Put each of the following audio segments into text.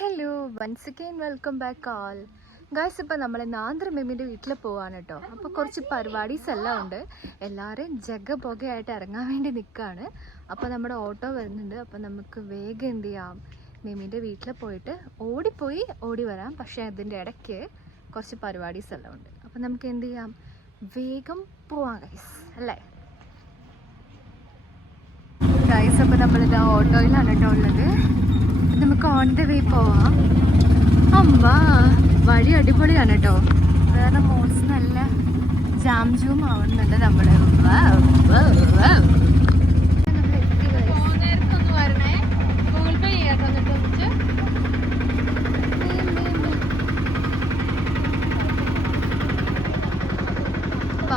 Hello once again welcome back all guys. ഇപ്പം നമ്മൾ നാന്ദ്ര മെമ്മിൻ്റെ വീട്ടിൽ പോവാണ് കേട്ടോ. അപ്പോൾ കുറച്ച് പരിപാടീസ് എല്ലാം ഉണ്ട്. എല്ലാവരും ജഗപൊകയായിട്ട് ഇറങ്ങാൻ വേണ്ടി നിൽക്കുകയാണ്. അപ്പോൾ നമ്മുടെ ഓട്ടോ വരുന്നുണ്ട്. അപ്പോൾ നമുക്ക് വേഗം എന്ത് ചെയ്യാം, മെമ്മിൻ്റെ വീട്ടിൽ പോയിട്ട് ഓടിപ്പോയി ഓടി വരാം. പക്ഷേ അതിൻ്റെ ഇടയ്ക്ക് കുറച്ച് പരിപാടീസ് എല്ലാം ഉണ്ട്. അപ്പോൾ നമുക്ക് എന്ത് ചെയ്യാം, വേഗം പോവാം ഗൈസ്, അല്ലേ ഗൈസ്? അപ്പോൾ നമ്മളിത് ഓട്ടോയിലാണ് കേട്ടോ ഉള്ളത്. നമുക്ക് ഓൺ ദ വേ പോവാം. അമ്പാ വഴി അടിപൊളിയാണ് കേട്ടോ. വേറെ മോഡ്സ് നല്ല ജാം ജൂം ആവുന്നുണ്ട് നമ്മള്.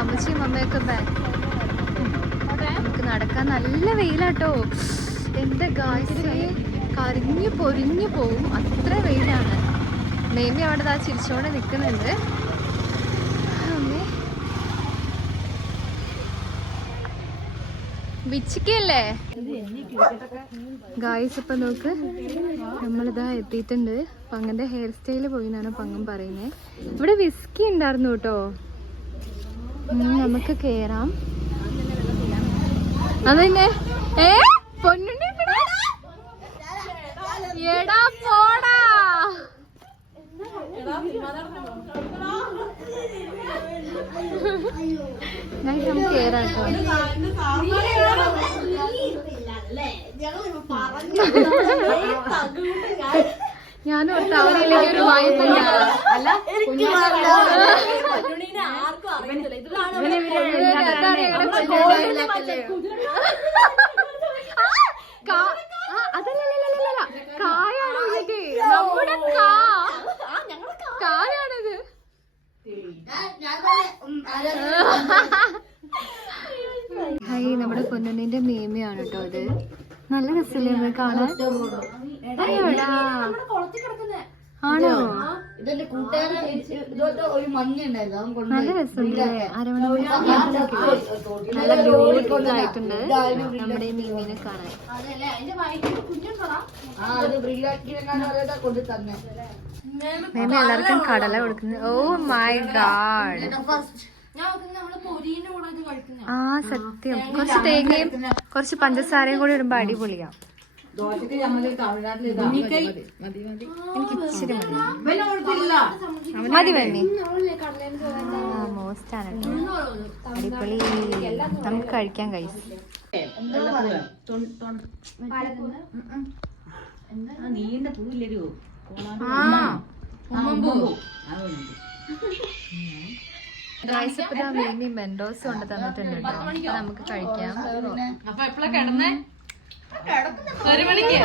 അമ്മച്ചിയും അമ്മയൊക്കെ ബാക്ക്. നമുക്ക് നടക്കാൻ നല്ല വെയിലാട്ടോ. എന്റെ ഗായ്സ് കരിഞ്ഞു പൊരിഞ്ഞു പോവും, അത്ര വെയിലാണ്. മേമി അവിടെ ദാ ചിരിച്ചോണ്ട് നിൽക്കുന്നുണ്ട്. ബിച്ചിക്കല്ലേ ഗായ്സ്? ഇപ്പൊ നോക്ക്, നമ്മളിതാ എത്തിയിട്ടുണ്ട്. പങ്ങന്റെ ഹെയർ സ്റ്റൈല് പോയി എന്നാണ് പങ്ങൻ പറയുന്നത്. ഇവിടെ വിസ്കി ഉണ്ടായിരുന്നു കേട്ടോ. നമുക്ക് കേറാം. അതന്നെ പൊന്നുണ്ണി എടാ പോടാ. നമുക്ക് കേറാം കേട്ടോ. ഞാനും ടവറിലേക്ക് ഒരു വായ്പല്ല. കായാണത്. ഹൈ, നമ്മുടെ പൊന്നുണ്ണിന്റെ മേമയാണ് കേട്ടോ അത്. നല്ല രസമല്ലേ കാണാൻ? ആണോ? നല്ല രസമുണ്ട്. നല്ല ബ്യൂട്ടിഫുൾ ആയിട്ടുണ്ട് നമ്മുടെ ഈ മീമിനെ കാണാൻ. മേമ എല്ലാവർക്കും കടല കൊടുക്കുന്നത്. Oh my god. ആ സത്യം, കുറച്ച് തേങ്ങയും കുറച്ച് പഞ്ചസാരയും കൂടി ഇടുമ്പോ അടിപൊളിയാ. എനിക്ക് ഇച്ചിരി മതി മതി. മോസ്റ്റ് ആണ് അടിപൊളി. നമുക്ക് കഴിക്കാൻ കഴിയും. നീണ്ട പൂവില്ലൊരു മേമി മെൻഡോസ് കൊണ്ട് തന്നിട്ടുണ്ട് കേട്ടോ. നമുക്ക് കഴിക്കാം.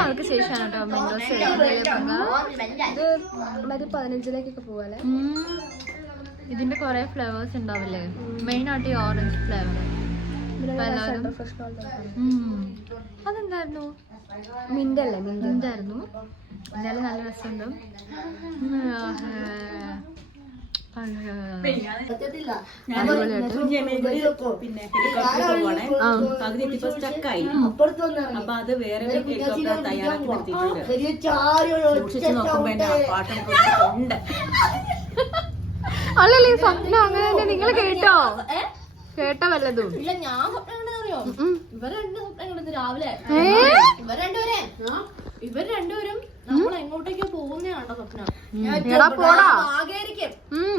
ആൾക്ക് ശേഷമാണ് കേട്ടോ മെൻഡോസ് ഇത് 15-ലേക്കൊക്കെ പോവാല്ലേ. ഇതിന്റെ കൊറേ ഫ്ലേവേഴ്സ് ഉണ്ടാവില്ലേ? മെയിൻ ആയിട്ട് ഈ ഓറഞ്ച് ഫ്ലേവർ. അതെന്തായിരുന്നു? മിന്റല്ലേ? മിന്റായിരുന്നു. എന്തായാലും നല്ല രസമുണ്ട്. അപ്പൊ അത് വേറെ തയ്യാറാക്കി നോക്കുമ്പോ അല്ലല്ലേ സ്വപ്നം അങ്ങനെ തന്നെ. നിങ്ങൾ കേട്ടോ? കേട്ടോ വല്ലതും? ഇല്ല, ഞാൻ സ്വപ്നം കണ്ടെന്നറിയോ? ഇവർ രണ്ട് സ്വപ്നം കണ്ടത് രാവിലെ. ഇവർ രണ്ടുപേരും നമ്മൾ എങ്ങോട്ടേക്കോ പോകുന്നതാണോ സ്വപ്നം.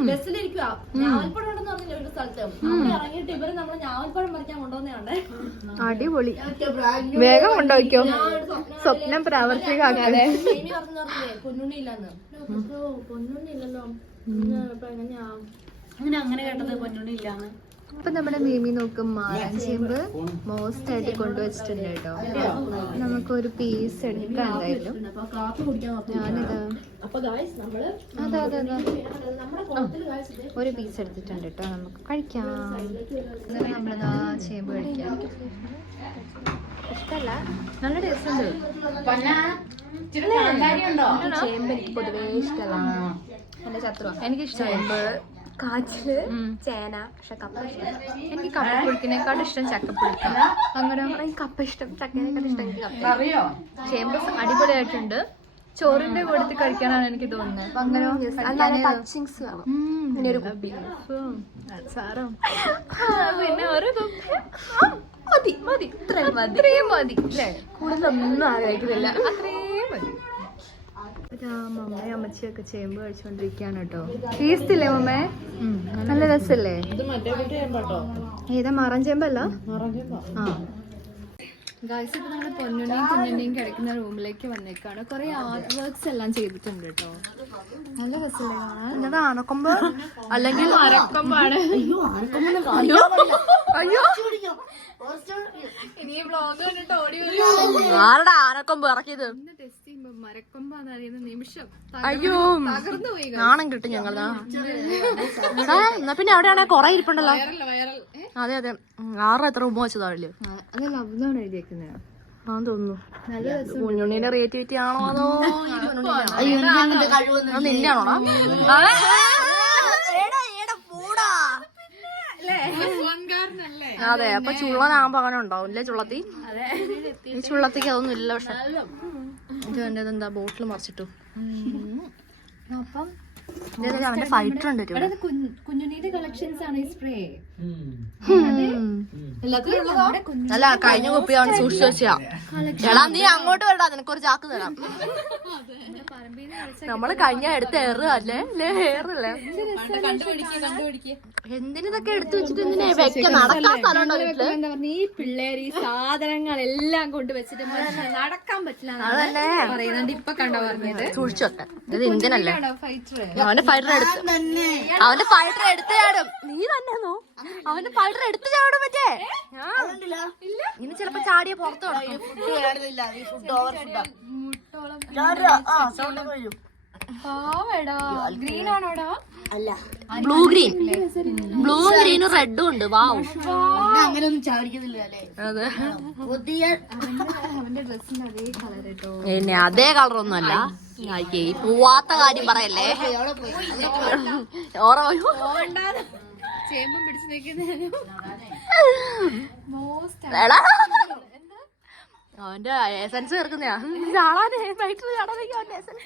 ബസ്സിലിരിക്കുക, ഞാവൽപ്പഴം ഉണ്ടെന്ന് പറഞ്ഞില്ല ഒരു സ്ഥലത്ത്. അവിടെ ഇറങ്ങിയിട്ട് ഇവര് നമ്മളെ ഞാവൽപ്പഴം പറിക്കാൻ കൊണ്ടുവന്നതാണ്ടേ. അടിപൊളി. വേഗം കൊണ്ടുപോയിക്കോ, സ്വപ്നം പ്രാവർത്തികമാക്കാതെ. പൊന്നുണ്ണി ഇല്ലെന്ന്. പൊന്നുണ്ണി ഇല്ലല്ലോ. അങ്ങനെ കേട്ടത് പൊന്നുണ്ണി ഇല്ലാന്ന്. അപ്പൊ നമ്മുടെ മീമി നോക്കും മാറാഞ്ചേമ്പ് മോസ്റ്റ് ആയിട്ട് കൊണ്ടുവച്ചിട്ടുണ്ട് കേട്ടോ. നമുക്കൊരു പീസ് എടുക്കാം എന്തായാലും. ഞാനിത് അതെ അതെ അതെ ഒരു പീസ് എടുത്തിട്ടുണ്ട് കേട്ടോ. നമുക്ക് കഴിക്കാം. നമ്മളിതാ ചേമ്പ് കഴിക്കാം. ഇഷ്ടല്ല, നല്ല ടേസ്റ്റ് ഉണ്ട്. ചേമ്പ് എനിക്ക് പൊതുവേ ഇഷ്ടമല്ല. എന്റെ ശത്രു. എനിക്കിഷ്ടം കാച്ചില്, ചേന. പക്ഷെ കപ്പ ഇഷ്ടം. എനിക്ക് കപ്പപ്പുഴുക്കിനേക്കാളും ഇഷ്ടം ചക്കപ്പുഴുക്ക. അങ്ങനെ എനിക്ക് കപ്പ ഇഷ്ടം, ചക്കേനേക്കാളും ഇഷ്ടം എനിക്ക് കപ്പ. ചേമ്പ് അടിപൊളിയായിട്ടുണ്ട്. ചോറിന്റെ കൂടത്തിൽ കഴിക്കാനാണ് എനിക്ക് തോന്നുന്നത്. അപ്പൊ അങ്ങനെ ടച്ചിങ്സ് കാണും. പിന്നെ ഒരു കുപ്പി സാറും പിന്നെ ഒരു മതി മതി ഇത്രയും മതി അല്ലേ? കൂടുതലൊന്നും ആഗ്രഹിക്കുന്നില്ല. അത്രയും മതി. മമ്മയും അമ്മച്ചിയൊക്കെ ചേമ്പ് കഴിച്ചോണ്ടിരിക്കാണ് കേട്ടോ. ടേസ്റ്റ് ഇല്ലേ മമ്മേ? നല്ല രസല്ലേ? ഏതാ മാറാൻ ചേമ്പല്ല? ആ ഗായ്സ്, ഇപ്പൊ നമ്മള് പൊന്നുണ്ണിയും കുഞ്ഞുണ്ണിയും കിടക്കുന്ന റൂമിലേക്ക് വന്നേക്കാണ്. കുറെ ആർട്ട് വർക്ക്സ് എല്ലാം ചെയ്തിട്ടുണ്ട് കേട്ടോ. നല്ല രസമല്ലേ കാണാൻ? എന്താ ആനക്കൊമ്പ് അല്ലെങ്കിൽ മരക്കൊമ്പാണ്. അയ്യോ ഇനി വ്ളോഗ് കണ്ടിട്ട് ഓടി ആരുടെ ആനക്കൊമ്പ് ഇറക്കിയത്? ടെസ്റ്റ് ചെയ്യുമ്പോ മരക്കൊമ്പാന്ന് അറിയുന്ന നിമിഷം അയ്യോ തകർന്നു പോയി. നാണം കിട്ടും ഞങ്ങൾ. എന്നാ പിന്നെ അവിടെയാണെ കൊറേ ഇരിപ്പുണ്ടല്ലോ. വൈറൽ അതെ അതെ, 6 എത്ര ഉമ്മ വെച്ചതാവില്ലേ? അത് ലവ്ന്നാണ് എഴുതിയേക്കുന്നത്. ആ തോന്നുന്നു. നല്ല രസം. കുഞ്ഞുണ്ണിന്റെ ക്രിയേറ്റിവിറ്റി ആണോ അതോ നിന്നെയാണോടാ? അതെ, അപ്പൊ ചുള്ളനാകുമ്പോ അങ്ങനെ ഉണ്ടാവും അല്ലേ ചുള്ളത്തി? ഈ ചുള്ളത്തിക്ക് അതൊന്നും ഇല്ല. പക്ഷെ ഇതെന്താ ബോട്ടിൽ മറിച്ചിട്ടു. അപ്പം അവന്റെ ഫൈറ്റർ ഉണ്ട്. കുഞ്ഞുണ്ണിയുടെ കളക്ഷൻസ് ആണ് ഈ സ്പ്രേ. അല്ല, കഴിഞ്ഞ കുപ്പി അവൻ സൂക്ഷിച്ചു വെച്ചാ. എടാ നീ അങ്ങോട്ട് വരടാ, നിനക്കൊരു ചാക്ക് തരാം. നമ്മള് കഴിഞ്ഞ എടുത്ത് ഏറല്ലേ ഏറല്ലേ? എന്തിനൊക്കെ എടുത്തു വെച്ചിട്ട് എന്തിനാ നടക്കാൻ സ്ഥലം ഉണ്ടോ വീട്ടില്? എന്താ പറഞ്ഞ ഈ പിള്ളേര് ഈ സാധനങ്ങളെല്ലാം കൊണ്ട് വെച്ചിട്ട് നടക്കാൻ പറ്റില്ല പറയുന്നുണ്ട്. ഇപ്പൊ കണ്ടോ പറഞ്ഞത്? സൂക്ഷിച്ചു വെക്കാൻ. ഇത് എന്തിനല്ലേ? ഫൈറ്റർ അവന്റെ ഫൈറ്റർ എടുത്ത് ചാടും. നീ തന്നെയാണോ? അവന്റെ ഫൈറ്റർ എടുത്ത് ചാടും മറ്റേ. ഇനി ചിലപ്പോ ചാടിയ പുറത്ത് ഗ്രീൻ ആണോടാ? ബ്ലൂ ഗ്രീനും റെഡും ഉണ്ട്. വാവ്, അതെ. അവന്റെ ഡ്രസ്സിന്റെ അതേ കളർ കേട്ടോ. പിന്നെ അതേ കളറൊന്നും അല്ല. ഈ പോവാത്ത കാര്യം പറയല്ലേ. ചേമ്പും പിടിച്ചു നിൽക്കുന്നതിനും അവന്റെ എസൻസ് ചേർക്കുന്നയാ. ചാടാനേ ഫൈറ്റർ ചാടാനേക്ക് അവന്റെ എസൻസ്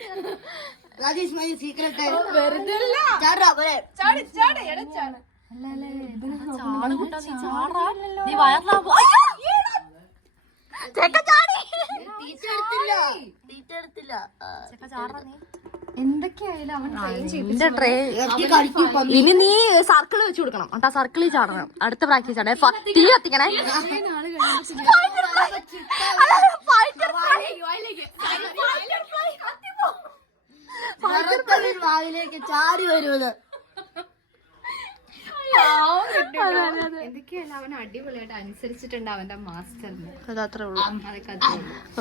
എന്തൊക്കെയായാലും അവൻ ഇനി നീ സർക്കിൾ വെച്ച് കൊടുക്കണം. ആ സർക്കിളിൽ ചാടണം. അടുത്ത പ്രാക്ടീസ് ആണ്. തീ കത്തിക്കണേ. ചാടി വരുന്നത് എന്തൊക്കെയല്ല അവൻ അടിപൊളിയായിട്ട് അനുസരിച്ചിട്ടുണ്ട് അവന്റെ മാസ്റ്ററിന്. അതത്രേ ഉള്ളൂ.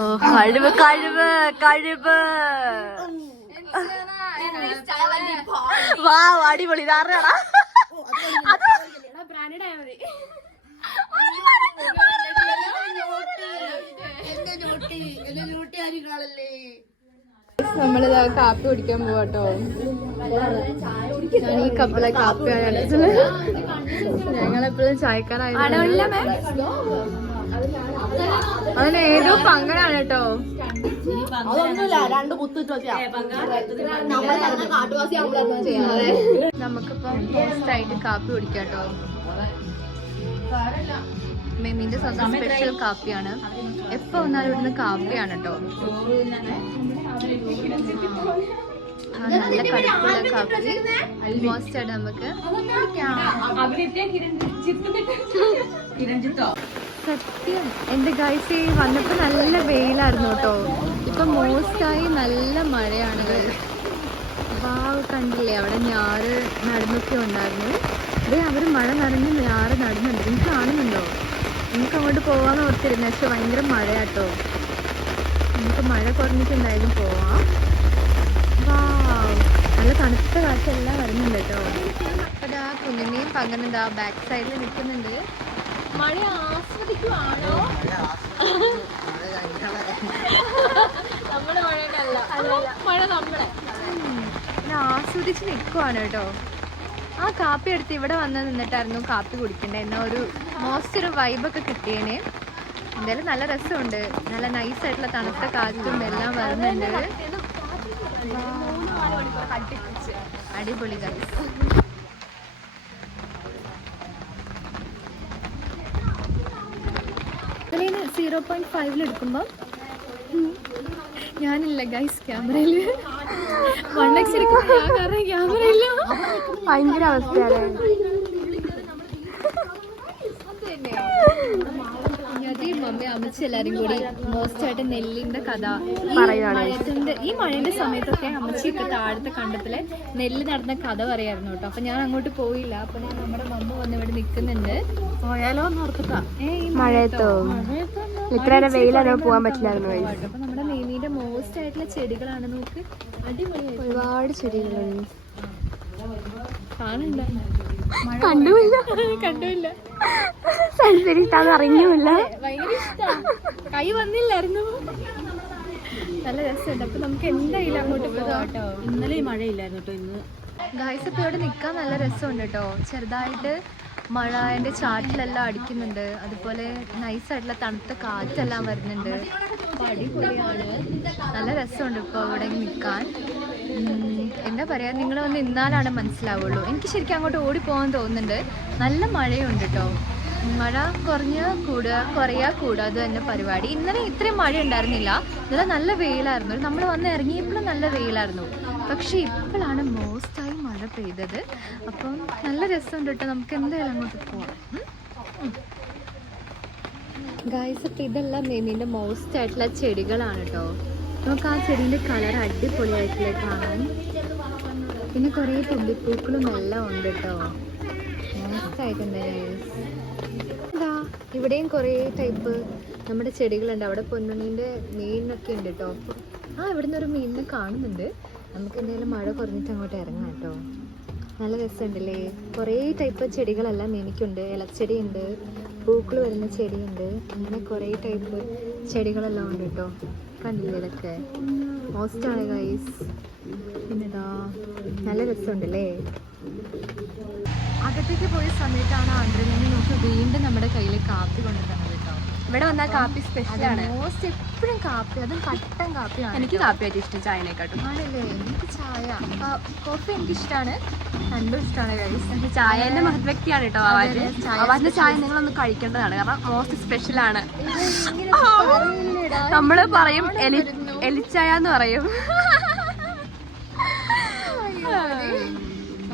അതൊക്കെ കഴിവ് കഴിവ് കഴിവ്. വാ, അടിപൊളി. ഇതാറാടാ ബ്രാൻഡഡ് ആയാൽ മതി. നമ്മളിതാ കാപ്പി കുടിക്കാൻ പോവാട്ടോ. ഞാൻ ഈ കപ്പിലെ കാപ്പിയാണ് അടിച്ചത്. ഞങ്ങളെപ്പോഴും ചായക്കാരായ അതിന് ഏതോ പങ്കനാണ് കേട്ടോ. നമുക്കിപ്പം മോസ്റ്റായിട്ട് കാപ്പി കുടിക്കാട്ടോ. മെമിന്റെ സ്വന്തം സ്പെഷ്യൽ കാപ്പിയാണ്. എപ്പോ വന്നാലും ഇവിടുന്ന് കാപ്പിയാണ് കേട്ടോ. നല്ല കടുപ്പുള്ള കാപ്പി മോസ്റ്റ് ആയിട്ട് നമുക്ക് സത്യം. എന്റെ ഗൈസ് വന്നപ്പോ നല്ല വെയിലായിരുന്നു കേട്ടോ. ഇപ്പൊ മോസ്റ്റായി നല്ല മഴയാണ് ഗൈസ്. വാവ്, കണ്ടില്ലേ അവിടെ ഞാറ് നടന്നൊക്കെ ഉണ്ടായിരുന്നു. അതെ, അവര് മഴ നനഞ്ഞ് ഞാറ് നടന്നുണ്ട്. നിങ്ങൾക്ക് കാണുന്നുണ്ടോ? നമുക്ക് അങ്ങോട്ട് പോവാന്ന് ഓർത്തിരുന്നു. പക്ഷെ ഭയങ്കര മഴയാട്ടോ. നമുക്ക് മഴ കുറഞ്ഞിട്ടുണ്ടായാലും പോവാം. വാവ്, നല്ല തണുത്ത കാറ്റെല്ലാം വരുന്നുണ്ട് കേട്ടോ. അപ്പൊ ഇതാ കുഞ്ഞിനെയും പങ്കനെന്താ ബാക്ക് സൈഡിൽ നിൽക്കുന്നുണ്ട്. മഴ ആസ്വദിക്കുവാണോ? നമ്മുടെ മഴയല്ല, മഴ നമ്മളെ ആസ്വദിച്ച് നിൽക്കുവാണ് കേട്ടോ. ആ കാപ്പി എടുത്ത് ഇവിടെ വന്ന് നിന്നിട്ടായിരുന്നു കാപ്പി കുടിക്കണ്ടേ. എന്നാ ഒരു മോസ്റ്റ് ഒരു വൈബൊക്കെ കിട്ടിയേനെ. എന്തായാലും നല്ല രസമുണ്ട്. നല്ല നൈസായിട്ടുള്ള തണുത്ത കാറ്റും എല്ലാം വരുന്നുണ്ട്. അടിപൊളി ഗൈസ്. ഇതിൽ 0.5 എടുക്കുമ്പോൾ ഞാനില്ല ഗൈസ് ക്യാമറയില്. 1x എടുക്കുമ്പോൾ ഞാൻ കാരണം ക്യാമറ ഇല്ല. ഭയങ്കര അവസ്ഥയാണ്. മമ്മി അമ്മച്ചി എല്ലാരും കൂടി മോസ്റ്റ് ആയിട്ട് നെല്ലിന്റെ കഥ പറയുകയാണ്. ഈ മഴയുടെ സമയത്തൊക്കെ അമ്മച്ചിയൊക്കെ താഴത്തെ കണ്ടത്തില് നെല്ല് നടന്ന കഥ പറയായിരുന്നു കേട്ടോ. അപ്പൊ ഞാൻ അങ്ങോട്ട് പോയില്ല. അപ്പൊ ഞാൻ നമ്മുടെ മമ്മ വന്ന് ഇവിടെ നിക്കുന്നുണ്ട്. പോയാലോ എന്ന് ഓർത്തിട്ടാ. മഴയത്തോ ഇത്ര വെയിലാണ് പോകാൻ പറ്റില്ലായിരുന്നു. അപ്പൊ നമ്മുടെ മേമീന്റെ മോസ്റ്റ് ആയിട്ടുള്ള ചെടികളാണ് നോക്ക്. അടിപൊളിയായി ഒരുപാട് ചെടികളുണ്ട്. കാണണ്ട കണ്ടുമില്ല സൽസരിട്ടാന്ന് അറിഞ്ഞുമില്ല. ഭയങ്കര ഇഷ്ടാ. കൈ വന്നില്ലായിരുന്നു. നല്ല രസമുണ്ട്. അപ്പൊ നമുക്ക് എന്തായാലും അങ്ങോട്ട് പോകാം കേട്ടോ. ഇന്നലെ ഈ മഴയില്ലായിരുന്നു കേട്ടോ. ഇന്ന് ഗായ്സ് ഇപ്പൊ ഇവിടെ നിക്കാൻ നല്ല രസമുണ്ട് കേട്ടോ. ചെറുതായിട്ട് മഴ അതിന്റെ ചാറ്റിലെല്ലാം അടിക്കുന്നുണ്ട്. അതുപോലെ നൈസായിട്ടുള്ള തണുത്ത കാറ്റെല്ലാം വരുന്നുണ്ട്. അപ്പൊ അടിപൊളിയാണ്. നല്ല രസമുണ്ട് ഇപ്പൊ ഇവിടെ നിൽക്കാൻ. എന്താ പറയാ, നിങ്ങൾ വന്ന് നിന്നാലാണ് മനസ്സിലാവുള്ളൂ. എനിക്ക് ശരിക്കും അങ്ങോട്ട് ഓടിപ്പോകാൻ തോന്നുന്നുണ്ട്. നല്ല മഴയുണ്ട് കേട്ടോ. മഴ കുറയാ കൂടുക അത് തന്നെ പരിപാടി. ഇന്നലെ ഇത്രയും മഴ ഉണ്ടായിരുന്നില്ല. ഇന്നലെ നല്ല വെയിലായിരുന്നു. നമ്മൾ വന്ന് ഇറങ്ങിയപ്പോഴും നല്ല വെയിലായിരുന്നു. പക്ഷെ ഇപ്പോഴാണ് മോസ്റ്റായി മഴ പെയ്തത്. അപ്പം നല്ല രസമുണ്ട് കേട്ടോ. നമുക്ക് എന്തായാലും അങ്ങോട്ട് പോവാം. ഗായ്സ് അപ്പം ഇതെല്ലാം മേമീൻ്റെ മോസ്റ്റ് ആയിട്ടുള്ള ചെടികളാണ് കേട്ടോ. നമുക്ക് ആ ചെടീൻ്റെ കളർ അടിപൊളിയായിട്ടില്ലേ കാണാൻ. പിന്നെ കുറേ തുള്ളിപ്പൂക്കളും എല്ലാം ഉണ്ട് കേട്ടോ. മോസ്റ്റായിട്ടുണ്ട്. എന്താ ഇവിടെയും കുറേ ടൈപ്പ് നമ്മുടെ ചെടികളുണ്ട്. അവിടെ പൊന്നുണ്ണീൻ്റെ മീനൊക്കെ ഉണ്ട് കേട്ടോ. ഇവിടുന്ന് ഒരു മീനിനെ കാണുന്നുണ്ട്. നമുക്ക് എന്തായാലും മഴ കുറഞ്ഞിട്ട് അങ്ങോട്ട് ഇറങ്ങാം കേട്ടോ. നല്ല രസമുണ്ടല്ലേ. കുറേ ടൈപ്പ് ചെടികളെല്ലാം എനിക്കുണ്ട്. ഇലച്ചെടിയുണ്ട്, പൂക്കൾ വരുന്ന ചെടിയുണ്ട്. അങ്ങനെ കുറേ ടൈപ്പ് ചെടികളെല്ലാം ഉണ്ട് കേട്ടോ. കണ്ടില്ലേ ഇതൊക്കെ മോസ്റ്റാണ് ഗൈസ്. പിന്നെതാ നല്ല രസമുണ്ടല്ലേ. അകത്തേക്ക് പോയ സമയത്താണ് ആന്ധ്രമേനി നോക്കി വീണ്ടും നമ്മുടെ കയ്യിൽ കാപ്പി കൊണ്ടുതന്നത് കേട്ടോ. ഇവിടെ വന്നാൽ കാപ്പി സ്പെഷ്യലാണ്. മോസ്റ്റ് എപ്പോഴും കാപ്പി, അതും കട്ടൻ കാപ്പിയാണ്. എനിക്ക് കാപ്പി ആയിട്ട് ഇഷ്ടം ചായനെക്കാട്ടും. ആണല്ലേ. എനിക്ക് ചായ, കോഫി എനിക്കിഷ്ടമാണ്. രണ്ടും ഇഷ്ടമാണ് ഗൈസ്. ചായന്റെ മഹത് വ്യക്തിയാണ് കേട്ടോ അവാജ്. അവാജിന്റെ ചായ നിങ്ങളൊന്ന് കഴിക്കേണ്ടതാണ്. കാരണം മോസ്റ്റ് സ്പെഷ്യലാണ്. നമ്മള് പറയും എലിച്ചായ എന്ന് പറയും.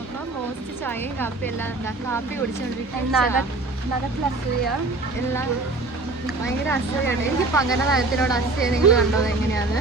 അപ്പൊ മോസ്റ്റ് ചായയും കാപ്പി എല്ലാം എന്താ കാപ്പി കുടിച്ചോണ്ടിരിക്കും. നഗത്തിൽ അസൂയ എല്ലാം ഭയങ്കര അസൂയാണ്. എനിക്ക് പങ്കന നഗത്തിനോട് അസൂയ നിങ്ങൾ കണ്ടത് എങ്ങനെയാണ്?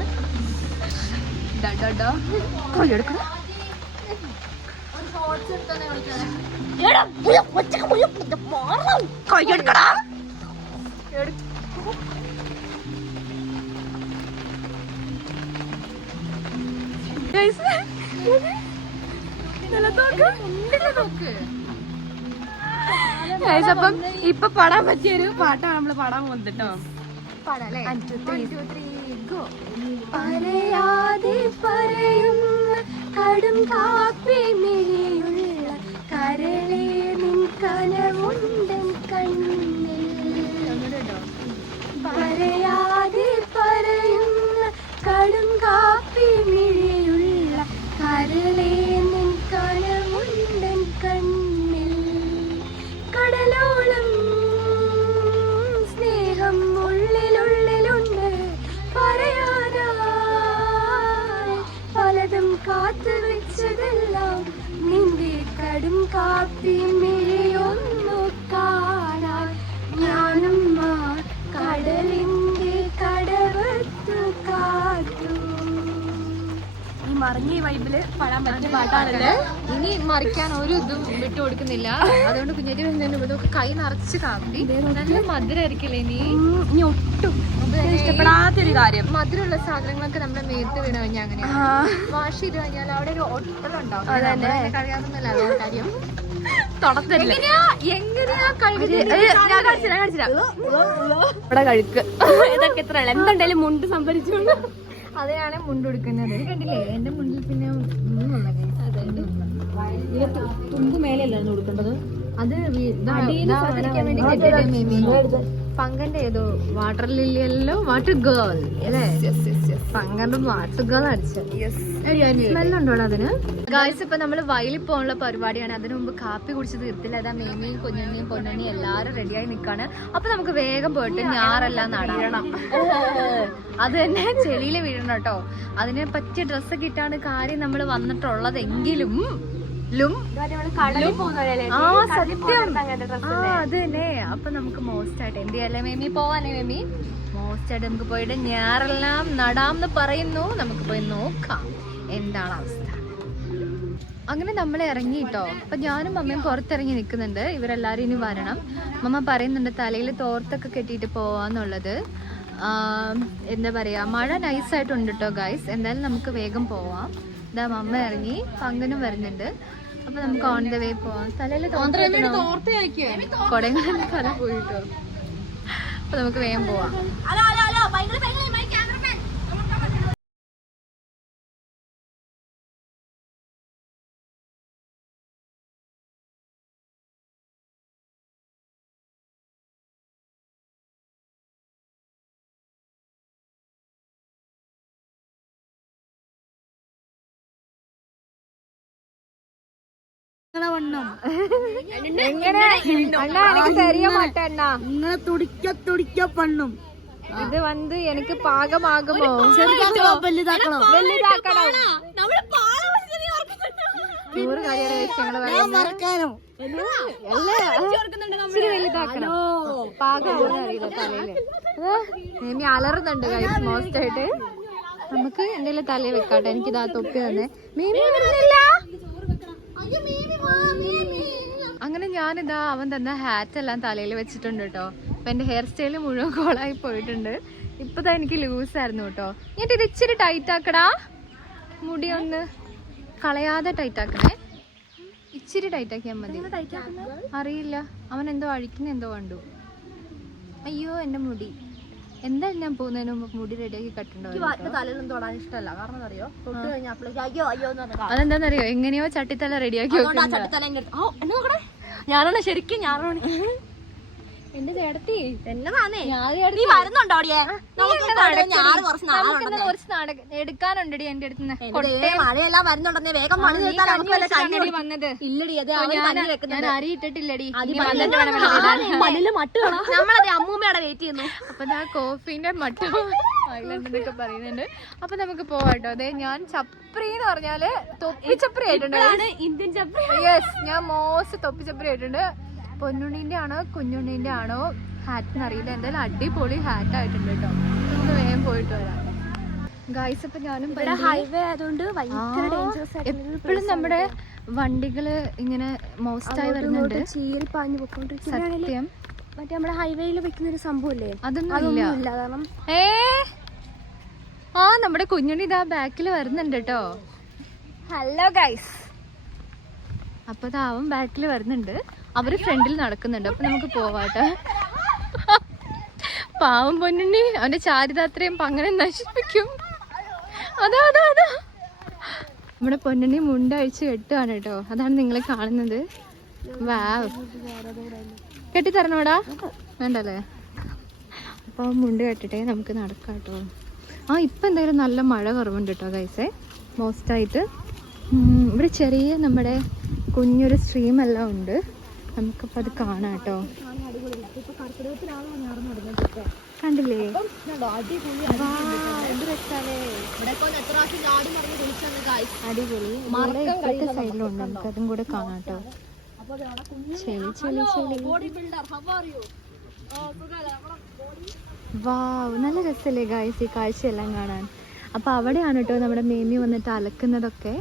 അപ്പം ഇപ്പൊ പാടാൻ പറ്റിയൊരു പാട്ടാണ് നമ്മള് പാടാൻ പോകുന്നത് കേട്ടോ. പാടല്ലേ? പറയാതെ പറയുന്ന കടും കാപ്പി മിഴിയുള്ള കരളേ നിൻ കനവുണ്ടൻ കണ്ണിൽ. പറയാതെ പറയുന്ന കടും കാപ്പി മിഴിയുള്ള കരളേ നിൻ കനവുണ്ടൻ കണ്ണിൽ. കടലോളം സ്നേഹം ഉള്ളിലുള്ളിലുണ്ട് പറയാനായി. പലതും കാത്തു വെച്ചതെല്ലാം നിന്റെ കടും കാപ്പി മിഴിയൊന്നു കാണാൻ. ഞാനും കടലിന്റെ കടവത്തു കാത്തു. ഈ മറിഞ്ഞ വൈബില് പാടാൻ പറ്റിയ പാട്ടാണല്ലേ. ഇനി മറിക്കാൻ ഒരു ഇതും വിട്ടു കൊടുക്കുന്നില്ല. അതുകൊണ്ട് കുഞ്ഞേരി ഇതൊക്കെ കൈ നിറച്ച് കാപ്പി. നല്ല മധുരമായിരിക്കില്ലേ ഇനി? ഇനി ഒട്ടും ഇഷ്ടപ്പെടാത്തൊരു കാര്യം, മധുരമുള്ള സാധനങ്ങളൊക്കെ നമ്മുടെ മേത്ത് വീണ് കഴിഞ്ഞാൽ അങ്ങനെയാണ്. വാഷ് ചെയ്ത് കഴിഞ്ഞാൽ അവിടെ ഒരു ഒട്ടലുണ്ടാവും. കഴിയാവുന്നില്ല കാര്യം. എങ്ങനെയാ കഴുക്ക് ഇതൊക്കെ എത്ര എന്തുണ്ടായാലും മുണ്ട് സംഭരിച്ചോണ്ട് അതെയാണ് മുണ്ടെടുക്കുന്നത്. കണ്ടില്ലേ എന്റെ മുണ്ടിൽ പിന്നെ തുമ്പ് മേലെയല്ലായിരുന്നു കൊടുക്കേണ്ടത്. അത് പങ്കന്റെ ഏതോ വാട്ടർ ലില്ലിയല്ലോ വാട്ടർ ഗേൾ അല്ലേ? പങ്കണ്ടും അസുഖം അടിച്ചു. സ്മെല്ലുണ്ടോടാ അതിന്? ഗായ്സ് ഇപ്പൊ നമ്മള് വയലിൽ പോകാനുള്ള പരിപാടിയാണ്. അതിനു മുമ്പ് കാപ്പി കുടിച്ച് തീർത്തില്ല. അതാ മേമിയും കുഞ്ഞുണ്ണിയും പൊന്നുണ്ണിയും എല്ലാരും റെഡിയായി നിക്കാണ്. അപ്പൊ നമുക്ക് വേഗം പോയിട്ട് ഞാറെല്ലാം നടണം. അത് തന്നെ ചെളിയില് വീഴണം കേട്ടോ. അതിനെ പറ്റിയ ഡ്രസ്സൊക്കെ ഇട്ടാണ് കാര്യം നമ്മൾ വന്നിട്ടുള്ളതെങ്കിലും അത് തന്നെ. അപ്പൊ നമുക്ക് മോസ്റ്റ് ആയിട്ട് എന്ത് ചെയ്യാല്ലേ മേമി? പോവാനേ മേമി? മോസ്റ്റ് ആയിട്ട് നമുക്ക് പോയിട്ട് ഞാറെല്ലാം നടാംന്ന് പറയുന്നു. നമുക്ക് പോയി നോക്കാം എന്താണ് അവസ്ഥ. അങ്ങനെ നമ്മൾ ഇറങ്ങിട്ടോ. അപ്പൊ ഞാനും അമ്മയും പുറത്തിറങ്ങി നിൽക്കുന്നുണ്ട്. ഇവരെല്ലാരും ഇനി വരണം. മമ്മ പറയുന്നുണ്ട് തലയിൽ തോർത്തൊക്കെ കെട്ടിയിട്ട് പോവാന്നുള്ളത്. എന്താ പറയാ, മഴ നൈസായിട്ടുണ്ട് കേട്ടോ ഗൈസ്. എന്തായാലും നമുക്ക് വേഗം പോവാം. ഇതാ മമ്മ ഇറങ്ങി, പങ്കനും വരുന്നുണ്ട്. അപ്പൊ നമുക്ക് ഓൺ ദ വേ പോവാം. തലയിൽ കൊടങ്ങളിൽ തല പോയിട്ടോ. അപ്പൊ നമുക്ക് വേഗം പോവാം. ഇത് വന്ന് എനിക്ക് പാകമാകുമോ? ഇനി അലറുന്നുണ്ട് ഗൈസ് മോസ്റ്റ് ആയിട്ട്. നമുക്ക് എന്തെങ്കിലും തലയിൽ വെക്കാട്ടെ. എനിക്കിതാ തൊപ്പി തന്നെ. അങ്ങനെ ഞാനിതാ അവൻ തന്നെ ഹാറ്റ് എല്ലാം തലയിൽ വെച്ചിട്ടുണ്ട് കേട്ടോ. അപ്പൊ എന്റെ ഹെയർ സ്റ്റൈല് മുഴുവൻ കോളായി പോയിട്ടുണ്ട്. ഇപ്പതാ എനിക്ക് ലൂസായിരുന്നു കേട്ടോ. എന്നിട്ട് ഇത് ഇച്ചിരി ടൈറ്റ് ആക്കടാ. മുടി ഒന്ന് കളയാതെ ടൈറ്റ് ആക്കണേ. ഇച്ചിരി ടൈറ്റ് ആക്കിയാൽ മതി. അറിയില്ല, അവൻ എന്തോ അഴിക്കുന്ന എന്തോ കണ്ടു. അയ്യോ എന്റെ മുടി. എന്തായാലും ഞാൻ പോകുന്നതിന് മുമ്പ് മുടി റെഡിയാക്കി കട്ടുണ്ടോ? തലയിലൊന്നും തൊടാൻ ഇഷ്ടമല്ല. കാരണം അറിയോ, തൊട്ട് കഴിഞ്ഞാൽ അതെന്താന്നറിയോ, എങ്ങനെയോ ചട്ടിത്തല റെഡിയാക്കി ഞാനാണ് ശരിക്കും. ഞാനാണ് എന്റെ ചേട്ടത്തി. കുറച്ച് നാടകം എടുക്കാനുണ്ടടി എന്റെ അടുത്ത്. മഴയെല്ലാം വരുന്നുണ്ടെന്നേ വേഗം വന്നത്. ഇല്ലടി, അത് ഞാൻ അരി ഇട്ടിട്ടില്ലടി. നമ്മളത് അമ്മൂമ്മയുടെ വെയിറ്റ് ചെയ്യുന്നു. അപ്പൊ ഞാൻ കോഫീന്റെ മട്ടും ഐലൻഡെന്നൊക്കെ പറയുന്നുണ്ട്. അപ്പൊ നമുക്ക് പോവാട്ടോ. അതെ, ഞാൻ ചപ്രി എന്ന് പറഞ്ഞാല് തൊപ്പിച്ചപ്രി ആയിട്ടുണ്ട്. ഇന്ത്യൻ ചപ്രി. യെസ്, ഞാൻ മോശം തൊപ്പിച്ചപ്രി ആയിട്ടുണ്ട്. പൊന്നുണ്ണീന്റെ ആണോ കുഞ്ഞുണ്ണീന്റെ ആണോ ഹാറ്റ് അറിയില്ല. എന്തായാലും അടിപൊളി ഹാറ്റ് ആയിട്ടുണ്ട് കേട്ടോ. നമുക്ക് വേഗം പോയിട്ട് വരാം ഗൈസ്. ഇപ്പൊ ഞാനും ഹൈവേ ആയതുകൊണ്ട് എപ്പോഴും നമ്മുടെ വണ്ടികള് ഇങ്ങനെ മോസ്റ്റായി വരുന്നുണ്ട്. ചീറി പാഞ്ഞു പോയിക്കൊണ്ടിരിക്കും. സത്യം. മറ്റേ നമ്മുടെ ഹൈവേയിൽ വെക്കുന്ന ഒരു സംഭവല്ലേ, അതൊന്നും ഇല്ല. കാരണം നമ്മുടെ കുഞ്ഞുണ്ണി ഇതാ ബാക്കിൽ വരുന്നുണ്ട് കേട്ടോ. Hello guys. അപ്പൊ അവൻ ബാക്കിൽ വരുന്നുണ്ട്, അവര് ഫ്രണ്ടിൽ നടക്കുന്നുണ്ട്. അപ്പൊ നമുക്ക് പോവാട്ടെ. പാവം പൊന്നുണ്ണി, അവന്റെ ചാരിതാത്രയും പങ്ങനെ നശിപ്പിക്കും. അതാ അതാ അതാ നമ്മുടെ പൊന്നുണ്ണി മുണ്ടഴിച്ച് കെട്ടുകയാണ് കേട്ടോ. അതാണ് നിങ്ങൾ കാണുന്നത്. വാവ്, കെട്ടിത്തരണോടാ? വേണ്ടല്ലേ? അപ്പൊ മുണ്ട് കെട്ടിട്ടേ നമുക്ക് നടക്കാം കേട്ടോ. ഇപ്പൊ എന്തായാലും നല്ല മഴ കുറവുണ്ട് കേട്ടോ ഗൈസേ. മോസ്റ്റായിട്ട് ഇവിടെ ചെറിയ നമ്മുടെ കുഞ്ഞൊരു സ്ട്രീം എല്ലാം ഉണ്ട്. നമുക്കപ്പോൾ അത് കാണാം കേട്ടോ. കണ്ടില്ലേ? അടിപൊളി. ഇപ്പത്തെ സൈഡിലുണ്ട്, നമുക്ക് അതും കൂടെ കാണാം കേട്ടോ. ചെളി ചെളി ചെളി. വാവ്, നല്ല രസമല്ലേ ഗായ്സ് ഈ കാഴ്ചയെല്ലാം കാണാൻ. അപ്പൊ അവിടെയാണ് കേട്ടോ നമ്മുടെ മേമി വന്നിട്ട് അലക്കുന്നതൊക്കെ.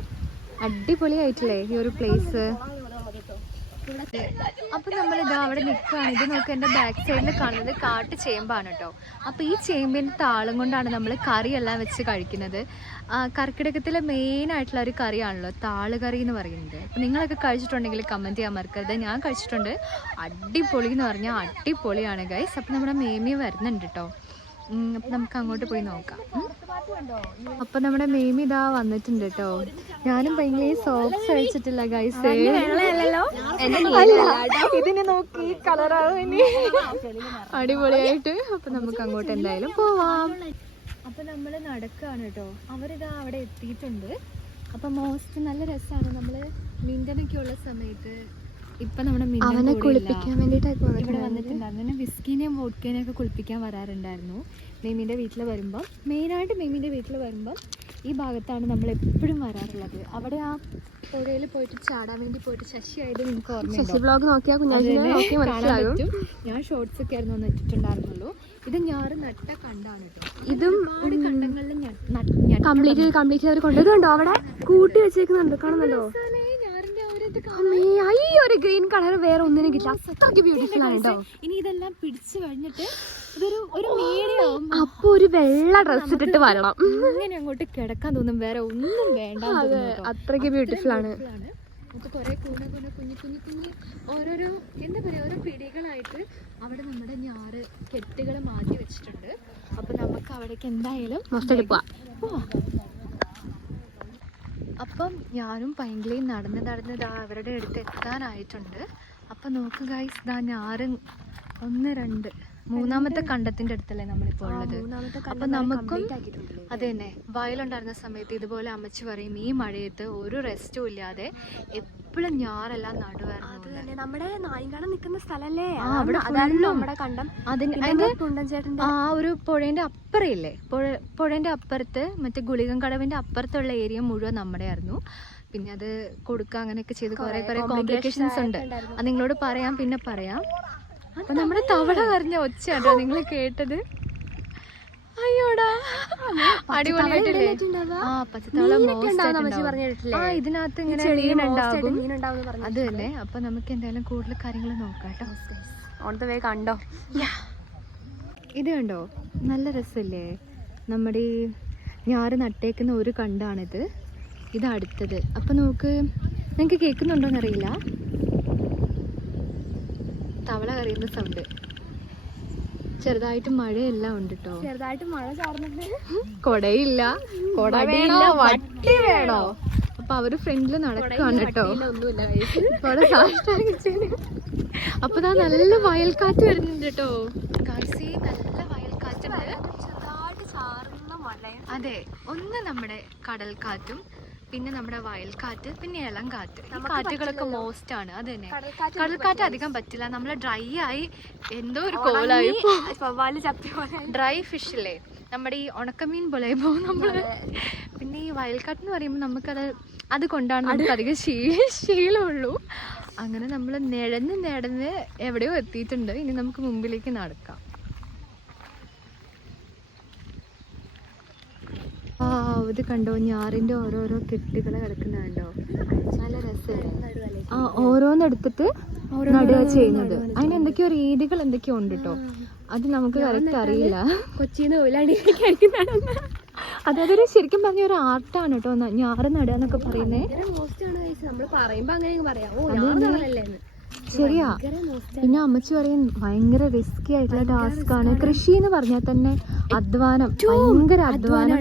അടിപൊളിയായിട്ടില്ലേ ഈ ഒരു പ്ലേസ്? അപ്പൊ നമ്മളിതാ അവിടെ നിൽക്കുകയാണ്. ഇത് നോക്ക്, എൻ്റെ ബാക്ക് സൈഡിൽ കാണുന്നത് കാട്ട് ചേമ്പാണ് കേട്ടോ. അപ്പൊ ഈ ചേമ്പിൻ്റെ താളം കൊണ്ടാണ് നമ്മൾ കറിയെല്ലാം വെച്ച് കഴിക്കുന്നത്. കർക്കിടകത്തിലെ മെയിൻ ആയിട്ടുള്ള ഒരു കറിയാണല്ലോ താളുകറി എന്ന് പറയുന്നത്. അപ്പൊ നിങ്ങളൊക്കെ കഴിച്ചിട്ടുണ്ടെങ്കിൽ കമന്റ് ചെയ്യാൻ മറക്കരുത്. ഞാൻ കഴിച്ചിട്ടുണ്ട്. അടിപൊളി എന്ന് പറഞ്ഞാൽ അടിപൊളിയാണ് ഗൈസ്. അപ്പൊ നമ്മുടെ മേമി വരുന്നുണ്ട് കേട്ടോ. അപ്പൊ നമുക്ക് അങ്ങോട്ട് പോയി നോക്കാം. അപ്പൊ നമ്മുടെ മേമി ഇതാ വന്നിട്ടുണ്ട് കേട്ടോ. ഞാനും ഭയങ്കര സോക്സ് കഴിച്ചിട്ടില്ല ഗൈസ്. ഇതിനെ നോക്കി കളറാവും ഇനി. അടിപൊളിയായിട്ട്. അപ്പൊ നമുക്ക് അങ്ങോട്ട് എന്തായാലും പോവാം. അപ്പൊ നമ്മൾ നടക്കുകയാണ് കേട്ടോ. അവരിതാ അവിടെ എത്തിയിട്ടുണ്ട്. അപ്പൊ മോസ്റ്റ് നല്ല രസമാണ്. നമ്മള് മിണ്ടനൊക്കെ ഉള്ള സമയത്ത് ഇപ്പൊ നമ്മുടെ അവനെ കുളിപ്പിക്കാൻ വേണ്ടിയിട്ടൊക്കെ ഇവിടെ വന്നിട്ടുണ്ടായിരുന്നു. അങ്ങനെ വിസ്കിനെയും വോഡ്കേനെയും ഒക്കെ കുളിപ്പിക്കാൻ വരാറുണ്ടായിരുന്നു മെയ്മിൻ്റെ വീട്ടിൽ വരുമ്പം. മെയിനായിട്ട് മെയ്മിൻ്റെ വീട്ടിൽ വരുമ്പം ഈ ഭാഗത്താണ് നമ്മൾ എപ്പോഴും വരാറുള്ളത്. അവിടെ ആ പുഴയിൽ പോയിട്ട് ചാടാൻ വേണ്ടി പോയിട്ട് ശശി ആയത് നിങ്ങൾക്ക് ഓർമ്മയുണ്ടോ? വ്ലോഗ് നോക്കിയാൽ കാണാൻ പറ്റും. ഞാൻ ഷോർട്സ് ഒക്കെ ആയിരുന്നു ഒന്ന് ഇട്ടിട്ടുണ്ടായിരുന്നുള്ളൂ. ഇത് ഞാറ് നട്ട കണ്ടാണ് കേട്ടോ. ഇതും കണ്ടങ്ങളിൽ കംപ്ലീറ്റ് അവർ കൊണ്ടുവരുന്നുണ്ടോ? അവിടെ കൂട്ടി വെച്ചേക്കുന്നുണ്ട്, കാണുന്നുണ്ടോ? ഈ ഒരു ഗ്രീൻ കളർ വേറെ ഒന്നിനും കിട്ടില്ല, അത്രയ്ക്ക് ബ്യൂട്ടിഫുൾ ആണ് കേട്ടോ. ഇനി ഇതെല്ലാം പിടിച്ചു കഴിഞ്ഞിട്ട് ഇതൊരു മീഡിയം അപ്പൊ ഒരു വെള്ള ഡ്രസ് ഇട്ടിട്ട് വരണം. അങ്ങനെ അങ്ങോട്ട് കിടക്കാൻ തോന്നും, വേറെ ഒന്നും വേണ്ട. അത്രയ്ക്ക് ബ്യൂട്ടിഫുൾ ആണ്. നമുക്ക് കുറെ കുഞ്ഞു ഓരോരോ എന്താ പറയാ, ഓരോ പിടികളായിട്ട് അവിടെ നമ്മുടെ ഞാറ് കെട്ടുകൾ മാറ്റി വെച്ചിട്ടുണ്ട്. അപ്പൊ നമുക്ക് അവിടേക്ക് എന്തായാലും പോവാം. അപ്പം ഞാനും പൈങ്കിളിയും നടന്ന് അവരുടെ അടുത്ത് എത്താനായിട്ടുണ്ട്. അപ്പം നോക്ക് ഗൈസ്, ദാ ഞാറ് 1, 2, 3ാമത്തെ കണ്ടത്തിന്റെ അടുത്തല്ലേ നമ്മളിപ്പോൾ ഉള്ളത്. അപ്പൊ നമുക്കും അത് തന്നെ വയലുണ്ടായിരുന്ന സമയത്ത് ഇതുപോലെ അമ്മച്ചി പറയും ഈ മഴയത്ത് ഒരു റെസ്റ്റും ഇല്ലാതെ എപ്പോഴും ഞാറെല്ലാം നടുവായിരുന്നു. നമ്മുടെ നായികാണൻ നിൽക്കുന്ന സ്ഥലല്ലേ അവിടെ നമ്മുടെ കണ്ടം. ആ ഒരു പുഴേന്റെ അപ്പുറയില്ലേ, പുഴേന്റെ അപ്പുറത്ത് മറ്റേ ഗുളികം കടവിന്റെ അപ്പുറത്തുള്ള ഏരിയ മുഴുവൻ നമ്മുടെ ആയിരുന്നു. പിന്നെ അത് കൊടുക്കുക അങ്ങനെയൊക്കെ ചെയ്ത് കുറെ കോംപ്ലിക്കേഷൻസ് ഉണ്ട്. അത് നിങ്ങളോട് പിന്നെ പറയാം. അപ്പൊ നമ്മുടെ തവള കരഞ്ഞ ഒച്ചയാട്ടോ നിങ്ങൾ കേട്ടത്. അയ്യോടാ, അടിപൊളിയായിട്ടില്ലേ? ആ പച്ചത്തവള ഇതിനകത്ത് ഇങ്ങനെ മീനുണ്ടാകും, അത് തന്നെ. അപ്പൊ നമുക്ക് എന്തായാലും കൂടുതൽ കാര്യങ്ങൾ നോക്കാം കേട്ടോ. ഓൺ ദ വേ കണ്ടോ? ഇത് കണ്ടോ, നല്ല രസമല്ലേ? നമ്മുടെ ഈ ഞാറ് നട്ടേക്കുന്ന ഒരു കണ്ടാണിത്. ഇത് അടുത്തത്. അപ്പൊ നോക്ക്, നിങ്ങൾക്ക് കേൾക്കുന്നുണ്ടോന്നറിയില്ല, തവള കറിയുന്ന സൗണ്ട്. ചെറുതായിട്ട് മഴയെല്ലാം ഉണ്ട് കേട്ടോ. ചെറുതായിട്ട് മഴ ചാർന്നിട്ട് കൊടയില്ല, കൊട വേണോ വട്ടി വേണോ? അപ്പൊ അവര് ഫ്രണ്ടില് നടക്കാണ് കേട്ടോ. അപ്പൊ നല്ല വയൽക്കാറ്റ് വരുന്നുണ്ട് കേട്ടോ. നല്ല വയൽക്കാറ്റുണ്ട്. അതെ, ഒന്ന് നമ്മുടെ കടൽക്കാറ്റും പിന്നെ നമ്മുടെ വയൽക്കാറ്റ്, പിന്നെ ഇളം കാറ്റ്. ഈ കാറ്റുകളൊക്കെ മോസ്റ്റ് ആണ്. അത് തന്നെ, കടൽക്കാറ്റ് അധികം പറ്റില്ല. നമ്മൾ ഡ്രൈ ആയി എന്തോ ഒരു കോലായി ഡ്രൈ ഫിഷ് അല്ലേ, നമ്മുടെ ഈ ഉണക്കമീൻ പോലെ പോകും നമ്മള്. പിന്നെ ഈ വയൽക്കാറ്റ് എന്ന് പറയുമ്പോൾ അത് കൊണ്ടാണ് നമുക്ക് അധികം ശീലമുള്ളൂ. അങ്ങനെ നമ്മൾ നടന്ന് എവിടെയോ എത്തിയിട്ടുണ്ട്. ഇനി നമുക്ക് മുമ്പിലേക്ക് നടക്കാം. ഇത് കണ്ടോ, ഞാറിന്റെ ഓരോരോ കെട്ടുകൾ കിടക്കുന്ന കണ്ടോ, നല്ല രസമല്ലേ? ആ ഓരോന്നെടുത്തിട്ട് നടുക ചെയ്യുന്നത്. അതിന് എന്തൊക്കെയോ രീതികൾ എന്തൊക്കെയോ ഉണ്ട് കേട്ടോ. അത് നമുക്ക് കറക്റ്റ് അറിയില്ല. കൊച്ചിന്ന് അതൊരു ശരിക്കും പറഞ്ഞ ഒരു ആർട്ടാണ് കേട്ടോ ഞാറ് നടുക എന്നൊക്കെ പറയുന്നേ. ശരിയാ. പിന്നെ അമ്മച്ചി പറയും ഭയങ്കര റിസ്കി ആയിട്ടുള്ള ടാസ്ക് ആണ് കൃഷി എന്ന് പറഞ്ഞാൽ തന്നെ. അധ്വാനം, ഭയങ്കര അധ്വാനം.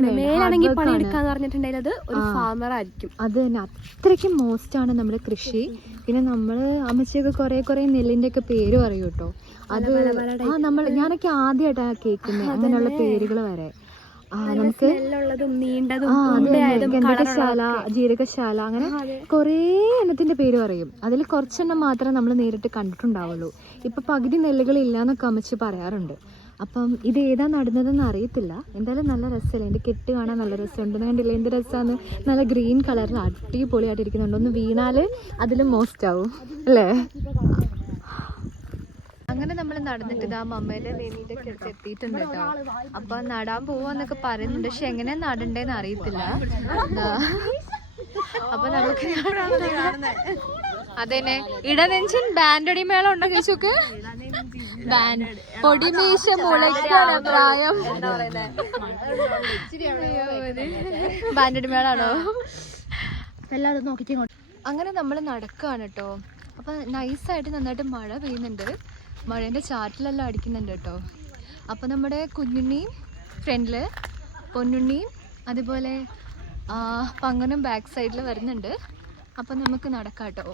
അത് തന്നെ, അത്രയ്ക്ക് മോസ്റ്റ് ആണ് നമ്മുടെ കൃഷി. പിന്നെ നമ്മള് അമ്മച്ചിയൊക്കെ കുറെ നെല്ലിന്റെ ഒക്കെ പേര് പറയും കേട്ടോ. അത് ഞാനൊക്കെ ആദ്യമായിട്ടാണ് കേൾക്കുന്നത് അങ്ങനെയുള്ള പേരുകൾ വരെ. നമുക്ക് ഗന്ധകശാല, ജീരകശാല, അങ്ങനെ കുറേ എണ്ണത്തിന്റെ പേര് പറയും. അതിൽ കുറച്ചെണ്ണം മാത്രമേ നമ്മൾ നേരിട്ട് കണ്ടിട്ടുണ്ടാവുള്ളൂ. ഇപ്പൊ പകുതി നെല്ലുകൾ ഇല്ലാന്നൊക്കെ അമ്മച്ചി പറയാറുണ്ട്. അപ്പം ഇത് ഏതാ നടുന്നതെന്ന് അറിയത്തില്ല. എന്തായാലും നല്ല രസമല്ലേ, എൻ്റെ കെട്ട് കാണാൻ നല്ല രസമുണ്ട്. കണ്ടില്ലേ എന്ത് രസമാണ്, നല്ല ഗ്രീൻ കളറിൽ അടിപൊളിയായിട്ട് ഇരിക്കുന്നുണ്ട്. ഒന്ന് വീണാല് അതിലും മോസ്റ്റ് ആവും അല്ലേ? അങ്ങനെ നമ്മൾ നടന്നിട്ട് ഇതാ മമ്മേന്റെ വേദിയുടെ അടുത്ത് എത്തിയിട്ടുണ്ട് കേട്ടോ. അപ്പൊ നടാൻ പോവാന്നൊക്കെ പറയുന്നുണ്ട്, പക്ഷെ എങ്ങനെ നടണ്ടേന്ന് അറിയത്തില്ല. അപ്പൊ നമുക്ക് അതന്നെ ഇടനെഞ്ചിൻ ബാൻഡടി മേളം ഉണ്ടോ ചോദിച്ചോക്ക്? ബാൻഡ് പൊടിമീശ മുളയ്ക്കാണ് പ്രായം. ബാൻഡടി മേളാണോ? എല്ലാവരും നോക്കിക്കോ. അങ്ങനെ നമ്മൾ നടക്കുകയാണ് കേട്ടോ. അപ്പൊ നൈസായിട്ട് നന്നായിട്ട് മഴ പെയ്യുന്നുണ്ട്. മഴേൻ്റെ ചാറ്റിലെല്ലാം അടിക്കുന്നുണ്ട് കേട്ടോ. അപ്പോൾ നമ്മുടെ കുഞ്ഞുണ്ണിയും ഫ്രണ്ടില്, പൊന്നുണ്ണിയും അതുപോലെ പങ്ങനും ബാക്ക് സൈഡിൽ വരുന്നുണ്ട്. അപ്പം നമുക്ക് നടക്കാം കേട്ടോ.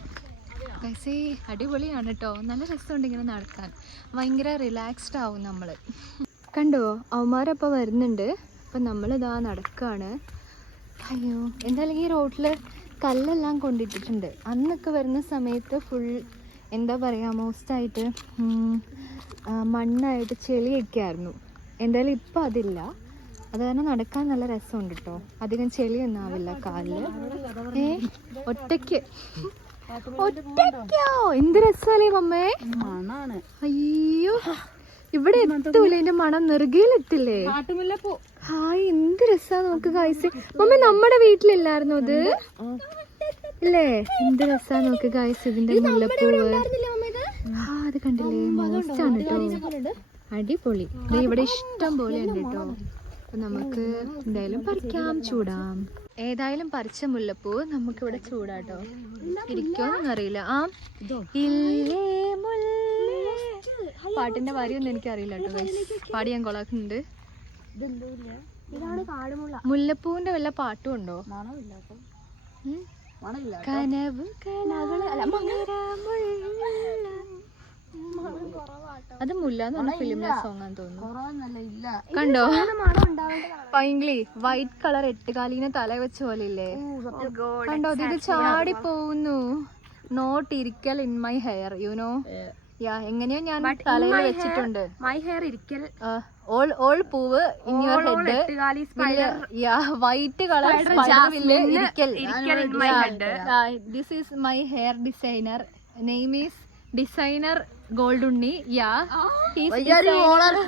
ഗൈസേ അടിപൊളിയാണ് കേട്ടോ, നല്ല രസമുണ്ട് ഇങ്ങനെ നടക്കാൻ. ഭയങ്കര റിലാക്സ്ഡ് ആവും നമ്മൾ. കണ്ടോ, അവന്മാരപ്പോൾ വരുന്നുണ്ട്. അപ്പം നമ്മളിതാ നടക്കുകയാണ്. അയ്യോ, എന്തായാലും ഈ റോഡിൽ കല്ലെല്ലാം കൊണ്ടിട്ടിട്ടുണ്ട്. അന്നൊക്കെ വരുന്ന സമയത്ത് ഫുൾ എന്താ പറയുക, മോസ്റ്റായിട്ട് മണ്ണായിട്ട് ചെളിയൊക്കെ ആയിരുന്നു. എന്തായാലും ഇപ്പം അതില്ല. അത് കാരണം നടക്കാൻ നല്ല രസമുണ്ട് കേട്ടോ. അധികം ചെളിയൊന്നും ആവില്ല കാലിൽ. ഒറ്റയ്ക്കോ എന്ത് രസമല്ലേ മമ്മേ. അയ്യോ, ഇവിടെ എത്തൂല, അതിന്റെ മണം നെറുകയിലെത്തില്ലേ. ഹായ്, എന്ത് രസാ നോക്ക് ഗൈസ്. മമ്മ നമ്മുടെ വീട്ടിലില്ലായിരുന്നു അത് ഇല്ലേ? എന്ത് രസാ നോക്ക് ഗൈസ് ഇതിന്റെ മുല്ലപ്പൂവ്. അത് കണ്ടില്ലേ, മോസ്റ്റാണ് കേട്ടോ. അടിപൊളി. ഇവിടെ ഇഷ്ടം പോലെ ഉണ്ട് കേട്ടോ. അപ്പൊ നമുക്ക് എന്തായാലും പറിക്കാം, ചൂടാം. ഏതായാലും പറിച്ച മുല്ലപ്പൂ നമുക്കിവിടെ ചൂടാട്ടോ. ഇരിക്കുമോന്നൊന്നും അറിയില്ല. ഇല്ലേ മുല്ലേ. പാട്ടിന്റെ വരിയൊന്നും എനിക്കറിയില്ല കേട്ടോ ഗൈസ്. പാടി ഞാൻ കൊളാക്കുന്നുണ്ട്. മുല്ലപ്പൂവിന്റെ വല്ല പാട്ടും ഉണ്ടോ? കനവ് അത് മുല്ല എന്ന് പറഞ്ഞ ഫിലിമിലെ സോങ് ആണെന്ന് തോന്നുന്നു. കണ്ടോ പൈങ്കിളി വൈറ്റ് കളർ എട്ടുകാലിനെ തല വെച്ച പോലെ ഇല്ലേ? കണ്ടോ, ഇത് ചാടി പോകുന്നു. നോട്ട് ഇരിക്കൽ in my hair you know. എങ്ങനെയോ ഞാൻ തലയിൽ വെച്ചിട്ടുണ്ട്. മൈ ഹെയർ ഇരിക്കൽ ഓൾ പൂവ് in your head. White colour this is my hair designer. Name is designer Goldunni.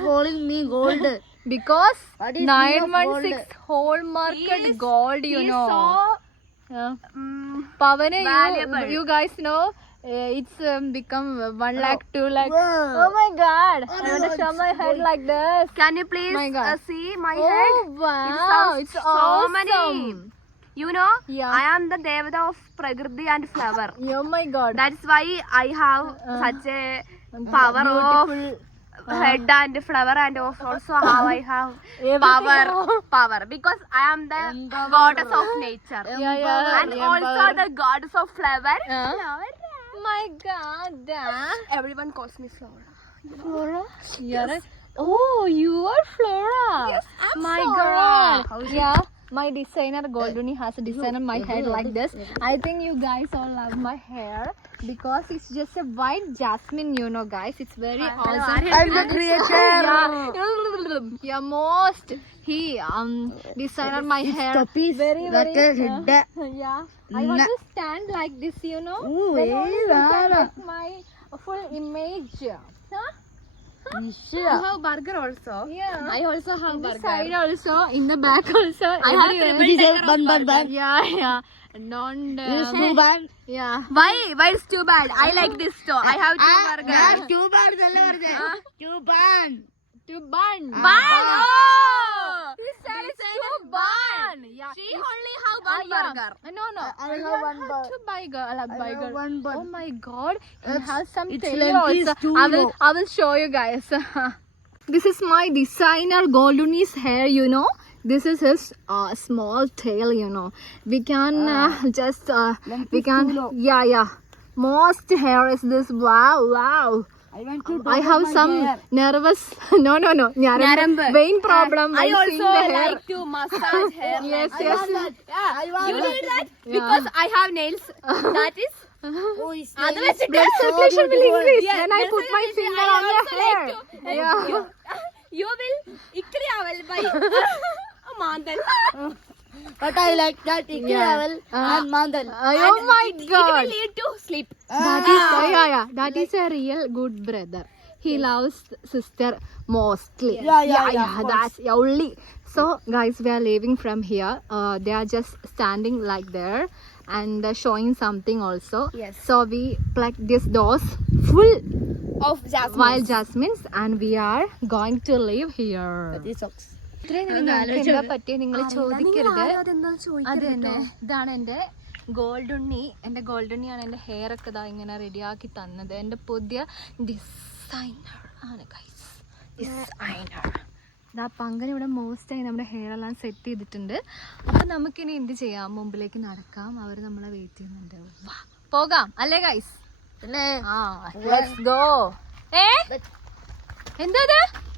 calling me gold? Because 916 hallmarked gold, you know. Pavane, you guys know, it's become 1 lakh, 2 lakh. Oh my god, I want to show my head like this. Can you please see my head? Oh wow, it's so awesome. many. You know, I am the devata of Prakriti and flower. Oh my god. That's why I have such a power of head and flower, and also how I have power because I am the goddess of nature. And also the goddess of flower. My god. Everyone calls me Flora. Flora? Oh, you are Flora. Yes, I'm my Flora. God. My designer Golduni has a design on my head like this. I think you guys all love my hair because it's just a white jasmine, you know guys. It's very awesome. I'm the creator. Yeah, most he designed my hair very yeah. I want to stand like this, you know. Then only you can get my full image. Huh? You have burger also. Yeah, I also have in burger. the side also, in the back also. I have triple bun. Yeah. Don't. Too bad. Yeah. Why it's too bad? I like this too. I have two burgers. Too bad. Too bad. To bun. Bun. Oh! He said it's to bun. Yeah. She only have one burger. No. I have one bun. To burger. One bun. Oh my god. It has some its tail length also. is too I will show you guys. This is my designer Golduni's hair, you know. This is his small tail, you know. We can yeah. Most hair is this. Wow. I have some nervous no vein problem. I while also seeing the hair. like to massage hair. Yes. You need that because I have nails. That is. Blood circulation will increase when I put my finger on your hair. You will ikriyavel by Mandal. But I like that Ikriyavel and Mandal. Oh my It god. will lead to sleep. That is a real good brother. He loves sister mostly. Yeah, that's only. So guys, we are leaving from here. They are just standing like there and showing something also. Yes. So we plucked this doors full Of jasmine. wild jasmines and we are going to live here. എന്താ പറ്റിയ നിങ്ങൾ ചോദിക്കരുത്. അത് തന്നെ, ഇതാണ് എൻ്റെ ഗോൾഡുണ്ണി. എൻ്റെ ഗോൾഡുണ്ണിയാണ് എൻ്റെ ഹെയർ ഒക്കെ ഇതാ ഇങ്ങനെ റെഡിയാക്കി തന്നത്. എൻ്റെ പുതിയ ഡിസൈനർ ആണ് ഗൈസ്. ഡിസൈനർ ഇതാ പങ്കൻ ഇവിടെ മോസ്റ്റായി നമ്മുടെ ഹെയർ എല്ലാം സെറ്റ് ചെയ്തിട്ടുണ്ട്. അപ്പം നമുക്കിനി എന്ത് ചെയ്യാം, മുമ്പിലേക്ക് നടക്കാം. അവർ നമ്മളെ വെയിറ്റ് ചെയ്യുന്നുണ്ട്. പോകാം അല്ലേ ഗൈസ്? Let's go. എന്താ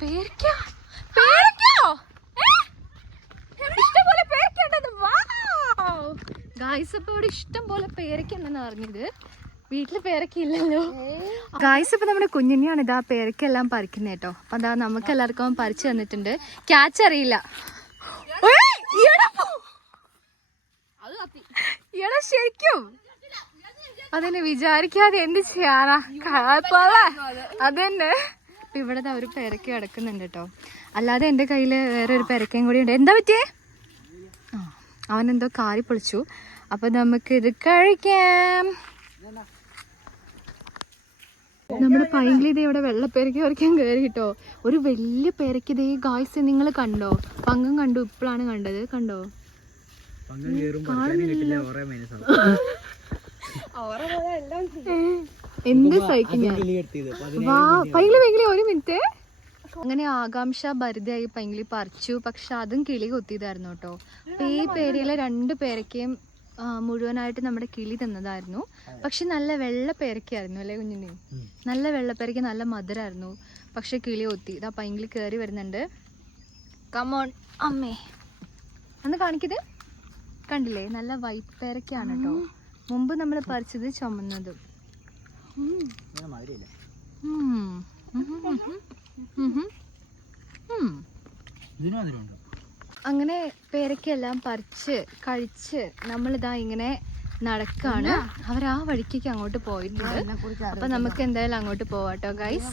പേരിക്കോ? ഗായ്സ് അപ്പൊ ഇവിടെ ഇഷ്ടം പോലെ പേരയ്ക്കുണ്ടെന്ന് പറഞ്ഞത്. വീട്ടില് പേരയ്ക്കില്ലല്ലോ. ഗായ്സ് ഇപ്പൊ നമ്മുടെ കുഞ്ഞിനെയാണ് ഇതാ പേരയ്ക്കെല്ലാം പറിക്കുന്നത് കേട്ടോ. അപ്പൊ അതാ നമുക്ക് എല്ലാവർക്കും പറിച്ചു തന്നിട്ടുണ്ട്. ക്യാച്ച് അറിയില്ല. ഈടാ ശരിക്കും അതെന്നെ വിചാരിക്കാതെ എന്ത് ചെയ്യാനാ അതന്നെ. അപ്പൊ ഇവിടെ ഒരു പേരയ്ക്ക കിടക്കുന്നുണ്ട് കേട്ടോ. അല്ലാതെ എന്റെ കയ്യില് വേറെ ഒരു പേരക്കയും കൂടി ഉണ്ട്. എന്താ പറ്റിയേ? അവനെന്തോ കാറി പൊളിച്ചു. അപ്പൊ നമുക്ക് ഇത് കഴിക്കാം. നമ്മുടെ പൈങ്കിളി ഇത് ഇവിടെ വെള്ളപ്പേരയ്ക്ക പറിക്കാൻ കയറി കേട്ടോ. ഒരു വലിയ പേരയ്ക്ക ഇതേ ഗായ്സ് നിങ്ങൾ കണ്ടോ? പങ്കം കണ്ടു, ഇപ്പോഴാണ് കണ്ടത്. കണ്ടോ? എന്ത് സഹിക്കും ഞാൻ. വാ പൈങ്കിളി പൈങ്കിളി ഒരു മിനിറ്റ്. അങ്ങനെ ആകാംക്ഷ ഭരിതയായി പൈങ്കിളി പറിച്ചു. പക്ഷെ അതും കിളി കൊത്തിയതായിരുന്നു കേട്ടോ. അപ്പൊ ഈ പേരയിലെ 2 പേരയ്ക്കയും മുഴുവനായിട്ട് നമ്മുടെ കിളി തന്നതായിരുന്നു. പക്ഷെ നല്ല വെള്ള പേരയ്ക്കായിരുന്നു അല്ലേ കുഞ്ഞിനെ? നല്ല വെള്ളപ്പേരയ്ക്ക് നല്ല മധുരമായിരുന്നു. പക്ഷെ കിളി കൊത്തി. ഇതാ പൈങ്കിളി കയറി വരുന്നുണ്ട്. കമോൺ അമ്മേ ഒന്ന് കാണിക്കത്. കണ്ടില്ലേ? നല്ല വൈറ്റ് പേരയ്ക്കാണ് കേട്ടോ. മുമ്പ് നമ്മൾ പറിച്ചത് ചുമന്നത്. അങ്ങനെ പേരയ്ക്കെല്ലാം പറിച്ച് കഴിച്ച് നമ്മളിതാ ഇങ്ങനെ നടക്കാണ്. അവർ ആ വഴിക്കേക്ക് അങ്ങോട്ട് പോയിട്ടുണ്ട്. അപ്പൊ നമുക്ക് എന്തായാലും അങ്ങോട്ട് പോവാട്ടോ ഗൈസ്.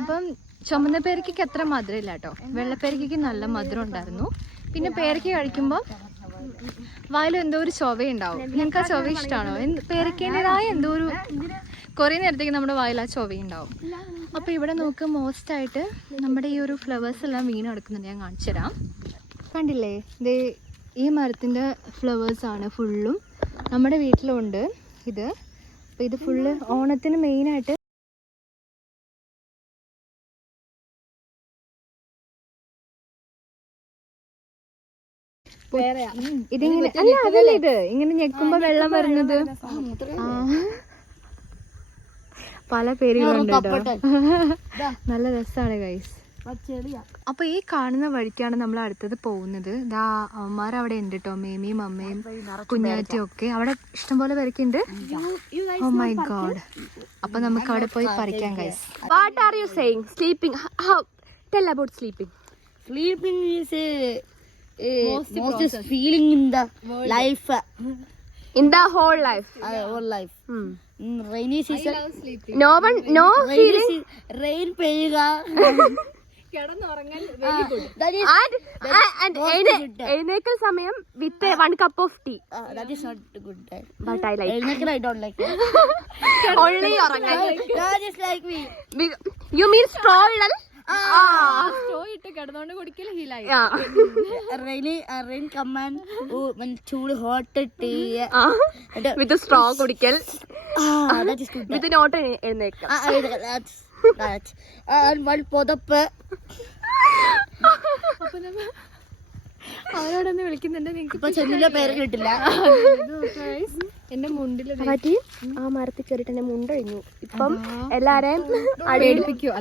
അപ്പം ചുമന്ന പേരയ്ക്ക് അത്ര മധുരം ഇല്ല കേട്ടോ. വെള്ളപ്പേരയ്ക്ക് നല്ല മധുരം ഉണ്ടായിരുന്നു. പിന്നെ പേരയ്ക്ക് കഴിക്കുമ്പോൾ വായിൽ എന്തോ ഒരു ചൊവയുണ്ടാവും. നിങ്ങൾക്ക് ആ ചൊവ ഇഷ്ടമാണോ? പേരയ്ക്കേൻ്റെതായ എന്തോ ഒരു കുറേ നേരത്തേക്ക് നമ്മുടെ വായിൽ ആ ചൊവയുണ്ടാവും. അപ്പോൾ ഇവിടെ നോക്ക്, മോസ്റ്റ് ആയിട്ട് നമ്മുടെ ഈ ഒരു ഫ്ലവേഴ്സ് എല്ലാം വീണ് കിടക്കുന്നുണ്ട്. ഞാൻ കാണിച്ചു തരാം. കണ്ടില്ലേ? ഇത് ഈ മരത്തിൻ്റെ ഫ്ലവേഴ്സാണ് ഫുള്ളും. നമ്മുടെ വീട്ടിലുണ്ട് ഇത്. അപ്പോൾ ഇത് ഫുള്ള് ഓണത്തിന് മെയിനായിട്ട് ഇതിങ്ങനെ അല്ല അതല്ല, ഇത് ഇങ്ങനെ ഞെക്കുമ്പോ വെള്ളം വരുന്നത്. പല പേരുകളുണ്ട് കേട്ടോ. നല്ല രസമാണ് ഗൈസ്. അപ്പൊ ഈ കാണുന്ന വഴിക്കാണ് നമ്മൾ അടുത്തത് പോകുന്നത്. ഇതാ അവന്മാർ അവിടെ ഉണ്ട് കേട്ടോ. മേമിയും അമ്മയും കുഞ്ഞാറ്റും ഒക്കെ അവിടെ ഇഷ്ടംപോലെ പേരൊക്കെയുണ്ട്. Oh my God. അപ്പൊ നമുക്ക് അവിടെ പോയി പറിക്കാം guys. What are you saying? Sleeping. How? Tell about sleeping. Sleeping is most feeling in the life. In the whole life. Whole life. In rainy season. No one, no feeling. Rain പെയ്യുക. That is And എഴുന്നേക്കൽ സമയം with 1 cup of tea. That is not good. But I like. എഴുന്നേക്കൽ I don't like. Only ഉറങ്ങാൻ. That is like me. You mean stroll? Rain come and ചൂട് hot tea. With a straw കുടിക്കൽ. That is good. With note എഴുന്നേൽക്കാം. That's and one പുതപ്പ്. അവരോടൊന്ന് വിളിക്കുന്നുണ്ട്. ഇപ്പൊ ചെന്നിന്റെ പേര് കിട്ടില്ല. എന്റെ മുണ്ടിൽ ആ മരത്തിൽ കയറിട്ട് എന്റെ മുണ്ടഴിഞ്ഞു. ഇപ്പം എല്ലാരെയും അടിപ്പിക്കോ?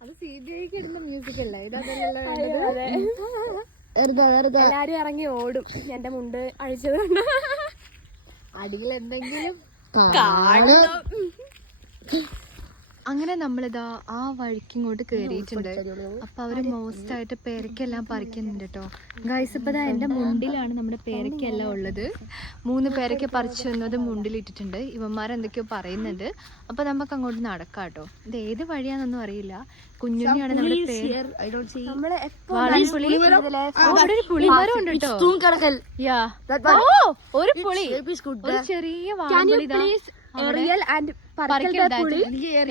അത് CBIക്ക് ഇടുന്ന മ്യൂസിക് അല്ലേ? എല്ലാരും ഇറങ്ങി ഓടും എന്റെ മുണ്ട് അഴിച്ചത് കൊണ്ട്. അടിയിൽ എന്തെങ്കിലും അങ്ങനെ നമ്മളിതാ ആ വഴിക്ക് ഇങ്ങോട്ട് കയറിയിട്ടുണ്ട്. അപ്പൊ അവര് മോസ്റ്റ് ആയിട്ട് പേരയ്ക്കെല്ലാം പറിക്കുന്നുണ്ട് കേട്ടോ ഗൈസ്. ഇപ്പൊ എന്റെ മുണ്ടിലാണ് നമ്മുടെ പേരയ്ക്കെല്ലാം ഉള്ളത്. 3 പേരയ്ക്ക പറിച്ചു വന്നത് മുണ്ടിലിട്ടിട്ടുണ്ട്. ഇവന്മാരെന്തൊക്കെയോ പറയുന്നുണ്ട്. അപ്പൊ നമുക്ക് അങ്ങോട്ട് നടക്കാം കേട്ടോ. ഇത് ഏത് വഴിയാന്നൊന്നും അറിയില്ല. കുഞ്ഞുണ്ണിയാണ് നമ്മുടെ പേര്. വാളൻപുളി. അവിടെ ഒരു പുളിമരം ഉണ്ട് കേട്ടോ. ഒരു പുളി, ഒരു ചെറിയ വാളൻപുളി.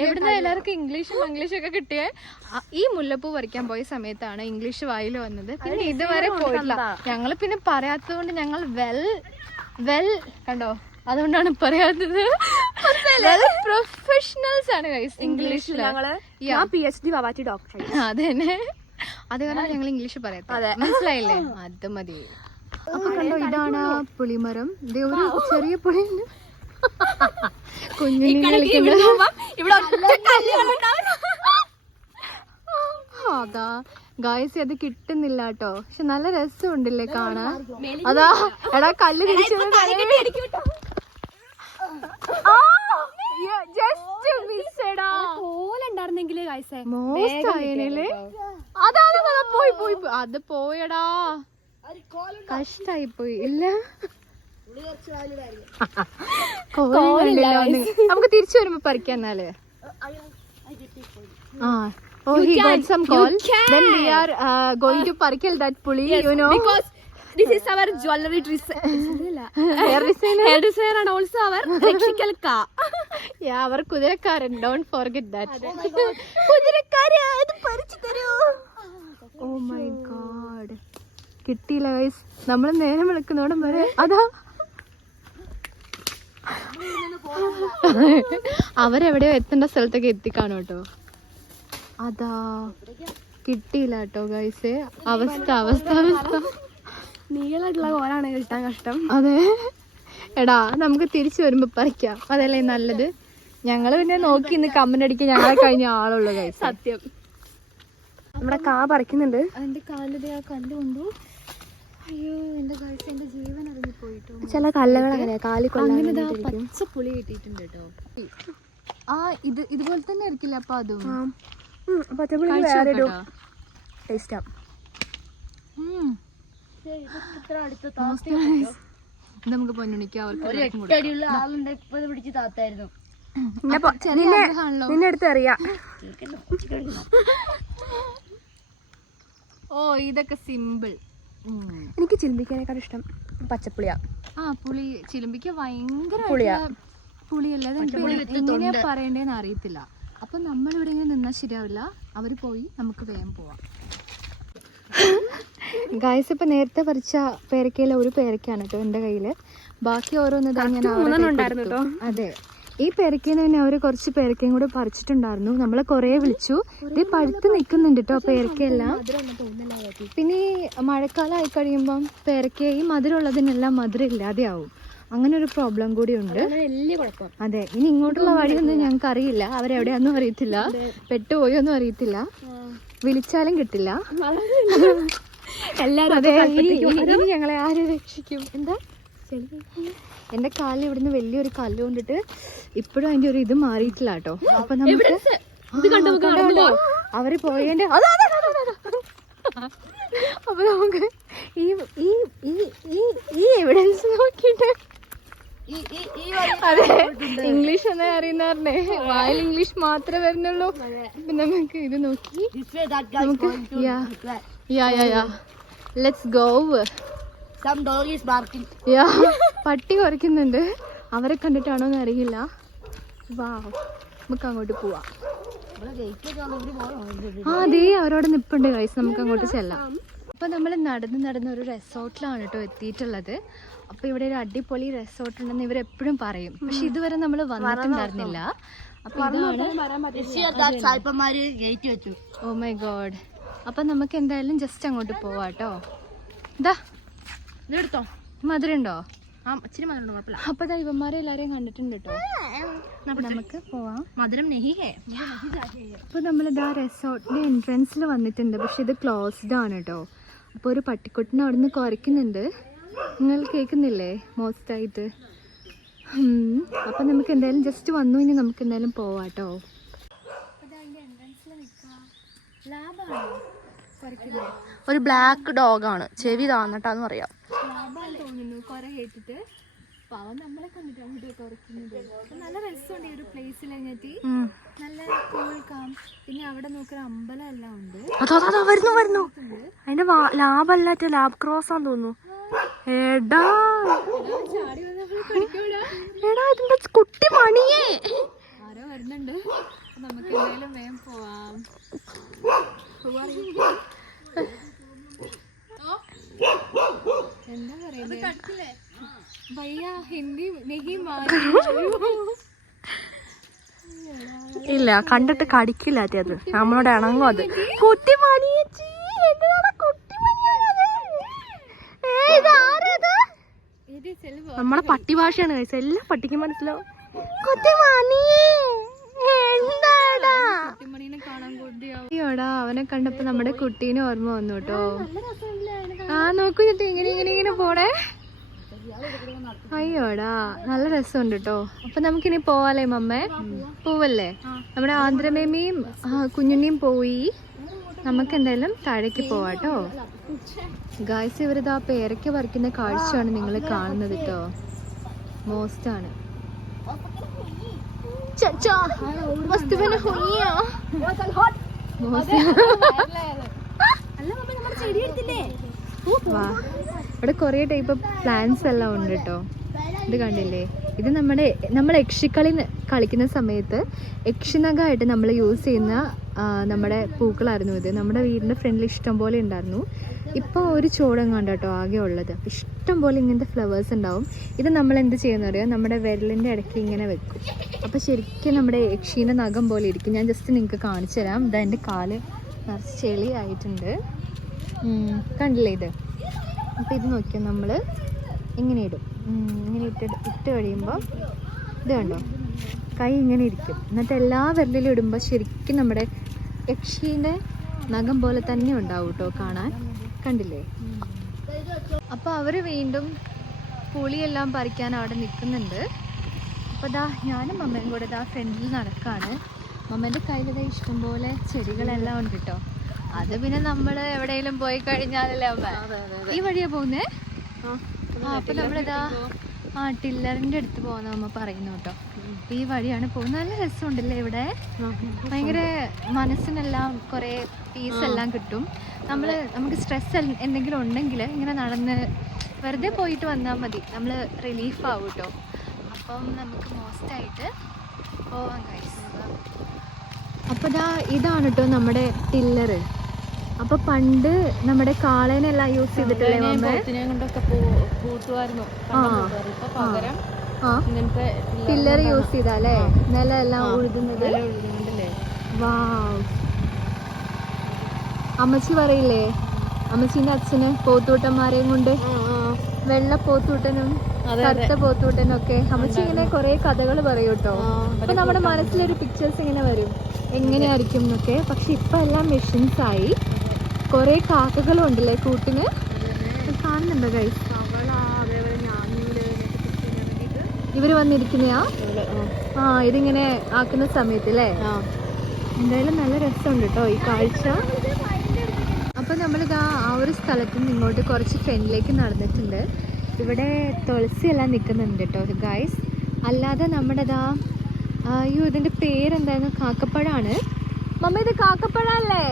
എവിടുന്ന എല്ലാവർക്കും ഇംഗ്ലീഷും ഒക്കെ കിട്ടിയേ ഈ മുല്ലപ്പൂ പറിക്കാൻ പോയ സമയത്താണ് ഇംഗ്ലീഷ് വായിൽ വന്നത്. പിന്നെ ഇതുവരെ പോയിട്ടില്ല. ഞങ്ങൾ പിന്നെ പറയാത്തത് കൊണ്ട് ഞങ്ങൾ വെൽ കണ്ടോ, അതുകൊണ്ടാണ് പറയാത്തത്. പ്രൊഫഷണൽസ് ആണ് ഗൈസ് ഇംഗ്ലീഷിൽ. PhD വവാറ്റി ഡോക്ടർ. അതന്നെ, അത് കാരണം ഞങ്ങൾ ഇംഗ്ലീഷ് പറയാത്ത. മനസ്സിലായില്ലേ? അത് മതി. അപ്പൊ കണ്ടോ, ഇതാണ് പുളിമരം. ഇത് ഒരു ചെറിയ പുളി. കുഞ്ഞിനെ അതാ ഗായ്സ് അത് കിട്ടുന്നില്ല കേട്ടോ. പക്ഷെ നല്ല രസമുണ്ടല്ലേ കാണാൻ. അതാ എടാ കല്ല് തിരിച്ചു പോയി പോയി അത് പോയടാ. കഷ്ടായി പോയി. ഇല്ല നമുക്ക് തിരിച്ചു വരുമ്പോ പറിക്കാം എന്നാല്. Oh, he got some call. Then we are going to parkil that puli, you know. Because this is our jewelry hair designer and also our electrical car. Yeah, our kudirakaran. Don't forget that. Kudirakara, adu parichu tharu. Oh my god. കിട്ടിയില്ല guys. നമ്മൾ നേരം വിളിക്കുന്നോടും വരെ അതാ അവരെവിടെയോ എത്തേണ്ട സ്ഥലത്തൊക്കെ എത്തിക്കാണോ കേട്ടോ. അതാ കിട്ടിയില്ല കേട്ടോ ഗൈസ്. അവസ്ഥ അവസ്ഥ അവസ്ഥ നീളായിട്ടുള്ള കോലാണ് കിട്ടാൻ കഷ്ടം. അതെ എടാ നമുക്ക് തിരിച്ചു വരുമ്പോ പറിക്കാം, അതല്ലേ നല്ലത്. ഞങ്ങള് പിന്നെ നോക്കി ഇന്ന് കമന്റ് അടിക്കാൻ ഞങ്ങളെ കഴിഞ്ഞ ആളുള്ളൂ ഗൈസ്. സത്യം. നമ്മുടെ കാ പറിക്കുന്നുണ്ട്. എന്റെ കാലിൽ ആ കല്ലുകൊണ്ടു. അയ്യോ എന്റെ ഗൈസ്, എന്റെ ജീവൻ ഇറങ്ങി പോയിട്ടോ. ചില കല്ലുകൾ അങ്ങനെ കാലി അങ്ങനെ പച്ച പുളി കിട്ടിയിട്ടുണ്ട് കേട്ടോ. ആ ഇതുപോലെ തന്നെ ആയിരിക്കില്ല അപ്പൊ അതും ടേസ്റ്റാ. നമുക്ക് പൊന്നുണിക്ക് അവർക്ക് നിന്നെ അടുത്ത് അറിയാം. ഓ ഇതൊക്കെ സിമ്പിൾ. എനിക്ക് ചിലമ്പിക്കാനേക്കാൾ ഇഷ്ടം പച്ചപ്പുളിയാ. ആ പുളി ചിലമ്പിക്ക ഭയങ്കര പുളിയല്ല. എങ്ങനെയാ പറയണ്ടേന്ന് അറിയത്തില്ല. അപ്പൊ നമ്മളിവിടെ ഇങ്ങനെ നിന്നാൽ ശരിയാവില്ല. അവര് പോയി നമുക്ക് വേഗം പോവാം. ഗായ്സ് ഇപ്പൊ നേരത്തെ പറിച്ച പേരക്കയില ഒരു പേരക്കാണ് കേട്ടോ എന്റെ കയ്യില്. ബാക്കി ഓരോന്ന് ഞാൻ അതെ ഈ പേരക്കയിൽ തന്നെ അവര് കുറച്ച് പേരക്കയും കൂടെ പറിച്ചിട്ടുണ്ടായിരുന്നു. നമ്മളെ കൊറേ വിളിച്ചു. ഇത് പഴുത്ത് നിക്കുന്നുണ്ട് കേട്ടോ പേരക്കയെല്ലാം. പിന്നെ ഈ മഴക്കാലം ആയി കഴിയുമ്പം പേരക്ക ഈ മധുരമുള്ളതിനെല്ലാം മധുരം ഇല്ലാതെ ആവും. അങ്ങനെ ഒരു പ്രോബ്ലം കൂടി ഉണ്ട്. അതെ ഇനി ഇങ്ങോട്ടുള്ള വഴിയൊന്നും ഞങ്ങൾക്ക് അറിയില്ല. അവരെവിടെയാന്നും അറിയത്തില്ല, പെട്ടുപോയൊന്നും അറിയത്തില്ല, വിളിച്ചാലും കിട്ടില്ല. അതെ ഇനി ഞങ്ങളെ ആര് രക്ഷിക്കും? എന്താ എന്റെ കാലിൽ ഇവിടുന്ന് വലിയൊരു കല്ല് കൊണ്ടിട്ട് ഇപ്പോഴും അതിന്റെ ഒരു ഇത് മാറിയിട്ടില്ല കേട്ടോ. അപ്പൊ നമുക്ക് അവര് പോയതിന്റെ അപ്പൊ നമുക്ക് ഈ എവിഡൻസ് നോക്കിട്ട് അതെ ഇംഗ്ലീഷ് ഒന്നും അറിയുന്നേ വായിൽ ഇംഗ്ലീഷ് മാത്രമേ വരുന്നുള്ളൂ. നമുക്ക് ഇത് നോക്കി നമുക്ക് ലെറ്റ്സ് ഗോ. പട്ടി കുറയ്ക്കുന്നുണ്ട്. അവരെ കണ്ടിട്ടാണോന്ന് അറിയില്ല. വാ നമുക്ക് അങ്ങോട്ട് പോവാം. ആ അതേ അവരോട് നിപ്പുണ്ട് ഗൈസ്. നമുക്ക് അങ്ങോട്ട് ചെല്ലാം. അപ്പൊ നമ്മൾ നടന്ന് ഒരു റിസോർട്ടിലാണ് കേട്ടോ എത്തിയിട്ടുള്ളത്. അപ്പൊ ഇവിടെ ഒരു അടിപൊളി റിസോർട്ട് ഉണ്ടെന്ന് ഇവരെപ്പോഴും പറയും. പക്ഷെ ഇതുവരെ നമ്മൾ വന്നിട്ടുണ്ടായിരുന്നില്ല. അപ്പൊ ഓ മൈ ഗോഡ്. അപ്പൊ നമുക്ക് എന്തായാലും ജസ്റ്റ് അങ്ങോട്ട് പോവാട്ടോ. ഇതാ ഇതെടുത്തോ. മധുരം ഉണ്ടോ? ഇച്ചിരി മധുരം ഉണ്ടോ? കുഴപ്പമില്ല. അപ്പൊ ഇവന്മാരെ എല്ലാരെയും കണ്ടിട്ടുണ്ട് കേട്ടോ. നമുക്ക് പോവാം. മധുരം നെഹിഹേ. അപ്പൊ നമ്മളിതാ റിസോർട്ടിന്റെ എൻട്രൻസിൽ വന്നിട്ടുണ്ട്. പക്ഷെ ഇത് ക്ലോസ്ഡ് ആണ് കേട്ടോ. അപ്പൊ ഒരു പട്ടിക്കുട്ടിനെ അവിടെ നിന്ന് കുറയ്ക്കുന്നുണ്ട്. നിങ്ങൾ കേൾക്കുന്നില്ലേ മോസ്റ്റ് ആയിട്ട്? അപ്പൊ നമുക്ക് എന്തായാലും ജസ്റ്റ് വന്നു. ഇനി നമുക്ക് എന്തായാലും പോവാട്ടോ. ഒരു ബ്ലാക്ക് ഡോഗാണ്. ചെവി താന്നിട്ടാന്ന് പറയാം. തോന്നുന്നു കുറെ കേട്ടിട്ട് പാവം നമ്മളെ കണ്ടിട്ട് അങ്ങോട്ട് കുറയ്ക്കുന്നത്. നല്ല രസമുണ്ട് ഈ ഒരു പ്ലേസിൽ. നല്ല കൂൾ കാം. പിന്നെ അവിടെ നോക്കുന്ന അമ്പലം എല്ലാം ഉണ്ട്. വരുന്നു അതിന്റെ ലാബല്ലാറ്റ ലാബ് ക്രോസ് ആന്ന് തോന്നുന്നു. എടാ ഇതിന്റെ കുട്ടി മണിയേ ആരോ വരുന്നുണ്ട്. നമുക്ക് എന്തായാലും വേഗം പോവാം. എന്താ പറയുന്നത് ഭയ്യ ഹിന്ദി നെഹി ഇല്ല കണ്ടിട്ട് കടിക്കില്ല. അത് നമ്മളോട് ഇണങ്ങും. അത് കുട്ടി മണിയേച്ചി. നമ്മളെ പട്ടി ഭാഷയാണ് കഴിച്ചത്. എല്ലാ പട്ടിക്കും മനസ്സിലാവും. അവൻ മോനെ കണ്ടപ്പോ നമ്മുടെ കുട്ടീനെ ഓർമ്മ വന്നു കേട്ടോ. ആ നോക്കൂ ചേട്ടി ഇങ്ങനെ ഇങ്ങനെ ഇങ്ങനെ പോണേ. അയ്യോടാ നല്ല രസമുണ്ട് കേട്ടോ. അപ്പൊ നമുക്കിനി പോവാലേ മമ്മേ? പോവല്ലേ? നമ്മുടെ ആന്ധ്രമേമിയും കുഞ്ഞുണ്ണിയും പോയി. നമുക്ക് എന്തായാലും താഴേക്ക് പോവാട്ടോ. ഗായ്സ് ഇവരിതാ പേരയ്ക്ക പറിക്കുന്ന കാഴ്ചയാണ് നിങ്ങൾ കാണുന്നത് കേട്ടോ. മോസ്റ്റാണ്. ഇവിടെ കൊറേ ടൈപ്പ് പ്ലാന്റ്സ് എല്ലാം ഉണ്ട് കേട്ടോ. ഇത് കണ്ടില്ലേ? ഇത് നമ്മൾ യക്ഷിക്കളി കളിക്കുന്ന സമയത്ത് യക്ഷിനഗമായിട്ട് നമ്മൾ യൂസ് ചെയ്യുന്ന നമ്മുടെ പൂക്കളായിരുന്നു ഇത്. നമ്മുടെ വീടിൻ്റെ ഫ്രണ്ടിൽ ഇഷ്ടം പോലെ ഉണ്ടായിരുന്നു. ഇപ്പോൾ ഒരു ചോടങ്ങാണ്ട് കേട്ടോ ആകെ ഉള്ളത്. ഇഷ്ടം പോലെ ഇങ്ങനത്തെ ഫ്ലവേഴ്സ് ഉണ്ടാവും. ഇത് നമ്മൾ എന്ത് ചെയ്യുന്ന അറിയാം? നമ്മുടെ വിരലിൻ്റെ ഇടയ്ക്ക് ഇങ്ങനെ വെക്കും. അപ്പോൾ ശരിക്കും നമ്മുടെ യക്ഷീൻ്റെ നഖം പോലെ ഇരിക്കും. ഞാൻ ജസ്റ്റ് നിങ്ങൾക്ക് കാണിച്ചു തരാം. ഇതാ എൻ്റെ കാല് നിറച്ച് ചെളി ആയിട്ടുണ്ട്. കണ്ടില്ലേ ഇത്? അപ്പോൾ ഇത് നോക്കിയാൽ നമ്മൾ ഇങ്ങനെ ഇടും. ഇങ്ങനെ ഇട്ട് കഴിയുമ്പോൾ ഇത് കണ്ടോ, കൈ ഇങ്ങനെ ഇരിക്കും. എന്നിട്ട് എല്ലാ വിരലിലും ഇടുമ്പോൾ ശരിക്കും നമ്മുടെ യക്ഷീൻ്റെ നഖം പോലെ തന്നെ ഉണ്ടാവും കേട്ടോ കാണാൻ. കണ്ടില്ലേ? അപ്പോൾ അവർ വീണ്ടും പുളിയെല്ലാം പറിക്കാൻ അവിടെ നിൽക്കുന്നുണ്ട്. അപ്പോൾ ദാ ഞാനും മമ്മയും കൂടെ ദാ ഫ്രണ്ടിൽ നടക്കാണ്. മമ്മേൻ്റെ കയ്യിൽ ഇഷ്ടംപോലെ ചെടികളെല്ലാം ഉണ്ട് കേട്ടോ. അത് പിന്നെ നമ്മൾ എവിടെയെങ്കിലും പോയി കഴിഞ്ഞാലല്ലേ അമ്മ ഈ വഴിയാ പോകുന്നേ. അപ്പൊ നമ്മളിതാ ടില്ലറിന്റെ അടുത്ത് പോകുന്ന അമ്മ പറയുന്നു കേട്ടോ. ഈ വഴിയാണ് പോകുന്നത്. നല്ല രസമുണ്ടല്ലേ ഇവിടെ? ഭയങ്കര മനസ്സിനെല്ലാം കുറെ പീസ് എല്ലാം കിട്ടും. നമുക്ക് സ്ട്രെസ് എന്തെങ്കിലും ഉണ്ടെങ്കിൽ ഇങ്ങനെ നടന്ന് വെറുതെ പോയിട്ട് വന്നാൽ മതി. നമ്മൾ റിലീഫ് ആവും കേട്ടോ. അപ്പം നമുക്ക് മോസ്റ്റായിട്ട് പോവാൻ കഴിയും. അപ്പോൾ ഇതാണ് കേട്ടോ നമ്മുടെ ടില്ലറ്. അപ്പൊ പണ്ട് നമ്മുടെ കാളേനെല്ലാം യൂസ് ചെയ്തിട്ടില്ലേ ടില്ലർ യൂസ് ചെയ്താലേ നിലം എല്ലാം ഉഴുതുന്നത്. വാവ്. അമ്മച്ചി പറയില്ലേ, അമ്മച്ചീന്റെ അച്ഛന് പോത്തൂട്ടന്മാരെയും കൊണ്ട്, വെള്ള പോത്തൂട്ടനും കറുത്ത പോത്തൂട്ടനും ഒക്കെ. അമ്മച്ചി ഇങ്ങനെ കുറെ കഥകൾ പറയും കേട്ടോ. അപ്പൊ നമ്മുടെ മനസ്സിലൊരു പിക്ചേഴ്സ് ഇങ്ങനെ വരും എങ്ങനെയായിരിക്കും എന്നൊക്കെ. പക്ഷെ ഇപ്പൊ എല്ലാം മെഷീൻസ് ആയി. കുറെ കാക്കകളും ഉണ്ടല്ലേ കൂട്ടിന്. കാണുന്നുണ്ടോ ഗൈസ്? ഇവര് വന്നിരിക്കുന്നയാ. ഇതിങ്ങനെ ആക്കുന്ന സമയത്ത് അല്ലേ? എന്തായാലും നല്ല രസമുണ്ട് കേട്ടോ ഈ കാഴ്ച. അപ്പൊ നമ്മളിതാ ആ ഒരു സ്ഥലത്ത് നിന്ന് ഇങ്ങോട്ട് കുറച്ച് ഫ്രണ്ടിലേക്ക് നടന്നിട്ടുണ്ട്. ഇവിടെ തുളസി എല്ലാം നിൽക്കുന്നുണ്ട് കേട്ടോ ഗൈസ്. അല്ലാതെ നമ്മുടെ അയ്യോ ഇതിന്റെ പേരെന്തായിരുന്നു? കാക്കപ്പഴമാണ് മമ്മ. ഇത് കാക്കപ്പഴല്ലേ?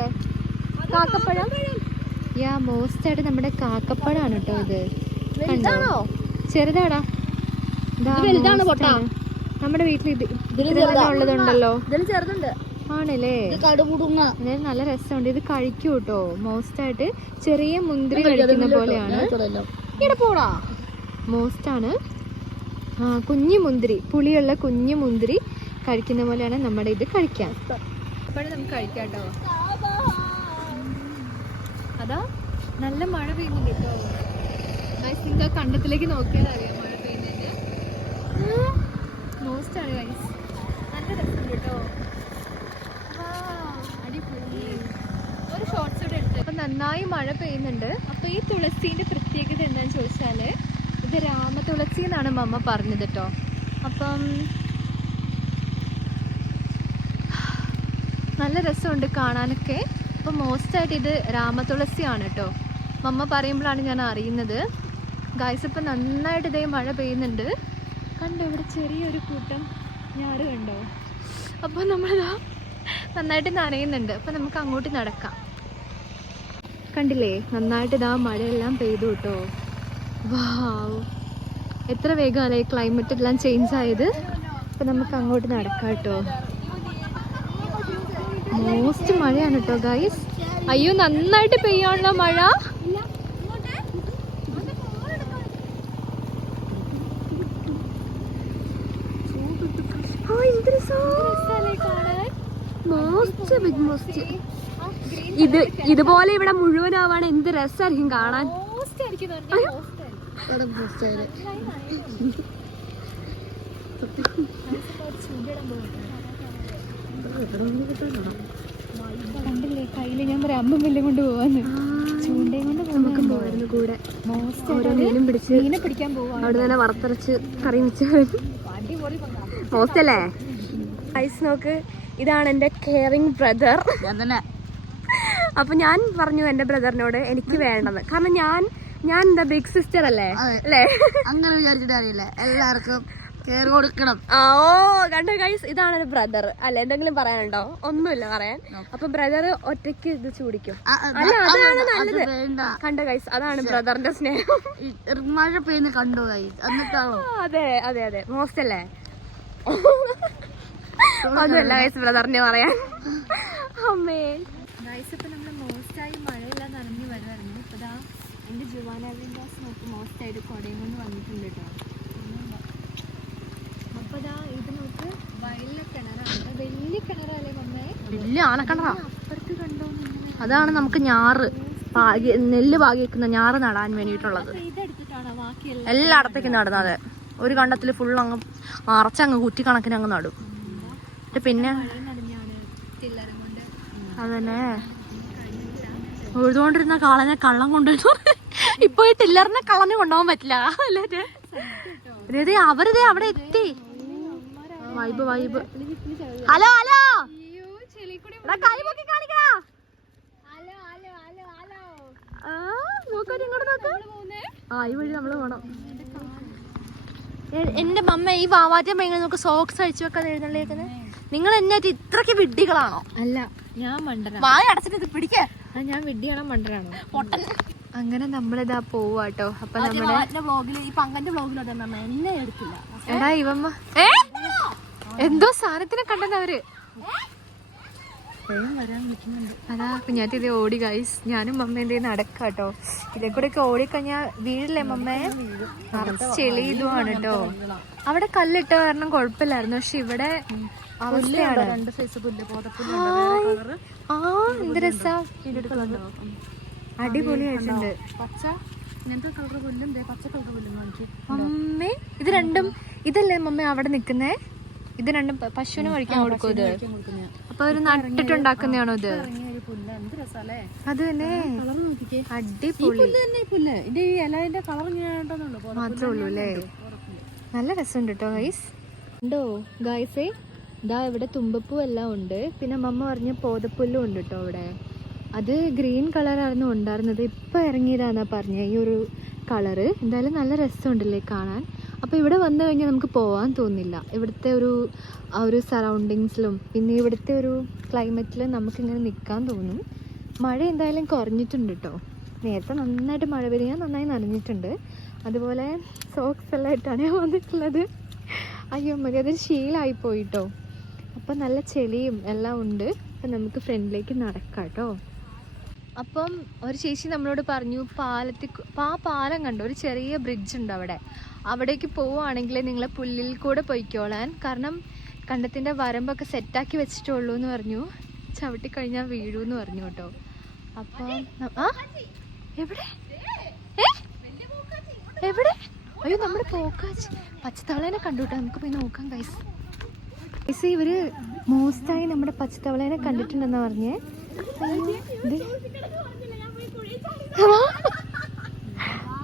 കാക്കപ്പഴം. മോസ്റ്റായിട്ട് നമ്മുടെ കാക്കപ്പഴമാണ് കേട്ടോ ഇത്. കണ്ടോ? ചെറുതാടാ. നമ്മുടെ വീട്ടിൽ ഉള്ളതുണ്ടല്ലോ. ആണല്ലേ? നല്ല രസമുണ്ട്. ഇത് കഴിക്കൂ കേട്ടോ. മോസ്റ്റായിട്ട് ചെറിയ മുന്തിരി കഴിക്കുന്ന പോലെയാണ്. മോസ്റ്റാണ്. കുഞ്ഞു മുന്തിരി, പുളിയുള്ള കുഞ്ഞു മുന്തിരി കഴിക്കുന്ന പോലെയാണ് നമ്മുടെ ഇത് കഴിക്കാൻ. അപ്പോഴും നമുക്ക് കഴിക്കാം കേട്ടോ. അതാ നല്ല മഴ പെയ്യുന്നുണ്ട് കേട്ടോ. നിങ്ങൾക്ക് കണ്ടത്തിലേക്ക് നോക്കിയാൽ അറിയാം മഴ പെയ്യുന്നതിന്. മോസ്റ്റാണ് ഗൈസ്. നല്ല രസമുണ്ട് കേട്ടോ. അടിപൊളി. ഒരു ഷോർട്സ് ഇവിടെ എടുത്ത്. അപ്പം നന്നായി മഴ പെയ്യുന്നുണ്ട്. അപ്പോൾ ഈ തുളസീൻ്റെ പ്രത്യേകത എന്താണെന്ന് ചോദിച്ചാൽ ഇത് രാമതുളസി എന്നാണ് മമ്മ പറഞ്ഞത് കേട്ടോ. അപ്പം നല്ല രസമുണ്ട് കാണാനൊക്കെ. അപ്പോൾ മോസ്റ്റായിട്ട് ഇത് രാമതുളസിയാണ് കേട്ടോ. മമ്മ പറയുമ്പോഴാണ് ഞാൻ അറിയുന്നത്. ഗായ്സ് ഇപ്പം നന്നായിട്ട് ഇതേ മഴ പെയ്യുന്നുണ്ട്. കണ്ടോ ഇവിടെ ചെറിയൊരു കൂട്ടം ഞാറ് കണ്ടോ? അപ്പോൾ നമ്മളിതാ നന്നായിട്ട് നനയുന്നുണ്ട്. അപ്പം നമുക്ക് അങ്ങോട്ട് നടക്കാം. കണ്ടില്ലേ നന്നായിട്ട് ഇതാ മഴയെല്ലാം പെയ്തു കേട്ടോ. വാവ്, എത്ര വേഗമല്ലേ ക്ലൈമറ്റ് എല്ലാം ചേഞ്ച് ആയത്. അപ്പം നമുക്ക് അങ്ങോട്ട് നടക്കാം കേട്ടോ. മോസ്റ്റ് മഴയാണ് കേട്ടോ ഗൈസ്. അയ്യോ നന്നായിട്ട് പെയ്യാനുള്ള മഴ. ഇതുപോലെ ഇവിടെ മുഴുവനാവാണ് എന്ത് രസമായിരിക്കും കാണാൻ. കണ്ടില്ലേ കയ്യില് ഞാൻ പറയാം അമ്മ വല്ലതും കൊണ്ട് പോവാന്ന് ചൂണ്ടയും കൊണ്ട് നമുക്ക് പോവായിരുന്നു കൂടെ മീനും പിടിച്ച് മീനെ പിടിക്കാൻ പോവാ അവിടെ തന്നെ വറുത്തരച്ച് കറി വെച്ച് അടിപൊളി മോസ്റ്റല്ലേ ഐസ് നോക്ക് ഇതാണ് എൻ്റെ കെയറിങ് ബ്രദർ. അപ്പൊ ഞാൻ പറഞ്ഞു എന്റെ ബ്രദറിനോട് എനിക്ക് വേണ്ടത്, കാരണം ഞാൻ എന്താ ബിഗ് സിസ്റ്റർ അല്ലേ അല്ലേ? അങ്ങനെ വിചാരിച്ചിട്ട് അറിയില്ല, എല്ലാവർക്കും കെയർ കൊടുക്കണം. ഓ കണ്ടോ ഗൈസ്, ഇതാണ് ഒരു ബ്രദർ അല്ലെ? എന്തെങ്കിലും പറയാനുണ്ടോ? ഒന്നുമില്ല പറയാൻ. അപ്പൊ ബ്രദർ ഒറ്റയ്ക്ക് ഇത് ചൂടിക്കും. അല്ല അതാണ് നല്ലത്. കണ്ടോ ഗൈസ്, അതാണ് ബ്രദറിന്റെ സ്നേഹം. മഴ പെയ്യുന്ന കണ്ടോ ഗൈസ്, എന്നിട്ടാണോ? അതെ അതെ അതെ, മോസ്റ്റ് അല്ലേ? ഒന്നുമില്ല ഗൈസ് ബ്രദറിനെ പറയാൻ. അമ്മേ ഗൈസ് ഇപ്പൊ നമ്മള് മോസ്റ്റായി മഴയെല്ലാം നനഞ്ഞു വരുമായിരുന്നു. ഇപ്പൊ ദാ എന്റെ ജുവാനാസ് നോക്ക് മോസ്റ്റായിട്ട് കൊടയും കൊണ്ട് വന്നിട്ടുണ്ട് കേട്ടോ. അപ്പൊ ദാ ഇത് നോക്ക് വയലിലെ കിണറാണ്, വലിയ കിണറല്ലേ മമ്മേ? വലിയ ആനക്കിണറാ. അപ്പുറത്ത് കണ്ടോ? അതാണ് നമുക്ക് ഞാറ് നെല്ല് പാകി വെക്കുന്ന ഞാറ് നടാൻ വേണ്ടിയിട്ടുള്ളത്. ഇതെടുത്തിട്ടാണോ ബാക്കിയെല്ലാം? എല്ലായിടത്തേക്കും നടുന്നത്. ഒരു കണ്ടത്തില് ഫുൾ അങ്ങ് അറച്ചങ്ങ് കുറ്റി കണക്കിന് അങ്ങ് നടും. പിന്നെ അതന്നെ ഉഴുതുകൊണ്ടിരുന്ന കാളനെ കള്ളം കൊണ്ടുവരുന്നു. ഇപ്പൊ ഈ ടില്ലറിനെ കള്ളനെ കൊണ്ടുപോകാൻ പറ്റില്ല അല്ലേ? അവരിതേ അവിടെ എത്തി. Vibe vibe. ഹലോ ഹലോ, കൈ പൊക്കി കാണിക്കടാ. ഈ വഴി നമ്മള് പോണം. എന്റെ മമ്മ ഈ വാവാറ്റം ഭയങ്കര നമുക്ക് സോക്സ് അഴിച്ചു വെക്കാൻ എഴുന്നള്ളിയേക്കുന്നത്. നിങ്ങൾ എന്നെ ഇത്രക്ക് വിഡ്ഢികളാണോ? അല്ല, ഞാൻ മണ്ടനാ. വായ അടച്ചിട്ട് ഇത് പിടിക്ക. ഞാൻ വിഡ്ഢിയാണോ മണ്ടനാണോ? പൊട്ടൻ. അങ്ങനെ നമ്മളിതാ പോവാട്ടോ. അപ്പൊ നമ്മുടെ വ്ലോഗില് ഈ പങ്കന്റെ വ്ലോഗിലോ എന്നെ എടുത്തില്ല. എടാ ഇവമ്മ എന്തോ സാധനത്തിനെ കണ്ടെന്നവര് അതാ കുഞ്ഞാറ്റി ഇത് ഓടി ഗൈസ്. ഞാനും മമ്മ എന്തേ നടക്കാട്ടോ. ഇതേ കൂടെ ഒക്കെ ഓടിക്കഴിഞ്ഞാ വീഴില്ലേ മമ്മേ? നിറച്ച് ചെളി ഇതുമാണ് കേട്ടോ. അവിടെ കല്ലിട്ട കാരണം കുഴപ്പമില്ലായിരുന്നു, പക്ഷെ ഇവിടെ അവസ്ഥയാണ്. എന്ത് രസാ, അടിപൊളിയായിട്ടുണ്ട്. മമ്മേ ഇത് രണ്ടും ഇതല്ലേ മമ്മ അവിടെ നിക്കുന്നേ? ഇത് രണ്ടും പശുവിന് കഴിക്കാൻ കൊടുക്കും. ഇത് അപ്പൊ ഒരു നട്ടിട്ടുണ്ടാക്കുന്നതാണോ ഇത്? അത് തന്നെ അടിപൊളി മാത്രമേ ഉള്ളൂ അല്ലേ? നല്ല രസമുണ്ട് കേട്ടോ ഗൈസ്. ഉണ്ടോ ഗൈസേ? ഇതാ ഇവിടെ തുമ്പപ്പൂ എല്ലാം ഉണ്ട്. പിന്നെ മമ്മ പറഞ്ഞ പോതപ്പുല്ലും ഉണ്ട് കേട്ടോ ഇവിടെ. അത് ഗ്രീൻ കളറായിരുന്നു ഉണ്ടായിരുന്നത്, ഇപ്പൊ ഇറങ്ങിയതാന്നാ പറഞ്ഞ ഈ ഒരു കളറ്. എന്തായാലും നല്ല രസമുണ്ടല്ലേ കാണാൻ. അപ്പോൾ ഇവിടെ വന്നു കഴിഞ്ഞാൽ നമുക്ക് പോകാൻ തോന്നില്ല. ഇവിടുത്തെ ആ ഒരു സറൗണ്ടിങ്സിലും പിന്നെ ഇവിടുത്തെ ഒരു ക്ലൈമറ്റിലും നമുക്കിങ്ങനെ നിൽക്കാൻ തോന്നും. മഴ എന്തായാലും കുറഞ്ഞിട്ടുണ്ട് കേട്ടോ. നേരത്തെ നന്നായിട്ട് മഴ പെയ്ത് ഞാൻ നന്നായി നനഞ്ഞിട്ടുണ്ട്. അതുപോലെ സോക്സ് എല്ലാം ആയിട്ടാണ് ഞാൻ വന്നിട്ടുള്ളത്. അയ്യോ മതി, അതൊരു ശീലമായി പോയിട്ടോ. അപ്പം നല്ല ചെളിയും എല്ലാം ഉണ്ട്. അപ്പം നമുക്ക് ഫ്രണ്ടിലേക്ക് നടക്കാം കേട്ടോ. അപ്പം ഒരു ചേച്ചി നമ്മളോട് പറഞ്ഞു പാലം കണ്ടോ, ഒരു ചെറിയ ബ്രിഡ്ജ് ഉണ്ട് അവിടെ. അവിടേക്ക് പോവുകയാണെങ്കിൽ നിങ്ങൾ പുല്ലിൽ കൂടെ പൊയ്ക്കോളാൻ, കാരണം കണ്ടത്തിൻ്റെ വരമ്പൊക്കെ സെറ്റാക്കി വെച്ചിട്ടുള്ളൂ എന്ന് പറഞ്ഞു. ചവിട്ടിക്കഴിഞ്ഞാൽ വീഴൂ എന്ന് പറഞ്ഞു കേട്ടോ. അപ്പം എവിടെ എവിടെ? അയ്യോ നമ്മുടെ പോക്കാച്ചി പച്ചത്തവളേനെ കണ്ടു കേട്ടോ. നമുക്ക് പോയി നോക്കാം ഗൈസ്. ഗൈസ് ഇവര് മോസ്റ്റായി നമ്മുടെ പച്ചത്തവളേനെ കണ്ടിട്ടുണ്ടെന്നാ പറഞ്ഞേ.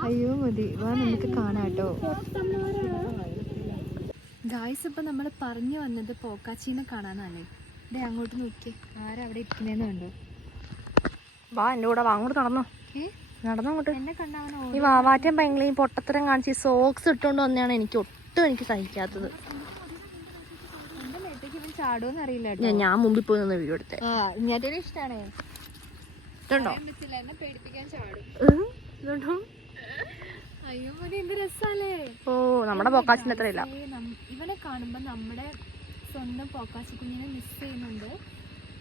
അയ്യോ മതി, വാ നമുക്ക് കാണാട്ടോ. ഗായ്സ് ഇപ്പൊ നമ്മൾ പറഞ്ഞു വന്നത് പോക്കാച്ചീനെ കാണാനാണ്. ഇതേ അങ്ങോട്ട് നോക്കി ആരവിടെ ഇരിക്കുന്നേന്ന് കണ്ടോ? വാ എന്റെ കൂടെ വാ, അങ്ങോട്ട് നടന്നോ. നടന്നോട്ട്. എന്നെ കണ്ടാവനോ ഈ വാവാറ്റം ഭയങ്കര ഈ പൊട്ടത്തരം കാണിച്ച് സോക്സ് ഇട്ടോണ്ട് വന്നെയാണ് എനിക്ക് സഹിക്കാത്തത്. ചാടോന്ന് അറിയില്ല. ഞാൻ മുമ്പിൽ പോയി നിന്ന് വീഡിയോ എടുത്തേ. ഇങ്ങനത്തെ ഇഷ്ടാണേ. ഇതുണ്ടോ? എന്നെ പേടിപ്പിക്കാൻ ചാടും. അയ്യോ മതി, എന്ത് രസാലേ. ഓ നമ്മുടെ പോക്കാച്ചിന്റെ അത്രയില്ല. ഇവനെ കാണുമ്പോ നമ്മുടെ സ്വന്തം പോക്കാച്ചി കുഞ്ഞിനെ മിസ് ചെയ്യുന്നുണ്ട്.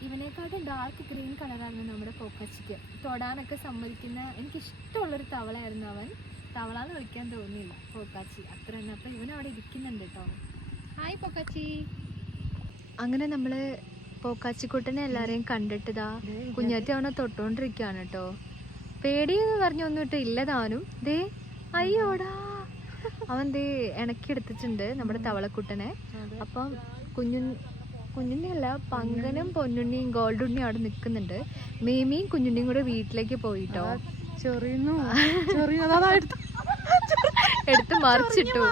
ഇവനെക്കാട്ടും ഡാർക്ക് ഗ്രീൻ കളറായിരുന്നു നമ്മുടെ പോക്കാച്ചിക്ക്. തൊടാനൊക്കെ സമ്മതിക്കുന്ന എനിക്കിഷ്ടമുള്ളൊരു തവളയായിരുന്നു അവൻ. തവളാന്ന് വിളിക്കാൻ തോന്നിയില്ല, പോക്കാച്ചി അത്ര തന്നെ. അപ്പൊ ഇവനവിടെ ഇരിക്കുന്നുണ്ട് കേട്ടോ. ഹായ് പോക്കാച്ചി. അങ്ങനെ നമ്മള് പോക്കാച്ചിക്കുട്ടനെ എല്ലാരെയും കണ്ടിട്ടതാ കുഞ്ഞാറ്റി അവനെ തൊട്ടോണ്ടിരിക്കുകയാണ് കേട്ടോ. പേടിയെന്ന് പറഞ്ഞൊന്നും ഇല്ല താനും. ദേ അയ്യോടാ, അവൻ ദേ ഇണക്കി എടുത്തിട്ടുണ്ട് നമ്മുടെ തവളക്കുട്ടനെ. അപ്പം കുഞ്ഞുണ്ണി അല്ല, പങ്കനും പൊന്നുണ്ണിയും ഗോൾഡുണ്ണിയും അവിടെ നിൽക്കുന്നുണ്ട്. മേമിയും കുഞ്ഞുണ്ണിയും കൂടെ വീട്ടിലേക്ക് പോയിട്ടോ. എടുത്ത് മറിച്ചിട്ടു.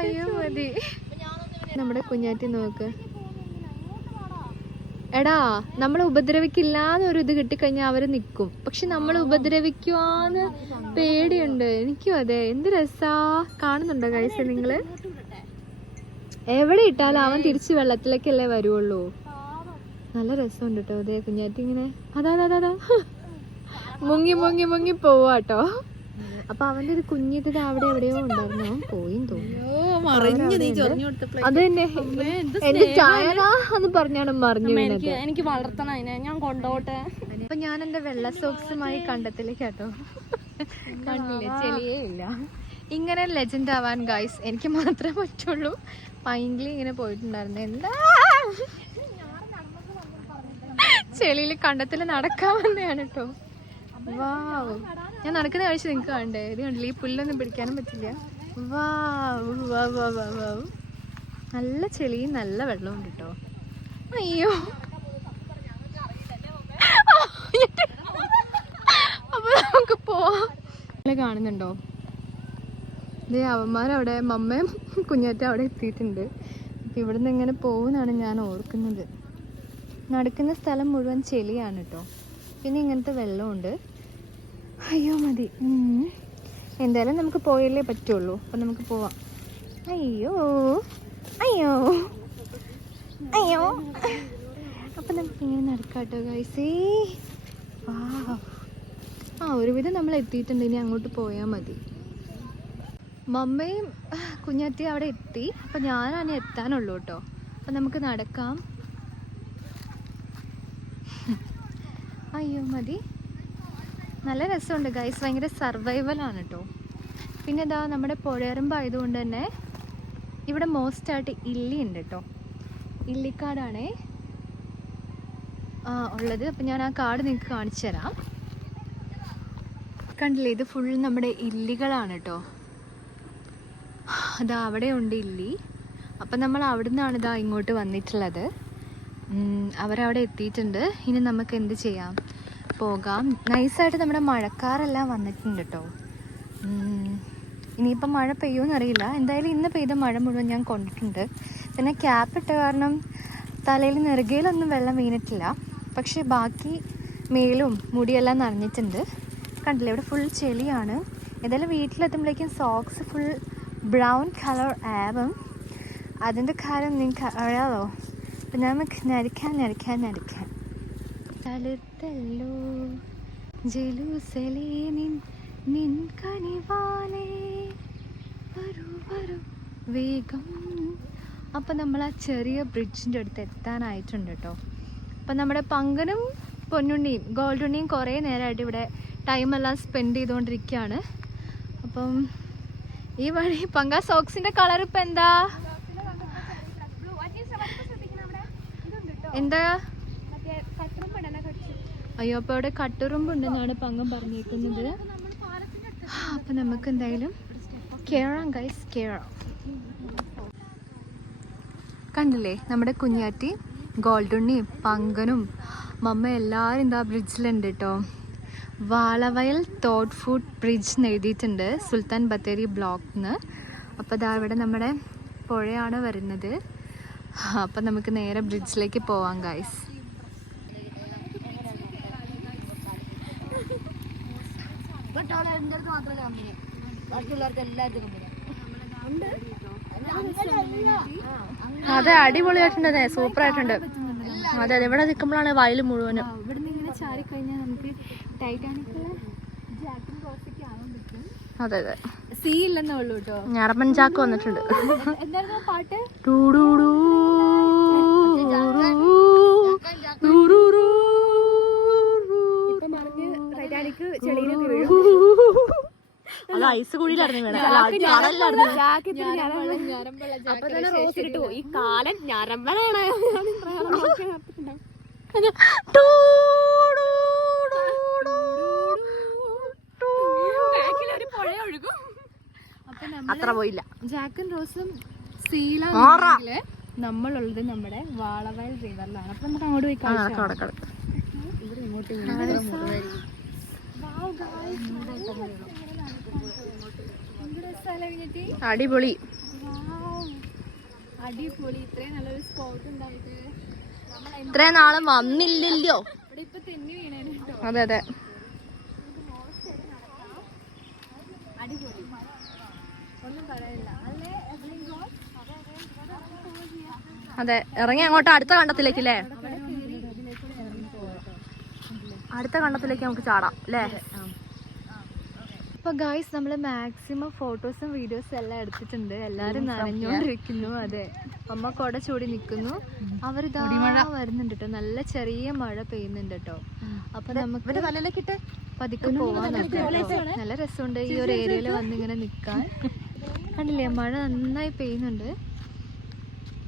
അയ്യോ മതി. നമ്മുടെ കുഞ്ഞാറ്റി നോക്ക്. എടാ, നമ്മൾ ഉപദ്രവിക്കില്ലാന്നൊരു ഇത് കിട്ടിക്കഴിഞ്ഞാൽ അവര് നിക്കും. പക്ഷെ നമ്മൾ ഉപദ്രവിക്കുവാന്ന് പേടിയുണ്ട്. എനിക്കും അതെ. എന്ത് രസാ. കാണുന്നുണ്ടോ ഗൈസ് നിങ്ങള്? എവിടെ ഇട്ടാലും അവൻ തിരിച്ച് വെള്ളത്തിലേക്കല്ലേ വരുവുള്ളൂ. നല്ല രസമുണ്ട് കേട്ടോ. അതെ കുഞ്ഞാറ്റി ഇങ്ങനെ അതാ മുങ്ങി മുങ്ങി മുങ്ങി പോവാട്ടോ. അപ്പൊ അവന്റെ ഒരു കുഞ്ഞിത് അവിടെ എവിടെയോ ഉണ്ടായിരുന്നു. അവൻ പോയിന്ന് തോന്നുന്നു. അത് തന്നെ എന്റെ ചായനാ എന്ന് പറഞ്ഞാണ് മറിഞ്ഞു വീണത്. എനിക്ക് വളർത്തണം അതിനെ, ഞാൻ കൊണ്ടോട്ടെ. അപ്പൊ ഞാൻ എന്റെ വെള്ള സോക്സുമായി കണ്ടത്തിലേക്കാട്ടോ. കണ്ടില്ലേ, ചെളിയേ ഇല്ല. ഇങ്ങനെ ലെജൻഡ് ആവാൻ ഗൈസ് എനിക്ക് മാത്രമേ പറ്റുള്ളൂ. പൈങ്കിളി ഇങ്ങനെ പോയിട്ടുണ്ടായിരുന്നു. എന്താ ചെളിയിൽ കണ്ടത്തിൽ നടക്കാൻ വന്നെയാണ് കേട്ടോ. വാവ്, ഞാൻ നടക്കുന്ന കാഴ്ച നിങ്ങൾക്ക് കണ്ടേ. ഇത് കണ്ടില്ല, ഈ പുല്ലൊന്നും പിടിക്കാനും പറ്റില്ല. വാവ് വാവ് വാവ് വാവ്. നല്ല ചെളിയും നല്ല വെള്ളമുണ്ട് കേട്ടോ. അയ്യോ, അപ്പൊ നമുക്ക് പോവാം. കാണുന്നുണ്ടോ? ഇതേ അവന്മാരവിടെ, മമ്മയും കുഞ്ഞാറ്റ അവിടെ എത്തിയിട്ടുണ്ട്. അപ്പം ഇവിടുന്ന് എങ്ങനെ പോകുമെന്നാണ് ഞാൻ ഓർക്കുന്നത്. നടക്കുന്ന സ്ഥലം മുഴുവൻ ചെളിയാണ് കേട്ടോ. പിന്നെ ഇങ്ങനത്തെ വെള്ളമുണ്ട്. അയ്യോ മതി. എന്തായാലും നമുക്ക് പോയല്ലേ പറ്റുള്ളൂ. അപ്പം നമുക്ക് പോവാം. അയ്യോ അയ്യോ അയ്യോ. അപ്പം നമുക്ക് ഇങ്ങനെ നടക്കാട്ടോ ഗൈസേ. ഒരുവിധം നമ്മൾ എത്തിയിട്ടുണ്ട്. ഇനി അങ്ങോട്ട് പോയാൽ മതി. മമ്മയും കുഞ്ഞാറ്റി അവിടെ എത്തി. അപ്പം ഞാനാണ് എത്താനുള്ളൂ കേട്ടോ. അപ്പം നമുക്ക് നടക്കാം. അയ്യോ മതി. നല്ല രസമുണ്ട് ഗൈസ്. ഭയങ്കര സർവൈവലാണ് കേട്ടോ. പിന്നെ ഇതാ നമ്മുടെ പുഴയറമ്പ് ആയതുകൊണ്ട് തന്നെ ഇവിടെ മോസ്റ്റായിട്ട് ഇല്ലി ഉണ്ട് കേട്ടോ. ഇല്ലിക്കാടാണേ ഉള്ളത്. അപ്പം ഞാൻ ആ കാട് നിങ്ങൾക്ക് കാണിച്ചു തരാം. കണ്ടില്ലേ, ഇത് ഫുൾ നമ്മുടെ ഇല്ലികളാണ് കേട്ടോ. അതാ അവിടെ ഉണ്ട് ഇല്ലി. അപ്പം നമ്മൾ അവിടെ നിന്നാണ് ഇതാ ഇങ്ങോട്ട് വന്നിട്ടുള്ളത്. അവരവിടെ എത്തിയിട്ടുണ്ട്. ഇനി നമുക്ക് എന്ത് ചെയ്യാം, പോകാം. നൈസായിട്ട് നമ്മുടെ മഴക്കാറെല്ലാം വന്നിട്ടുണ്ട് കേട്ടോ. ഇനിയിപ്പം മഴ പെയ്യുമെന്ന് അറിയില്ല. എന്തായാലും ഇന്ന് പെയ്ത മഴ മുഴുവൻ ഞാൻ കൊണ്ടിട്ടുണ്ട്. പിന്നെ ക്യാപ്പ് ഇട്ട കാരണം തലയിൽ നെറുകയിലൊന്നും വെള്ളം വീണിട്ടില്ല. പക്ഷെ ബാക്കി മേലും മുടിയെല്ലാം നനഞ്ഞിട്ടുണ്ട്. കണ്ടില്ലേ, ഇവിടെ ഫുൾ ചെളിയാണ്. എന്തായാലും വീട്ടിലെത്തുമ്പോഴേക്കും സോക്സ് ഫുൾ ബ്രൗൺ കളർ ആവും. അതിൻ്റെ കാര്യം നിങ്ങൾക്ക് അറിയാമോ? അപ്പം നമുക്ക് നരക്കാൻ തളുത്തല്ലോ ജലൂസലേനിൻ നിൻ കണിവാലേ വരൂ വരൂ വേഗം. അപ്പം നമ്മൾ ആ ചെറിയ ബ്രിഡ്ജിൻ്റെ അടുത്ത് എത്താനായിട്ടുണ്ട് കേട്ടോ. അപ്പം നമ്മുടെ പങ്കനും പൊന്നുണ്ണിയും ഗോൾഡുണ്ണിയും കുറേ നേരമായിട്ട് ഇവിടെ ടൈമെല്ലാം സ്പെൻഡ് ചെയ്തുകൊണ്ടിരിക്കുകയാണ്. അപ്പം ഈ വഴി പങ്ക സോക്സിൻ്റെ കളർ ഇപ്പം എന്താ എന്താ? അയ്യോ, അപ്പോൾ അവിടെ കട്ടുറുമ്പുണ്ടെന്നാണ് പങ്കം പറഞ്ഞേക്കുന്നത്. അപ്പം നമുക്ക് എന്തായാലും കേറാം ഗൈസ്, കേറാം. കണ്ടില്ലേ, നമ്മുടെ കുഞ്ഞാറ്റി ഗോൾഡുണ്ണിയും പങ്കനും മമ്മ എല്ലാവരും എന്താ ബ്രിഡ്ജിലുണ്ട് കേട്ടോ. വാളവയൽ തോട്ട് ഫുഡ് ബ്രിഡ്ജ് എന്ന് എഴുതിയിട്ടുണ്ട്, സുൽത്താൻ ബത്തേരി ബ്ലോക്കിൽ നിന്ന്. അപ്പോൾ ഇതാ ഇവിടെ നമ്മുടെ പുഴയാണ് വരുന്നത്. അപ്പം നമുക്ക് നേരെ ബ്രിഡ്ജിലേക്ക് പോവാം ഗൈസ്. അതെ, അടിപൊളിയായിട്ടുണ്ട്, സൂപ്പർ ആയിട്ടുണ്ട്. അതെ, ഇവിടെ നിൽക്കുമ്പോഴാണ് വയൽ മുഴുവനും. ഇവിടെ നിന്ന് ഇങ്ങനെ ചാരി കഴിഞ്ഞാൽ നമുക്ക് ടൈറ്റാനിക്കിലെ ജാക്കിൻ റോസൊക്കെ ആവാൻ പറ്റും. അതെ അതെ, സീ ഇല്ലെന്നേ ഉള്ളൂ കേട്ടോ. ഞറമ്പൻ ചാക്ക് വന്നിട്ടുണ്ട്. എന്തായിരുന്നു പാട്ട്? ടൈറ്റാനിക് ചെളിയിൽ അത് ഐസ് കുഴിയിലായിരുന്നു. അപ്പൊ തന്നെ റോസ് കിട്ടുമോ? ഈ കാലൻ ഞരമ്പനാണ്. അത്ര പോയില്ല. ജാക്കും റോസും സീലാണെങ്കില് നമ്മളുള്ളത് നമ്മുടെ വാളവയൽ റിവറിലാണ്. അപ്പൊ നമുക്ക് അങ്ങോട്ട് പോയി കാഴ്ച. അടിപൊളി അടിപൊളി. ഇത്രയും നല്ലൊരു സ്പോട്ട് ഉണ്ടായിട്ട് ഇത്രയും നാളും വന്നില്ലല്ലോ. ഇവിടെ ഇപ്പൊ തെന്നി വീണേന് കേട്ടോ. അതെ അതെ അടിപൊളി, ഒന്നും പറയാനില്ല. അല്ലേ അതെ. ഇറങ്ങി അങ്ങോട്ട് അടുത്ത കണ്ടത്തിലേക്കല്ലേ? അടുത്ത കണ്ടത്തിലേക്ക് നമുക്ക് ചാടാം അല്ലേ? അപ്പൊ ഗായ്സ് നമ്മള് മാക്സിമം ഫോട്ടോസും വീഡിയോസും എല്ലാം എടുത്തിട്ടുണ്ട്. എല്ലാരും നനഞ്ഞോണ്ടിരിക്കുന്നു. അതെ, അമ്മ കൊട ചൂടി നിക്കുന്നു. അവരിതാ വരുന്നുണ്ട് കേട്ടോ. നല്ല ചെറിയ മഴ പെയ്യുന്നുണ്ട് കേട്ടോ. അപ്പൊ നമുക്ക് പതുക്കെ പോവാൻ നോക്കാം. നല്ല രസമുണ്ട് ഈ ഒരു ഏരിയയിൽ വന്നിങ്ങനെ നിക്കാൻ. കണ്ടില്ലേ, മഴ നന്നായി പെയ്യുന്നുണ്ട്.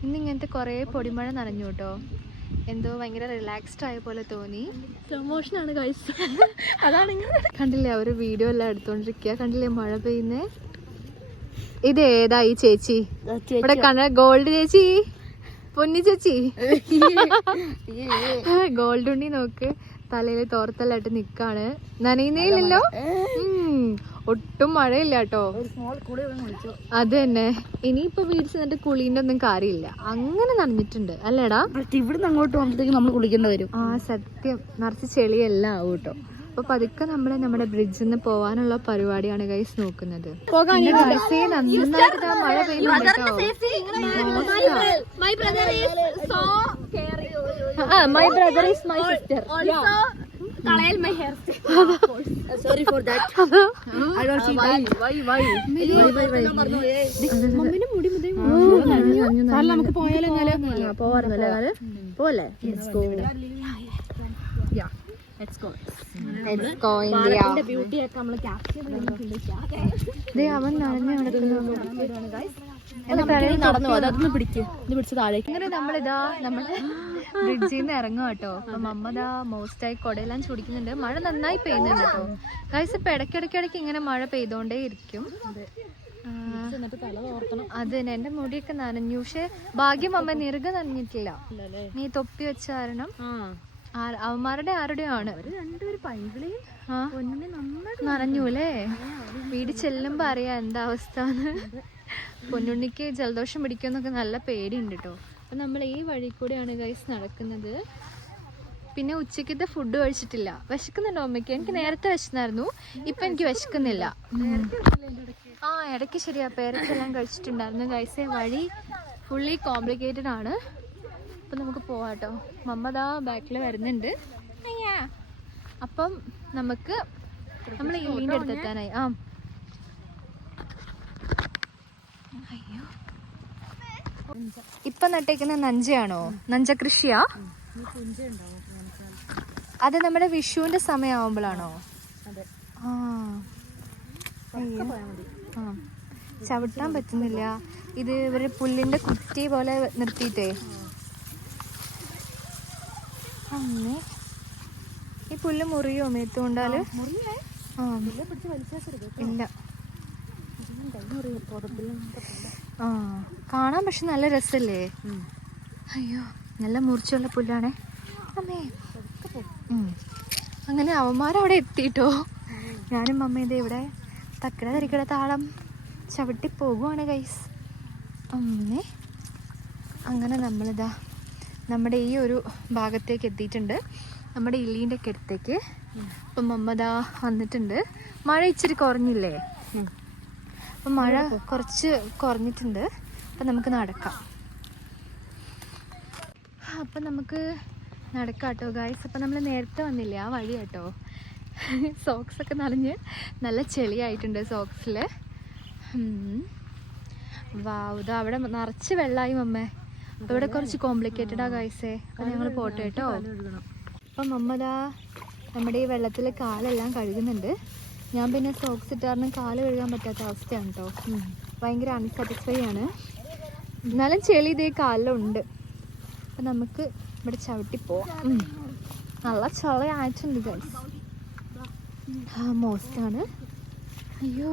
ഇന്നിങ്ങനത്തെ കുറേ പൊടിമഴ നനഞ്ഞു കേട്ടോ. എന്തോ ഭയങ്കര റിലാക്സ്ഡ് ആയ പോലെ തോന്നി. പ്രൊമോഷനാണ് കഴിച്ചത്. അതാണ് കണ്ടില്ലേ, അവര് വീഡിയോ എല്ലാം എടുത്തോണ്ടിരിക്കുക. കണ്ടില്ലേ മഴ പെയ്യുന്നേ. ഇത് ഏതാ ഈ ചേച്ചി ഇവിടെ കണ്ട? ഗോൾഡ് ചേച്ചി, പൊന്നി ചേച്ചി. ഗോൾഡ് ഉണ്ണി നോക്ക്, തലയില് തോർത്തെല്ലായിട്ട് നിക്കാണ്. നനയുന്നേയില്ലല്ലോ. ഒട്ടും മഴയില്ല കേട്ടോ. അത് തന്നെ. ഇനിയിപ്പോ വീട് ചെന്നിട്ട് കുളീന്റെ ഒന്നും കാര്യമില്ല. അങ്ങനെ നനഞ്ഞിട്ടുണ്ട് അല്ലേടാ? ഇവിടുന്ന് അങ്ങോട്ട് വന്നിട്ടേക്ക് നമ്മൾ കുളിക്കേണ്ടി വരും. ആ സത്യം, നിറച്ച് ചെളിയെല്ലാം ആവും കേട്ടോ. അപ്പൊ പതുക്കെ നമ്മുടെ ബ്രിഡ്ജിൽ നിന്ന് പോവാനുള്ള പരിപാടിയാണ് ഗൈസ് നോക്കുന്നത്. നന്നായിട്ട് മഴ പെയ്യുന്നുണ്ട് കേട്ടോ. My brother is my sister. കളയൽ my hair. Sorry for that. I don't see why മമ്മിന്റെ മുടി മുതൽ നമുക്ക് പോയാലോ? പോവാറുന്നല്ലേ? പോലെ അവൻ നടന്നു അങ്ങനെ നമ്മളിതാ നമ്മള് ബ്രിഡ്ജിൽ നിന്ന് ഇറങ്ങും കേട്ടോ. അപ്പൊ മമ്മതാ മോസ്റ്റായി കൊടയെല്ലാം ചുടിക്കുന്നുണ്ട്. മഴ നന്നായി പെയ്യുന്നുണ്ട് കേട്ടോ ഗൈസ്. ഇപ്പൊ ഇടയ്ക്കിടയ്ക്ക് ഇങ്ങനെ മഴ പെയ്തോണ്ടേ ഇരിക്കും. അത് തന്നെ, എന്റെ മുടിയൊക്കെ നനഞ്ഞു. പക്ഷെ ഭാഗ്യം അമ്മ നിറുക നനഞ്ഞിട്ടില്ല. നീ തൊപ്പി വെച്ച കാരണം അവന്മാരുടെ ആരുടെയാണ് നനഞ്ഞു അല്ലേ? വീട് ചെല്ലുമ്പോ അറിയാം എന്താ അവസ്ഥ. പൊന്നുണ്ണിക്ക് ജലദോഷം പിടിക്കുമെന്നൊക്കെ നല്ല പേടിയുണ്ട് കേട്ടോ. അപ്പൊ നമ്മൾ ഈ വഴി കൂടെയാണ് ഗൈസ് നടക്കുന്നത്. പിന്നെ ഉച്ചക്കത്തെ ഫുഡ് കഴിച്ചിട്ടില്ല. വിശക്കുന്നുണ്ടോ അമ്മയ്ക്ക്? എനിക്ക് നേരത്തെ വിശന്നായിരുന്നു, ഇപ്പൊ എനിക്ക് വിശക്കുന്നില്ല. ആ ഇടയ്ക്ക് ശരിയാ, പേരക്കെല്ലാം കഴിച്ചിട്ടുണ്ടായിരുന്നു ഗൈസ്. വഴി ഫുള്ളി കോംപ്ലിക്കേറ്റഡ് ആണ്. അപ്പം നമുക്ക് പോവാട്ടോ. മമ്മതാ ബാക്കിൽ വരുന്നുണ്ട്. അപ്പം നമുക്ക് നമ്മൾ ഇല്ലിൻ്റെ അടുത്തെത്താനായി. അയ്യോ, ഇപ്പൊ നട്ടേക്കുന്ന നഞ്ചയാണോ? നഞ്ച കൃഷിയാ? അത് നമ്മുടെ വിഷുവിന്റെ സമയമാവുമ്പോഴാണോ? ചവിട്ടാൻ പറ്റുന്നില്ല. ഇത് ഇവര് പുല്ലിന്റെ കുറ്റി പോലെ നിർത്തിയിട്ടേ. അമ്മേ, ഈ പുല്ല് മുറിയോ മേത്തുകൊണ്ടാല്? ഇല്ല. കാണാൻ പക്ഷെ നല്ല രസല്ലേ? അയ്യോ, നല്ല മൂർച്ചയുള്ള പുല്ലാണേ അമ്മേ. അങ്ങനെ അവന്മാരവിടെ എത്തിട്ടോ. ഞാനും മമ്മയുടെ ഇവിടെ തക്കട തരിക്കട താളം ചവിട്ടി പോകുവാണ് ഗൈസ്. അമ്മേ, അങ്ങനെ നമ്മളിതാ നമ്മുടെ ഈ ഒരു ഭാഗത്തേക്ക് എത്തിയിട്ടുണ്ട്, നമ്മുടെ ഇല്ലീൻ്റെ ഒക്കെ അടുത്തേക്ക്. അപ്പം മമ്മതാ വന്നിട്ടുണ്ട്. മഴ ഇച്ചിരി കുറഞ്ഞില്ലേ? അപ്പം മഴ കുറച്ച് കുറഞ്ഞിട്ടുണ്ട്. അപ്പം നമുക്ക് നടക്കാം. അപ്പം നമുക്ക് നടക്കാം കേട്ടോ ഗായ്സ്. അപ്പം നമ്മൾ നേരത്തെ വന്നില്ലേ ആ വഴി കേട്ടോ. സോക്സൊക്കെ നനഞ്ഞ് നല്ല ചെളിയായിട്ടുണ്ട് സോക്സിൽ. വാവ്, അവിടെ നിറച്ച് വെള്ളമായി മമ്മേ. അപ്പോൾ ഇവിടെ കുറച്ച് കോംപ്ലിക്കേറ്റഡാ ഗായ്സേ. അപ്പം ഞങ്ങൾ പോട്ടെ കേട്ടോ. അപ്പം മമ്മതാ നമ്മുടെ ഈ വെള്ളത്തിൽ കാലെല്ലാം കഴുകുന്നുണ്ട്. ഞാൻ പിന്നെ സോക്സ് ഇട്ട് കാരണം കാല് കഴുകാൻ പറ്റാത്ത അവസ്ഥയാണ് കേട്ടോ. ഭയങ്കര അൺസാറ്റിസ്ഫൈ ആണ്. എന്നാലും ചെളി ഇതേ കാലിലുണ്ട്. അപ്പം നമുക്ക് ഇവിടെ ചവിട്ടി പോവാം. നല്ല ചളയായിട്ടുണ്ട് ഗൈസ്. മോസ്റ്റാണ്. അയ്യോ,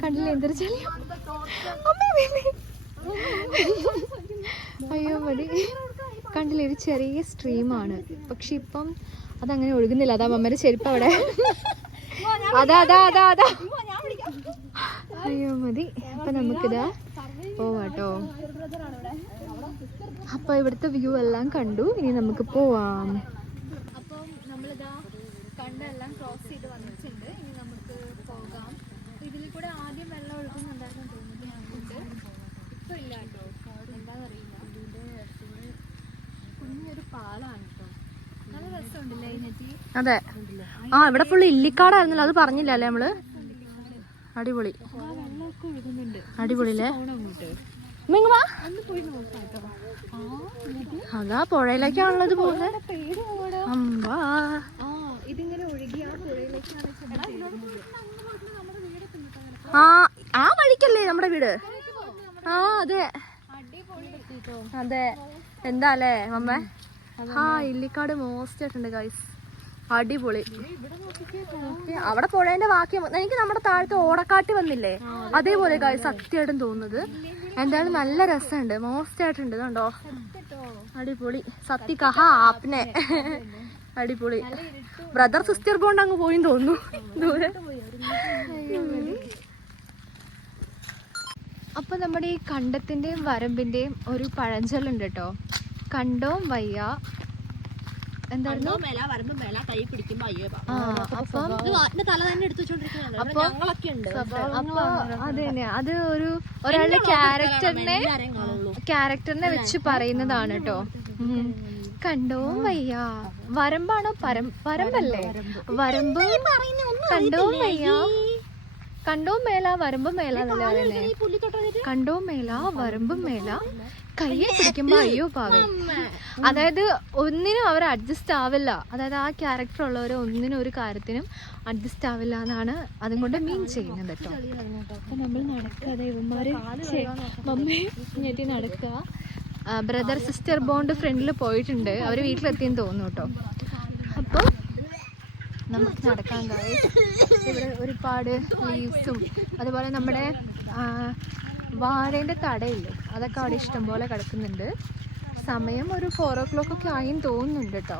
കണ്ടില്ലേ എന്തൊരു ചെളിയോ. അയ്യോ മതി. കണ്ടില്ലേ, ഒരു ചെറിയ സ്ട്രീമാണ്, പക്ഷെ ഇപ്പം അതങ്ങനെ ഒഴുകുന്നില്ല. അതാ മമ്മയുടെ ചെരുപ്പ് അവിടെ. അതാ അതാ അതാ അതാ. അയ്യോ മതി. അപ്പൊ നമുക്കിതാ പോവാട്ടോ. അപ്പൊ ഇവിടുത്തെ വ്യൂ എല്ലാം കണ്ടു, ഇനി നമുക്ക് പോവാം. അപ്പം നമ്മളിതാ കണ്ടെല്ലാം ക്രോസ് ചെയ്ത് വന്നിട്ടുണ്ട്. ഇനി നമുക്ക് പോകാം. ഇതിൽ കൂടെ ആദ്യം വെള്ളം ഒഴുകുന്നുണ്ടായിരുന്നു തോന്നുന്നത് ഞങ്ങൾക്ക്. ഇപ്പൊ ഇല്ല കേട്ടോ, എന്താണെന്നറിയില്ല. കുഞ്ഞൊരു പാലാണ് കേട്ടോ. നല്ല രസമുണ്ടല്ലേ ഇതിനെത്തി. അതെ. ആ ഇവിടെ ഫുള്ള് ഇല്ലിക്കാടായിരുന്നല്ലോ, അത് പറഞ്ഞില്ല അല്ലേ നമ്മള്. അടിപൊളി, വെള്ളമൊക്കെ ഒഴുകുന്നുണ്ട്. അടിപൊളിയില്ലേ. അതാ പുഴയിലേക്കാണുള്ളത് പോകുന്നത്. അമ്പാ, ഇതിങ്ങനെ ഒഴുകി ആ പുഴയിലേക്കാണ്. ആ വഴിക്കല്ലേ നമ്മുടെ വീട്. ആ അതെ അതെ. എന്താ അല്ലേ മമ്മ. ആ ഇല്ലിക്കാട് മോസ്റ്റ് ആയിട്ടുണ്ട് ഗൈസ്, അടിപൊളി. അവിടെ പുഴേന്റെ ബാക്കി എനിക്ക് നമ്മുടെ താഴത്തെ ഓടക്കാട്ടി വന്നില്ലേ, അതേപോലെ ഗൈസ് സത്യമായിട്ടും തോന്നുന്നത്. എന്തായാലും നല്ല രസമുണ്ട്, മോസ്റ്റ് ആയിട്ടുണ്ട്. കണ്ടോ, അടിപൊളി. സത്യ കഹാ ആപ്നെ. അടിപൊളി. ബ്രദർ സിസ്റ്റർ ബോണ്ട് അങ്ങ് പോയി തോന്നുന്നു ദൂരെ. അപ്പൊ നമ്മുടെ ഈ കണ്ടത്തിന്റെയും വരമ്പിന്റെയും ഒരു പഴഞ്ചൊല്ലുണ്ട് കേട്ടോ. കണ്ടോം വയ്യ എന്തായിരുന്നു. അപ്പൊ അത് തന്നെ, അത് ഒരാളുടെ ക്യാരക്ടറിനെ വെച്ച് പറയുന്നതാണ് കേട്ടോ. കണ്ടോം വയ്യ. വരമ്പാണോ വരമ്പല്ലേ, വരമ്പ്. കണ്ടോം വയ്യ, കണ്ടോം മേല വരമ്പും മേല എന്നല്ലേ പറയുന്നത്. കണ്ടോം മേല വരമ്പും മേല, കയ്യെ പിടിക്കുമ്പോ അയ്യോ പാവേ. അതായത് ഒന്നിനും അവർ അഡ്ജസ്റ്റ് ആവില്ല. അതായത് ആ ക്യാരക്ടർ ഉള്ളവർ ഒന്നിനും ഒരു കാര്യത്തിനും അഡ്ജസ്റ്റ് ആവില്ല എന്നാണ് അതും കൊണ്ട് മീൻ ചെയ്യുന്നത് കേട്ടോ. അപ്പൊ നമ്മൾ നടക്കുക, ഇവന്മാര് മമ്മയും ഞെട്ടി നടക്കുക. ബ്രദർ സിസ്റ്റർ ബോണ്ട് ഫ്രണ്ടിൽ പോയിട്ടുണ്ട്, അവര് വീട്ടിലെത്തിയെന്ന് തോന്നുന്നു കേട്ടോ. അപ്പൊ നമുക്ക് നടക്കാൻ കഴിയും. ഇവിടെ ഒരുപാട് ലീവ്സും അതുപോലെ നമ്മുടെ വാഴേൻ്റെ തടയില്ലേ, അതൊക്കെ അവിടെ ഇഷ്ടംപോലെ കിടക്കുന്നുണ്ട്. സമയം ഒരു 4 o'clock ഒക്കെ ആയിന്ന് തോന്നുന്നുണ്ട് കേട്ടോ.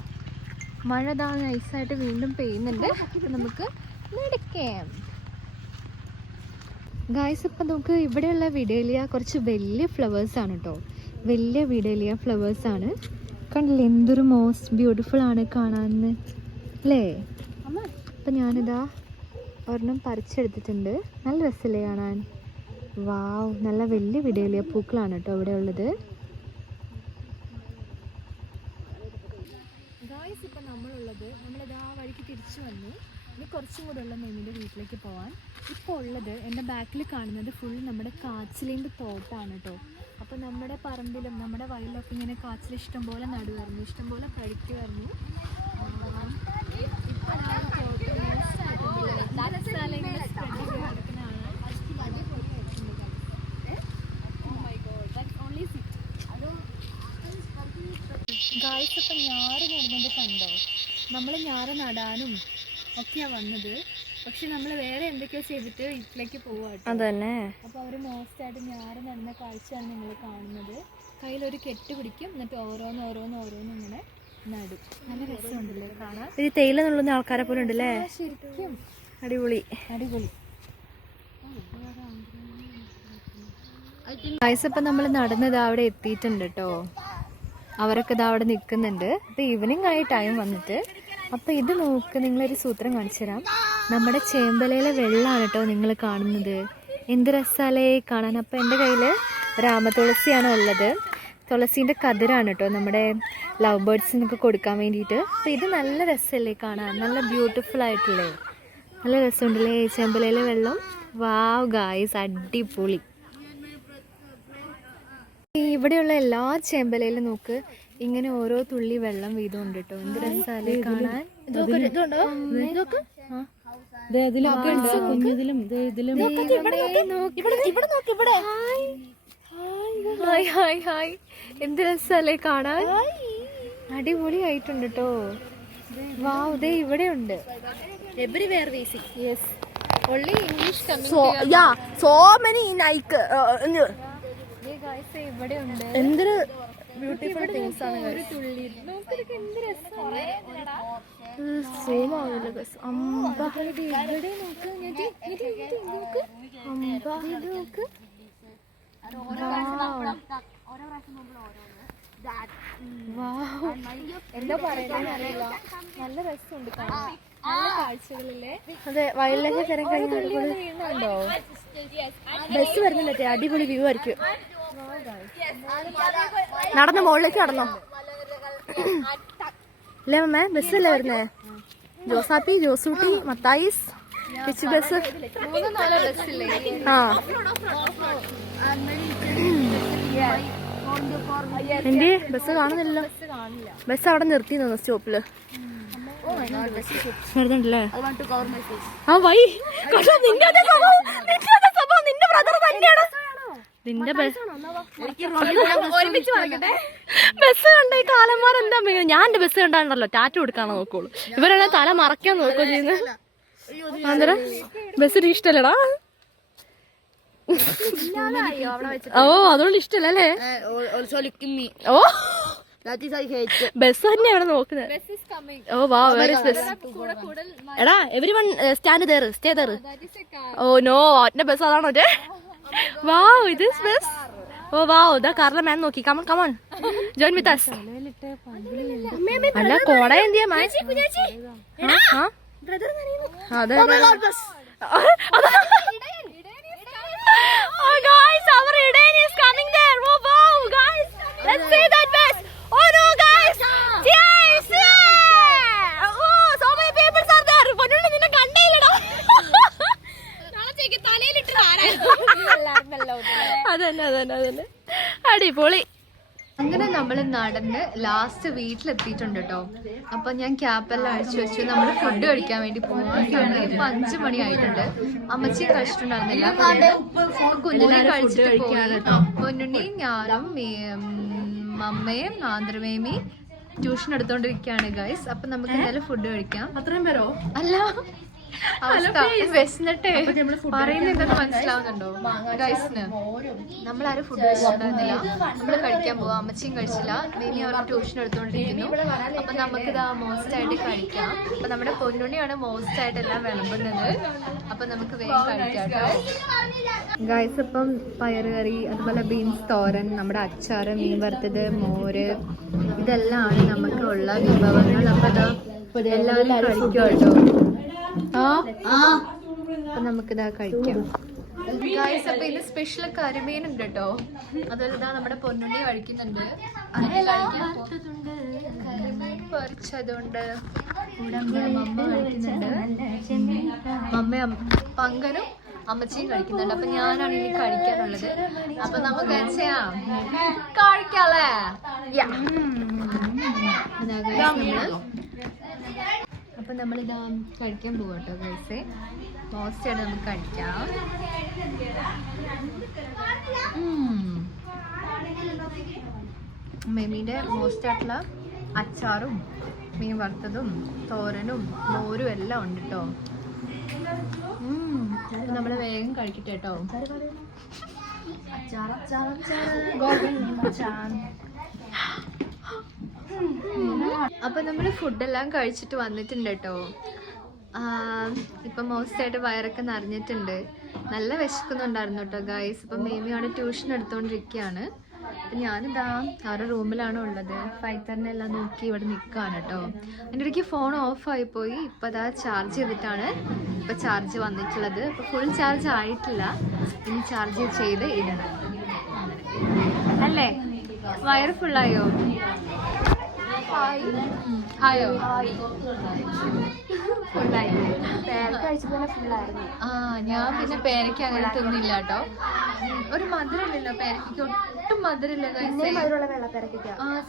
മഴ ദാ നൈസായിട്ട് വീണ്ടും പെയ്യുന്നുണ്ട്. അപ്പം നമുക്ക് നടക്കാം ഗായ്സ്. ഇപ്പം നമുക്ക് ഇവിടെയുള്ള വിഡേലിയ കുറച്ച് വലിയ ഫ്ലവേഴ്സാണ് കേട്ടോ, വലിയ വിഡേലിയ ഫ്ലവേഴ്സാണ്. കണ്ടില്ലേ എന്തൊരു മോസ്റ്റ് ബ്യൂട്ടിഫുൾ ആണ് കാണാൻ അല്ലേ. അപ്പം ഞാനിതാ ഒരെണ്ണം പറിച്ചെടുത്തിട്ടുണ്ട്. നല്ല രസമല്ലേ കാണാൻ. വാവ്, നല്ല വലിയ വിടേലിയ പൂക്കളാണ് കേട്ടോ ഇവിടെ ഉള്ളത്. ഗായ്സ് ഇപ്പം നമ്മളിതാ വഴിക്ക് തിരിച്ചു വന്നു. ഇനി കുറച്ചും കൂടെ ഉള്ള മെമ്മിൻ്റെ വീട്ടിലേക്ക് പോകാൻ. ഇപ്പോൾ ഉള്ളത് എൻ്റെ ബാക്കിൽ കാണുന്നത് ഫുൾ നമ്മുടെ കാച്ചിലിൻ്റെ തോട്ടാണ് കേട്ടോ. അപ്പോൾ നമ്മുടെ പറമ്പിലും നമ്മുടെ വയലിലൊക്കെ ഇങ്ങനെ കാച്ചിൽ ഇഷ്ടംപോലെ നടുവായിരുന്നു, ഇഷ്ടംപോലെ പഴുക്കുമായിരുന്നു. ഗായ്സ് ഇപ്പം ഞാറ് നടുന്നത് കണ്ടോ. നമ്മൾ ഞാറ് നടാനും ഒക്കെയാണ് വന്നത്, പക്ഷെ നമ്മൾ വേറെ എന്തൊക്കെയോ ചെയ്തിട്ട് വീട്ടിലേക്ക് പോവാട്ടോ. അതന്നെ. അപ്പോൾ അവർ മോസ്റ്റായിട്ട് ഞാറ് നടുന്ന കാഴ്ചയാണ് നിങ്ങൾ കാണുന്നത്. കയ്യിലൊരു കെട്ട് പിടിക്കും, എന്നിട്ട് ഓരോന്ന് ഇങ്ങനെ നടും. നല്ല രസമുണ്ടല്ലേ കാണാൻ. ഇത് തേയില നുള്ളുന്ന ആൾക്കാരെ പോലെ ഉണ്ടല്ലേ. ശരിക്കും അടിപൊളി. ഗായ്സ് ഇപ്പം നമ്മൾ നടന്നത് അവിടെ എത്തിയിട്ടുണ്ട് കേട്ടോ. അവരൊക്കെ ഇതാ അവിടെ നിൽക്കുന്നുണ്ട്. ഇപ്പം ഈവനിങ് ആയി ടൈം വന്നിട്ട്. അപ്പം ഇത് നോക്ക്, നിങ്ങളൊരു സൂത്രം കാണിച്ചു തരാം. നമ്മുടെ ചേമ്പലയിലെ വെള്ളമാണ് കേട്ടോ നിങ്ങൾ കാണുന്നത്. എന്ത് രസാലേ കാണാൻ. അപ്പം എൻ്റെ കയ്യിൽ രാമതുളസിയാണ് ഉള്ളത്. തുളസീൻ്റെ കതിരാണ് കേട്ടോ നമ്മുടെ ലവ് ബേർഡ്സിനൊക്കെ കൊടുക്കാൻ വേണ്ടിയിട്ട്. അപ്പം ഇത് നല്ല രസമല്ലേ കാണാൻ, നല്ല ബ്യൂട്ടിഫുൾ ആയിട്ടില്ലേ, നല്ല രസമുണ്ടല്ലേ ചേമ്പലയിലെ വെള്ളം. വാവ് ഗായ്സ്, അടിപൊളി. ഇവിടെയുള്ള എല്ലാ ചേമ്പലയിലും നോക്ക്, ഇങ്ങനെ ഓരോ തുള്ളി വെള്ളം വീതം ഉണ്ട് കേട്ടോ. എന്ത് രസാലേ കാണാൻ. എന്ത് രസാലേ കാണാൻ. അടിപൊളി ആയിട്ടുണ്ട് കേട്ടോ. വാവ്, ദേ ഇവിടെ ഉണ്ട്. Everywhere we see. Yes. Only English coming So here. yeah, so many Nike. ഇവിടെ ഉണ്ട് എന്തൊരു ബ്യൂട്ടിഫുൾ തിങ്സ് ആണ് സൂം ആവില്ല ഗൈസ്. അമ്പ എന്താ പറയുന്നത് അറിയില്ല. നല്ല രസമുണ്ട് കാണാൻ. നല്ല കാഴ്ചകളിലെ അതെ വയലിലേക്ക് കയറാൻ കഴിഞ്ഞോ ബസ് വരുന്നില്ല. അടിപൊളി വ്യൂ ആയിരിക്കും. നടന്നോ മുകളിലേക്ക് നടന്നോ അല്ലേ മമ്മേ? ബസ്സല്ലേ വരുന്നേ? ജോസാപ്പി, ജോസൂട്ടി, മത്തായിസ് ബസ്. 3-4 ബസ്സില്ലേ? ആ എന്റെ ബസ് കാണുന്നില്ലല്ലോ. ബസ് അവിടെ നിർത്തി നിന്നു സ്റ്റോപ്പില്. വരുന്നുണ്ടല്ലേ? ആ വൈ നിന്റെ ബ്രദർ തന്നെയാണ്. നിന്റെ ബസ് കണ്ട ഈ കാലന്മാർ എന്താ ഞാൻ എന്റെ ബസ് കണ്ടാണല്ലോ ടാറ്റ കൊടുക്കാണോ നോക്കുള്ളൂ. ഇവരെല്ലാം തല മറക്കാൻ നോക്കുകയോ ചെയ്യുന്നത്. അന്നേരം ബസ്സിന് ഇഷ്ടല്ലടാ. ഓ അതുകൊണ്ട് ഇഷ്ടല്ലേ? ഓ ബസ് തന്നെ അവിടെ നോക്കുന്നത്. ഓ വാ വേറെ ബസ്. എടാ everyone stand there, stay there. Oh no എന്റെ ബസ് അതാണോ? വാവ് ഇത് ബസ്. ഓ വാവ് ദാ കാറിലെ മാൻ നോക്കി. Come on come on join with us. അല്ല കോട എന്തിയാ മാൻ? അതെ Oh guys, our Eden is coming there. Oh wow guys, let's see that bus. Oh no guys, yes, yeah. Oh so many people are there. പൊന്നുണ്ണി നിന്നെ കണ്ടേയില്ലടാ. അതന്നെ അടിപൊളി. അങ്ങനെ നമ്മൾ നടന്ന് ലാസ്റ്റ് വീട്ടിലെത്തിയിട്ടുണ്ട് കേട്ടോ. അപ്പൊ ഞാൻ ക്യാപ്പെല്ലാം അഴിച്ചു വെച്ചു. നമ്മൾ ഫുഡ് കഴിക്കാൻ വേണ്ടി പോകാനാണ്. ഇപ്പൊ 5 മണി ആയിട്ടുണ്ട്. അമ്മച്ചി കഴിച്ചിട്ടുണ്ടായിരുന്നില്ല. കുഞ്ഞുണ്ണി കഴിച്ചിട്ട് പൊന്നുണ്ണി ഞാനും മമ്മയും ആന്ധ്രമേമി ട്യൂഷൻ എടുത്തോണ്ടിരിക്കുകയാണ് ഗൈസ്. അപ്പൊ നമുക്ക് എന്തായാലും ഫുഡ് കഴിക്കാം. അത്രയും പേരോ? അല്ല വിശന്നിട്ടേ പറയുന്നത് എന്തൊക്കെ മനസ്സിലാവുന്നുണ്ടോ ഗൈസിന്? നമ്മളാരും ഫുഡ് കഴിച്ചിട്ടുണ്ടായിരുന്നില്ല. നമ്മള് കഴിക്കാൻ പോവാം. അമ്മച്ചിയും കഴിച്ചില്ല. മേമി അവർക്ക് ട്യൂഷൻ എടുത്തുകൊണ്ടിരിക്കുന്നു. അപ്പൊ നമുക്കിത് മോസ്റ്റ് ആയിട്ട് കഴിക്കാം. അപ്പൊ നമ്മുടെ പൊന്നുണ്ണിയാണ് മോസ്റ്റ് ആയിട്ട് എല്ലാം വിളമ്പുന്നത്. അപ്പൊ നമുക്ക് വേഗം കഴിക്കാം ഗൈസ്. ഇപ്പം പയറുകറി, അതുപോലെ ബീൻസ് തോരൻ, നമ്മുടെ അച്ചാറ്, മീൻ വറുത്തത്, മോര്, ഇതെല്ലാം ആണ് നമുക്കുള്ള വിഭവങ്ങൾ. അപ്പൊ അതാ എല്ലാവരും കഴിക്കും കേട്ടോ. അപ്പൊ നമുക്കിതാ കഴിക്കാം ഗൈസ്. അപ്പൊ ഇത് സ്പെഷ്യൽ കരിമീൻ ഉണ്ട് കേട്ടോ. അതുപോലെ നമ്മുടെ പൊന്നുണ്ണി കഴിക്കുന്നുണ്ട്. കരിമീൻ പൊരിച്ചതുണ്ട്. മമ്മ കഴിക്കുന്നുണ്ട്. മമ്മയും പങ്കനും അമ്മച്ചിയും കഴിക്കുന്നുണ്ട്. അപ്പൊ ഞാനാണ് ഇനി കഴിക്കാനുള്ളത്. അപ്പൊ നമുക്ക് കഴിക്കാല്ലേ? അപ്പൊ നമ്മളിതാ കഴിക്കാൻ പോവാട്ടോ ഗൈസേ. മോസ്റ്റ് ആയിട്ട് നമുക്ക് കഴിക്കാം. മെമീൻ്റെ മോസ്റ്റ് ആയിട്ടുള്ള അച്ചാറും മീൻ വറുത്തതും തോരനും മോരും എല്ലാം ഉണ്ട് കേട്ടോ. നമ്മൾ വേഗം കഴിക്കട്ടെ കേട്ടോ. അപ്പൊ നമ്മള് ഫുഡെല്ലാം കഴിച്ചിട്ട് വന്നിട്ടുണ്ട് കേട്ടോ. ഇപ്പൊ മോസ്റ്റ് ആയിട്ട് വയറൊക്കെ നിറഞ്ഞിട്ടുണ്ട്. നല്ല വിശക്കുന്നുണ്ടായിരുന്നു കേട്ടോ ഗൈസ്. ഇപ്പൊ മേമിയാണ് ട്യൂഷൻ എടുത്തോണ്ടിരിക്കുകയാണ്. അപ്പൊ ഞാനിതാ അവരുടെ റൂമിലാണ് ഉള്ളത്. ഫൈത്തറിനെല്ലാം നോക്കി ഇവിടെ നിൽക്കുകയാണ് കേട്ടോ. എൻ്റെ ഇടയ്ക്ക് ഫോൺ ഓഫ് ആയി പോയി. ഇപ്പൊ അതാ ചാർജ് ചെയ്തിട്ടാണ് ഇപ്പൊ ചാർജ് വന്നിട്ടുള്ളത്. ഇപ്പൊ ഫുൾ ചാർജ് ആയിട്ടില്ല. ഇനി ചാർജ് ചെയ്ത് ഇടണം അല്ലേ? വയറ് ഫുള്ളായോ? ഹായോ ഫുള്ളായി. ഞാൻ പിന്നെ പേരയ്ക്ക് അങ്ങനെ തിന്നില്ല കേട്ടോ. ഒരു മധുരമില്ലല്ലോ പേരയ്ക്ക്, ഒട്ടും മധുരമില്ല.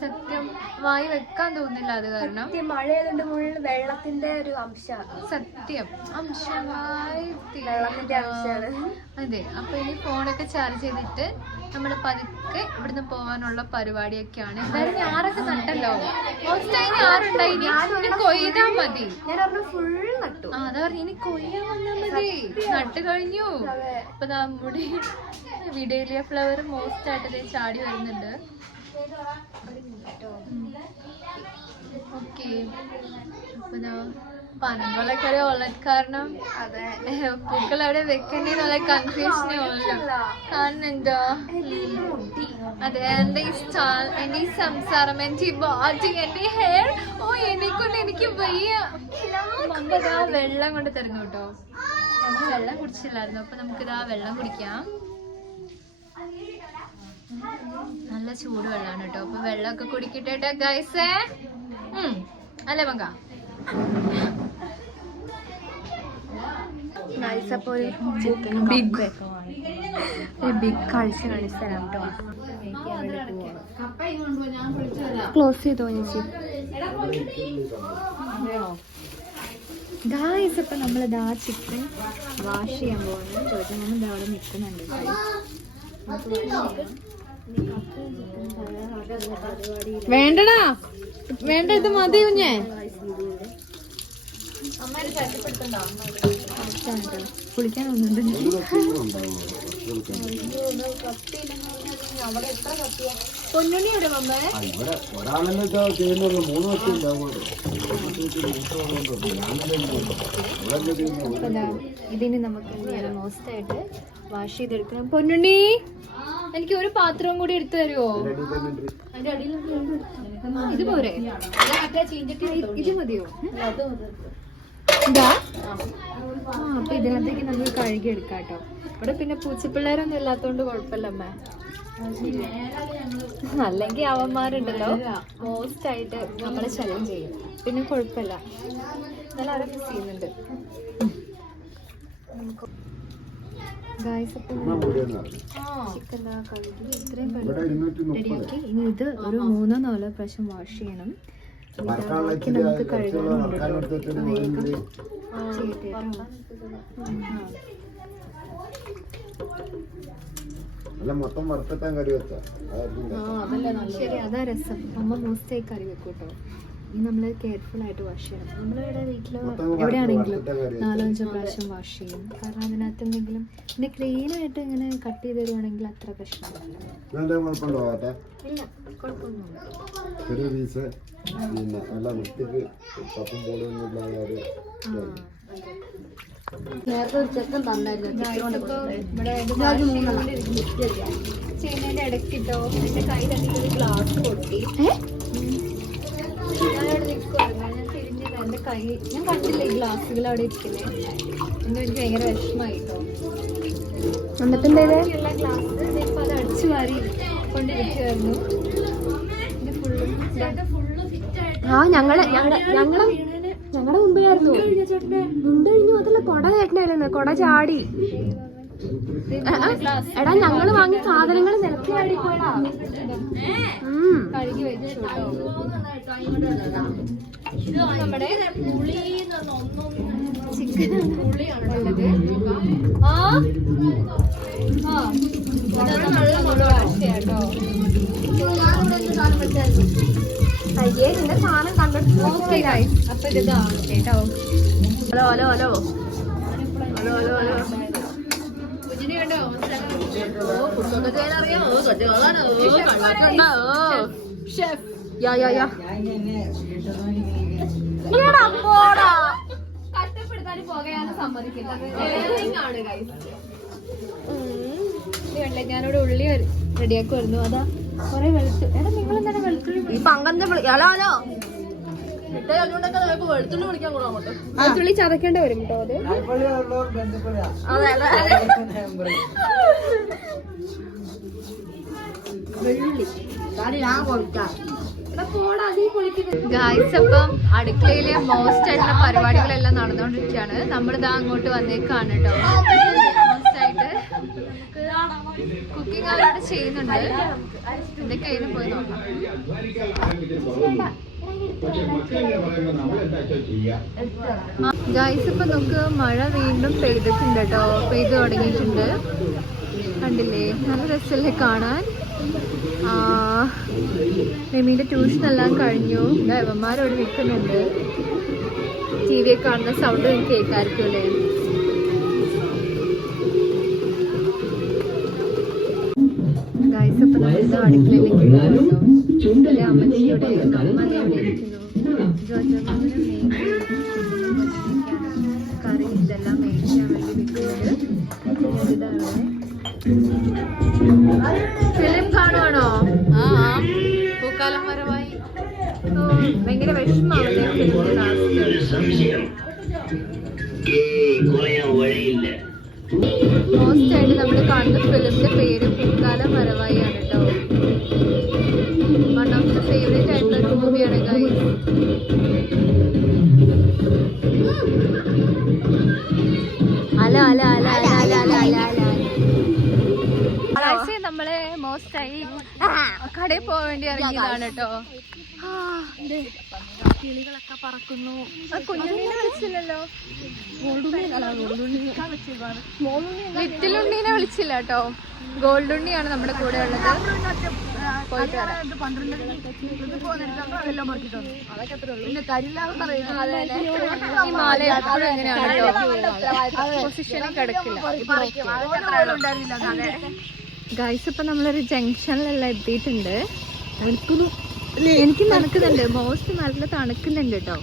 സത്യം വായി വെക്കാൻ തോന്നില്ല. അത് കാരണം മഴയതുകൊണ്ട് മുഴുവൻ വെള്ളത്തിന്റെ ഒരു അംശം. സത്യം അംശമായി വെള്ളത്തിന്റെ അംശമാണ്. അതെ. അപ്പൊ ഇനി ഫോണൊക്കെ ചാർജ് ചെയ്തിട്ട് നമ്മള് പതുക്കെ ഇവിടുന്ന് പോകാനുള്ള പരിപാടിയൊക്കെയാണ്. എന്തായാലും ഞാറൊക്കെ നട്ടല്ലോ. ഞാറുണ്ടായി കൊയ്താ മതി. ഞാൻ ഫുൾ നട്ടു. അതാ പറഞ്ഞു ഇനി കൊയ്യാൻ വന്നാ മതി. നട്ട് കഴിഞ്ഞു. ഇപ്പൊ നമ്മുടെ വിഡേലിയ ഫ്ലവർ മോസ്റ്റ് ആയിട്ട് ചാടി വരുന്നുണ്ട്. ഓക്കെ, അപ്പൊ പനങ്ങളൊക്കെ ഉള്ളത് കാരണം പൂക്കൾ അവിടെ വെക്കണ്ടേന്നുള്ള കൺഫ്യൂഷനേ ഉള്ളു. കാരണം എന്താ അതെ എന്റെ ഈ സംസാരം, എന്റെ ഈ ബോഡി, എന്റെ ഹെയർ, ഓ എന്നെക്കൊണ്ട് എനിക്ക് വയ്യ. നമുക്കിതാ വെള്ളം കൊണ്ട് തരുന്നു കേട്ടോ. നമുക്ക് വെള്ളം കുടിച്ചില്ലായിരുന്നു, അപ്പൊ നമുക്കിതാ വെള്ളം കുടിക്കാം. നല്ല ചൂട് വെള്ളമാണ് കേട്ടോ. അപ്പൊ വെള്ളമൊക്കെ കുടിക്കട്ടെ ഗൈസേ. അല്ലേ മങ്ക? അപ്പൊ ഒരു ബിഗ് കാഴ്ച കാണിച്ചു തരാം കേട്ടോ. ക്ലോസ് ചെയ്തോ ചേച്ചി. ഗായ്സ്, ഇപ്പൊ നമ്മളിതാ ചിക്കൻ വാഷ് ചെയ്യാൻ പോകുന്നു. ചോദിച്ചാൽ ഇതാ അവിടെ നിൽക്കുന്നുണ്ട്. വേണ്ടടാ, വേണ്ട, ഇത് മതി കുഞ്ഞേ. കുളിക്കാൻ വന്നിട്ടുണ്ട്. പൊന്നുണ്ണി എവിടെ മമ്മേ? ഇതിന് നമുക്ക് മോസ്റ്റ് ആയിട്ട് വാഷ് ചെയ്തെടുക്കണം. പൊന്നുണ്ണി, എനിക്ക് ഒരു പാത്രവും കൂടി എടുത്തു തരുമോ? ഇത് പോരെ? ഇത് മതിയോ? ഇതാ. അപ്പൊ ഇതിനകത്തേക്ക് നമ്മൾ കഴുകി എടുക്കാം കേട്ടോ. ഇവിടെ പിന്നെ പൂച്ചപ്പിള്ളേരൊന്നും ഇല്ലാത്തോണ്ട് കുഴപ്പമില്ല അമ്മ. അല്ലെങ്കിൽ അവന്മാരുണ്ടല്ലോ മോസ്റ്റ് ആയിട്ട് നമ്മളെ ശല്യം ചെയ്യും. പിന്നെ കുഴപ്പമില്ല, നല്ല ആരും മിസ് ചെയ്യുന്നുണ്ട്. ചിക്കൻ കഴുകി ഇത്രയും റെഡിയാക്കി. ഇനി ഇത് ഒരു 3-4 പ്രാവശ്യം വാഷ് ചെയ്യണം. ബാക്കി നമുക്ക് കഴുകാനുണ്ട്. ശരി, അതാ രസം. അമ്മ മോസ്റ്റായി കറി വെക്കും കേട്ടോ. ഇനി നമ്മൾ കെയർഫുൾ ആയിട്ട് വാഷ് ചെയ്യണം. നമ്മളിവിടെ വീട്ടിൽ എവിടെയാണെങ്കിലും 4-5 പ്രാവശ്യം വാഷ് ചെയ്യും. കാരണം അതിനകത്ത് എന്തെങ്കിലും പിന്നെ ക്ലീൻ ആയിട്ട് ഇങ്ങനെ കട്ട് ചെയ്ത് തരുവാണെങ്കിൽ അത്ര പ്രശ്നമില്ല. ഇല്ല, കുഴപ്പമൊന്നുമില്ല. നേരത്തെ ഒരു ചെക്കൻ ചെയ്യുന്നതിന്റെ ഇടയ്ക്കിട്ടോ എന്റെ കയ്യിലധികം ഗ്ലാസ് പൊട്ടി. ഞാനവിടെ നിൽക്കുവായിരുന്നു. ഞാൻ തിരിഞ്ഞത് എന്റെ കൈ ഞാൻ കണ്ടില്ല ഈ ഗ്ലാസ്സുകൾ അവിടെ ഇരിക്കുന്നത്. എന്തോ എനിക്ക് ഭയങ്കര വിഷമമായിട്ടോ. എന്നിട്ടുള്ള ഗ്ലാസ് ഇപ്പൊ അത് അടിച്ചു വാരി കൊണ്ടിരിക്കുവായിരുന്നു. ഞങ്ങളുടെ മുമ്പിലായിരുന്നു. മുണ്ട് കഴിഞ്ഞു. അതല്ല, കൊട ചേട്ടനായിരുന്നു. കൊട ചാടി. എടാ, ഞങ്ങള് വാങ്ങിയ സാധനങ്ങൾ നിലത്തി ചാടി പോയടാ. കഴുകി വെച്ചു. നമ്മുടെ ചിക്കൻ ഉള്ളത് കേട്ടോ. അയ്യേ, നിന്റെ സാധനം കണ്ടിട്ട്. അപ്പൊ ഇതാണ് കേട്ടോ. Hello hello hello hello hello hello കുഞ്ഞിനെ കണ്ടോ? കഷ്ടപ്പെടുത്താനും പോകാനും സമ്മതിക്കില്ല. ഞാനിവിടെ ഉള്ളി റെഡിയാക്കുമായിരുന്നു. അതാ കൊറേ വെളുത്തുള്ളി. എടാ, നിങ്ങൾ എന്താണ് വെളുത്തുള്ളി? ഈ പങ്കന്റെ വെളുത്തുള്ളി ചതക്കേണ്ട വരും കേട്ടോ. ഗായ്സ്, അപ്പം അടുക്കളയിലെ മോസ്റ്റ് ആയിട്ടുള്ള പരിപാടികളെല്ലാം നടന്നുകൊണ്ടിരിക്കുകയാണ്. നമ്മളിതാ അങ്ങോട്ട് വന്നേക്കാണ് കേട്ടോ. മോസ്റ്റ് ആയിട്ട് കുക്കിംഗ് അവരോട് ചെയ്യുന്നുണ്ട്. എന്തൊക്കെയായാലും പോയി നോക്കാം. ഗായ്സ്, ഇപ്പൊ നമുക്ക് മഴ വീണ്ടും പെയ്തിട്ടുണ്ട് കേട്ടോ. പെയ്ത് തുടങ്ങിയിട്ടുണ്ട്. കണ്ടില്ലേ, നല്ല രസമല്ലേ കാണാൻ. എമീന്റെ ട്യൂഷൻ എല്ലാം കഴിഞ്ഞു. ദേവന്മാരോട് നിൽക്കുന്നുണ്ട്. ടി വി കാണുന്ന സൗണ്ട് എനിക്ക് കേൾക്കായിരിക്കും അല്ലേ. ഗൈസ് ഇപ്പൊ നമ്മുടെ അടുക്കളയിലേക്ക് അമ്മച്ചിയുടെ കറി ഇതെല്ലാം മേടിക്കാൻ വേണ്ടി നിൽക്കുന്നത്. ഫിലിം കാണുവാണോ? പൂക്കാലം മരമായി. ഭയങ്കര വിഷമാവല്ലേ ഫിലിം ലാസ്റ്റ്. മോസ്റ്റ് ആയിട്ട് നമ്മൾ കാണുന്ന ഫിലിമിന്റെ പേര് പൂക്കാല മരവായി ആണ് കേട്ടോ. വൺ ഓഫ് ദ ഫേവറേറ്റ് ആയിട്ടുള്ള ഒരു മൂവിയാണ് ഗൈസ്. അല അല അല അല അല അല അല അല. നമ്മള് മോസ്റ്റായി കടയിൽ പോകാൻ വേണ്ടി ഇറങ്ങിയതാണ് കേട്ടോ. കിളികളൊക്കെ പറക്കുന്നു. കുഞ്ഞുണ്ണീനെ വിളിച്ചില്ലല്ലോ. ലിറ്റിലുണ്ണീനെ വിളിച്ചില്ല കേട്ടോ. ഗോൾഡുണ്ണിയാണ് നമ്മുടെ കൂടെ ഉള്ളത്. പോയിട്ട് വരാം. ഈ മാല എപ്പോഴും എങ്ങനെയാണ് കേട്ടോ, പൊസിഷനിൽ കിടക്കില്ല. ഗൈസ് ഇപ്പൊ നമ്മളൊരു ജംഗ്ഷനിലെല്ലാം എത്തിയിട്ടുണ്ട്. എനിക്ക് നടക്കുന്നുണ്ട്. മോസ്റ്റ് നല്ല തണുക്കുന്നുണ്ട് കേട്ടോ.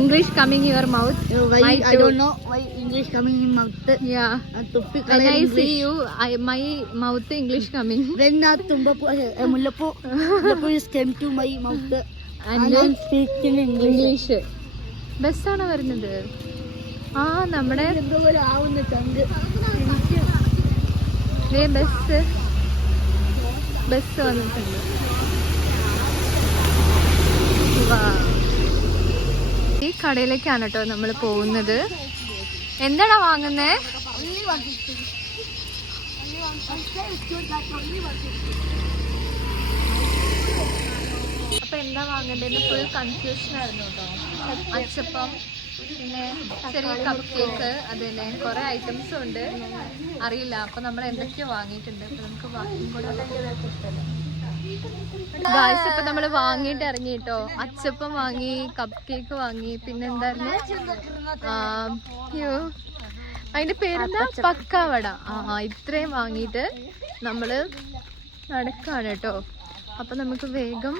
English coming your mouth. I don't know why English coming in mouth. Yeah. When I see you, my mouth English coming. When Mullapu is came to my mouth and then speak in English. ബസ്സാണോ വരുന്നത്? ആ നമ്മുടെ bus വന്നിട്ടുണ്ട്. ഈ കടയിലേക്കാണ് കേട്ടോ നമ്മൾ പോകുന്നത്. എന്താടാ വാങ്ങുന്നേ? അപ്പൊ എന്താ വാങ്ങേണ്ടത് ഫുൾ കൺഫ്യൂഷൻ ആയിരുന്നു കേട്ടോ. അച്ചപ്പം, പിന്നെ ചെറിയ കപ്പ് കേക്ക്, അതന്നെ കുറെ ഐറ്റംസ് ഉണ്ട്. അറിയില്ല. അപ്പൊ നമ്മൾ എന്തൊക്കെയോ വാങ്ങിയിട്ടുണ്ട്. അപ്പൊ നമുക്ക് ഗായ്സ് ഇപ്പൊ നമ്മള് വാങ്ങിയിട്ട് ഇറങ്ങി കേട്ടോ. അച്ചപ്പം വാങ്ങി, കപ്പ് കേക്ക് വാങ്ങി, പിന്നെ എന്തായിരുന്നു അതിന്റെ പേരെന്താ, പക്കാവട. ഇത്രയും വാങ്ങിയിട്ട് നമ്മള് നടക്കാണ് കേട്ടോ. അപ്പൊ നമുക്ക് വേഗം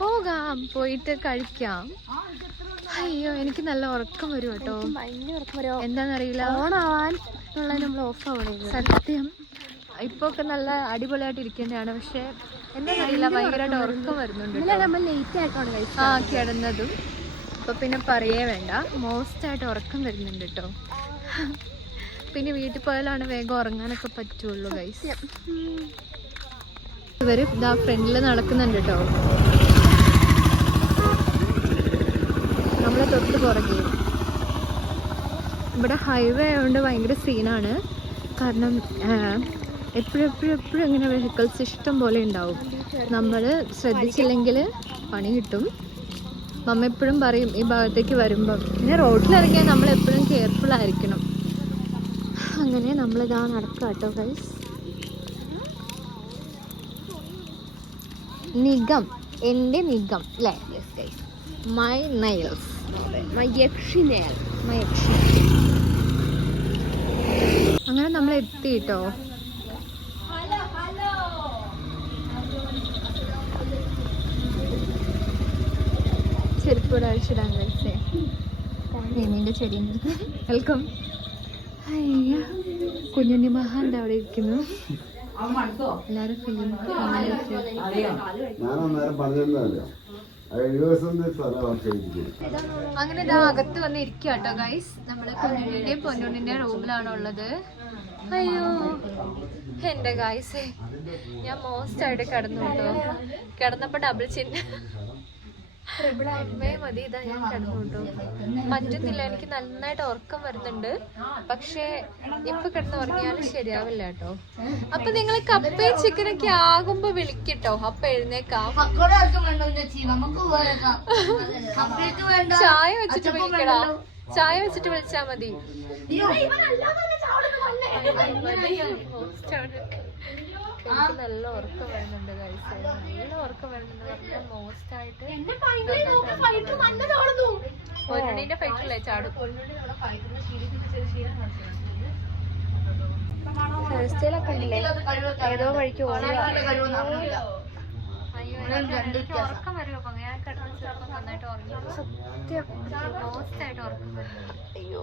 പോകാം, പോയിട്ട് കഴിക്കാം. അയ്യോ എനിക്ക് നല്ല ഉറക്കം വരും കേട്ടോ. എന്താന്നറിയില്ല, സത്യം ഇപ്പൊ ഒക്കെ നല്ല അടിപൊളിയായിട്ട് ഇരിക്കേണ്ടതാണ്. പക്ഷെ എന്താന്നറിയില്ല, ഭയങ്കരമായിട്ട് ഉറക്കം വരുന്നുണ്ട്. കിടന്നതും ഇപ്പൊ പിന്നെ പറയേ വേണ്ട, മോസ്റ്റ് ആയിട്ട് ഉറക്കം വരുന്നുണ്ട് കേട്ടോ. പിന്നെ വീട്ടിൽ പോയാലാണ് വേഗം ഉറങ്ങാനൊക്കെ പറ്റുള്ളൂ ഗൈസ്. ഇവര് ഇതാ ഫ്രണ്ടില് നടക്കുന്നുണ്ട് കേട്ടോ. നമ്മളെ തൊട്ട് പുറകെ. ഇവിടെ ഹൈവേ ആയതുകൊണ്ട് ഭയങ്കര സീനാണ്. കാരണം എപ്പോഴും ഇങ്ങനെ വെഹിക്കിൾസ് ഇഷ്ടം പോലെ ഉണ്ടാവും. നമ്മൾ ശ്രദ്ധിച്ചില്ലെങ്കിൽ പണി കിട്ടും. മമ്മ എപ്പോഴും പറയും ഈ ഭാഗത്തേക്ക് വരുമ്പം. പിന്നെ റോഡിലിറങ്ങിയാൽ നമ്മൾ എപ്പോഴും കെയർഫുൾ ആയിരിക്കണം. അങ്ങനെ നമ്മളിതാ നടക്കുക കേട്ടോ ഗൈസ്. നിഗം, എൻ്റെ നിഗം അല്ലേ? My Niles, my Yakshi nail, my യക്ഷി. അങ്ങനെ നമ്മൾ എത്തി കേട്ടോ. ചെരുപ്പൂടെ അഴിച്ചിടാൻ കഴിച്ചേ. നെയ്മിൻ്റെ ചെടിയുണ്ട്. വെൽക്കം. അയ്യ കുഞ്ഞുണ്ണി മഹാന്റെ അവിടെ ഇരിക്കുന്നു. എല്ലാരും ഫിലിം അങ്ങനെ ഇതാ അകത്ത് വന്ന് ഇരിക്കുക കേട്ടോ ഗൈസ്. നമ്മള് കുഞ്ഞുണ്ണിന്റെയും പൊന്നുണ്ണിന്റെയും റൂമിലാണ് ഉള്ളത്. അയ്യോ എന്റെ ഗൈസ്, ഞാൻ മോസ്റ്റ് ആയിട്ട് കിടന്നു കേട്ടോ. കിടന്നപ്പോ ഡബിൾ ചിഹ്ന അമ്മേ മതി. ഇതാ ഞാൻ കിടന്നു കേട്ടോ. പറ്റുന്നില്ല, എനിക്ക് നന്നായിട്ട് ഉറക്കം വരുന്നുണ്ട്. പക്ഷെ ഇപ്പൊ കിടന്ന് ഉറങ്ങിയാലും ശരിയാവില്ല കേട്ടോ. അപ്പൊ നിങ്ങൾ കപ്പയും ചിക്കനൊക്കെ ആകുമ്പോ വിളിക്കട്ടോ. അപ്പൊ എഴുന്നേക്കാം. ചായ വെച്ചിട്ട് വിളിക്കടാ. ചായ വെച്ചിട്ട് വിളിച്ചാ മതി. എനിക്ക് നല്ല ഉറക്കം വരുന്നുണ്ട് ഗൈസ്, നല്ല ഉറക്കം വരുന്നുണ്ട് പറഞ്ഞാൽ മോസ്റ്റ് ആയിട്ട് പൊന്നുണ്ണിന്റെ ഫൈറ്റില്ലേ ചാടും. ഹെയർസ്റ്റൈലൊക്കെ ഉണ്ടല്ലേ, ഏതോ വഴിക്ക് ഉറക്കം വരുമോ? അപ്പൊ ഞാൻ കിടന്ന് ചിലപ്പോൾ നന്നായിട്ട് ഉറങ്ങി. സത്യം മോസ്റ്റ് ആയിട്ട് ഉറക്കം വരുന്നുണ്ട്. അയ്യോ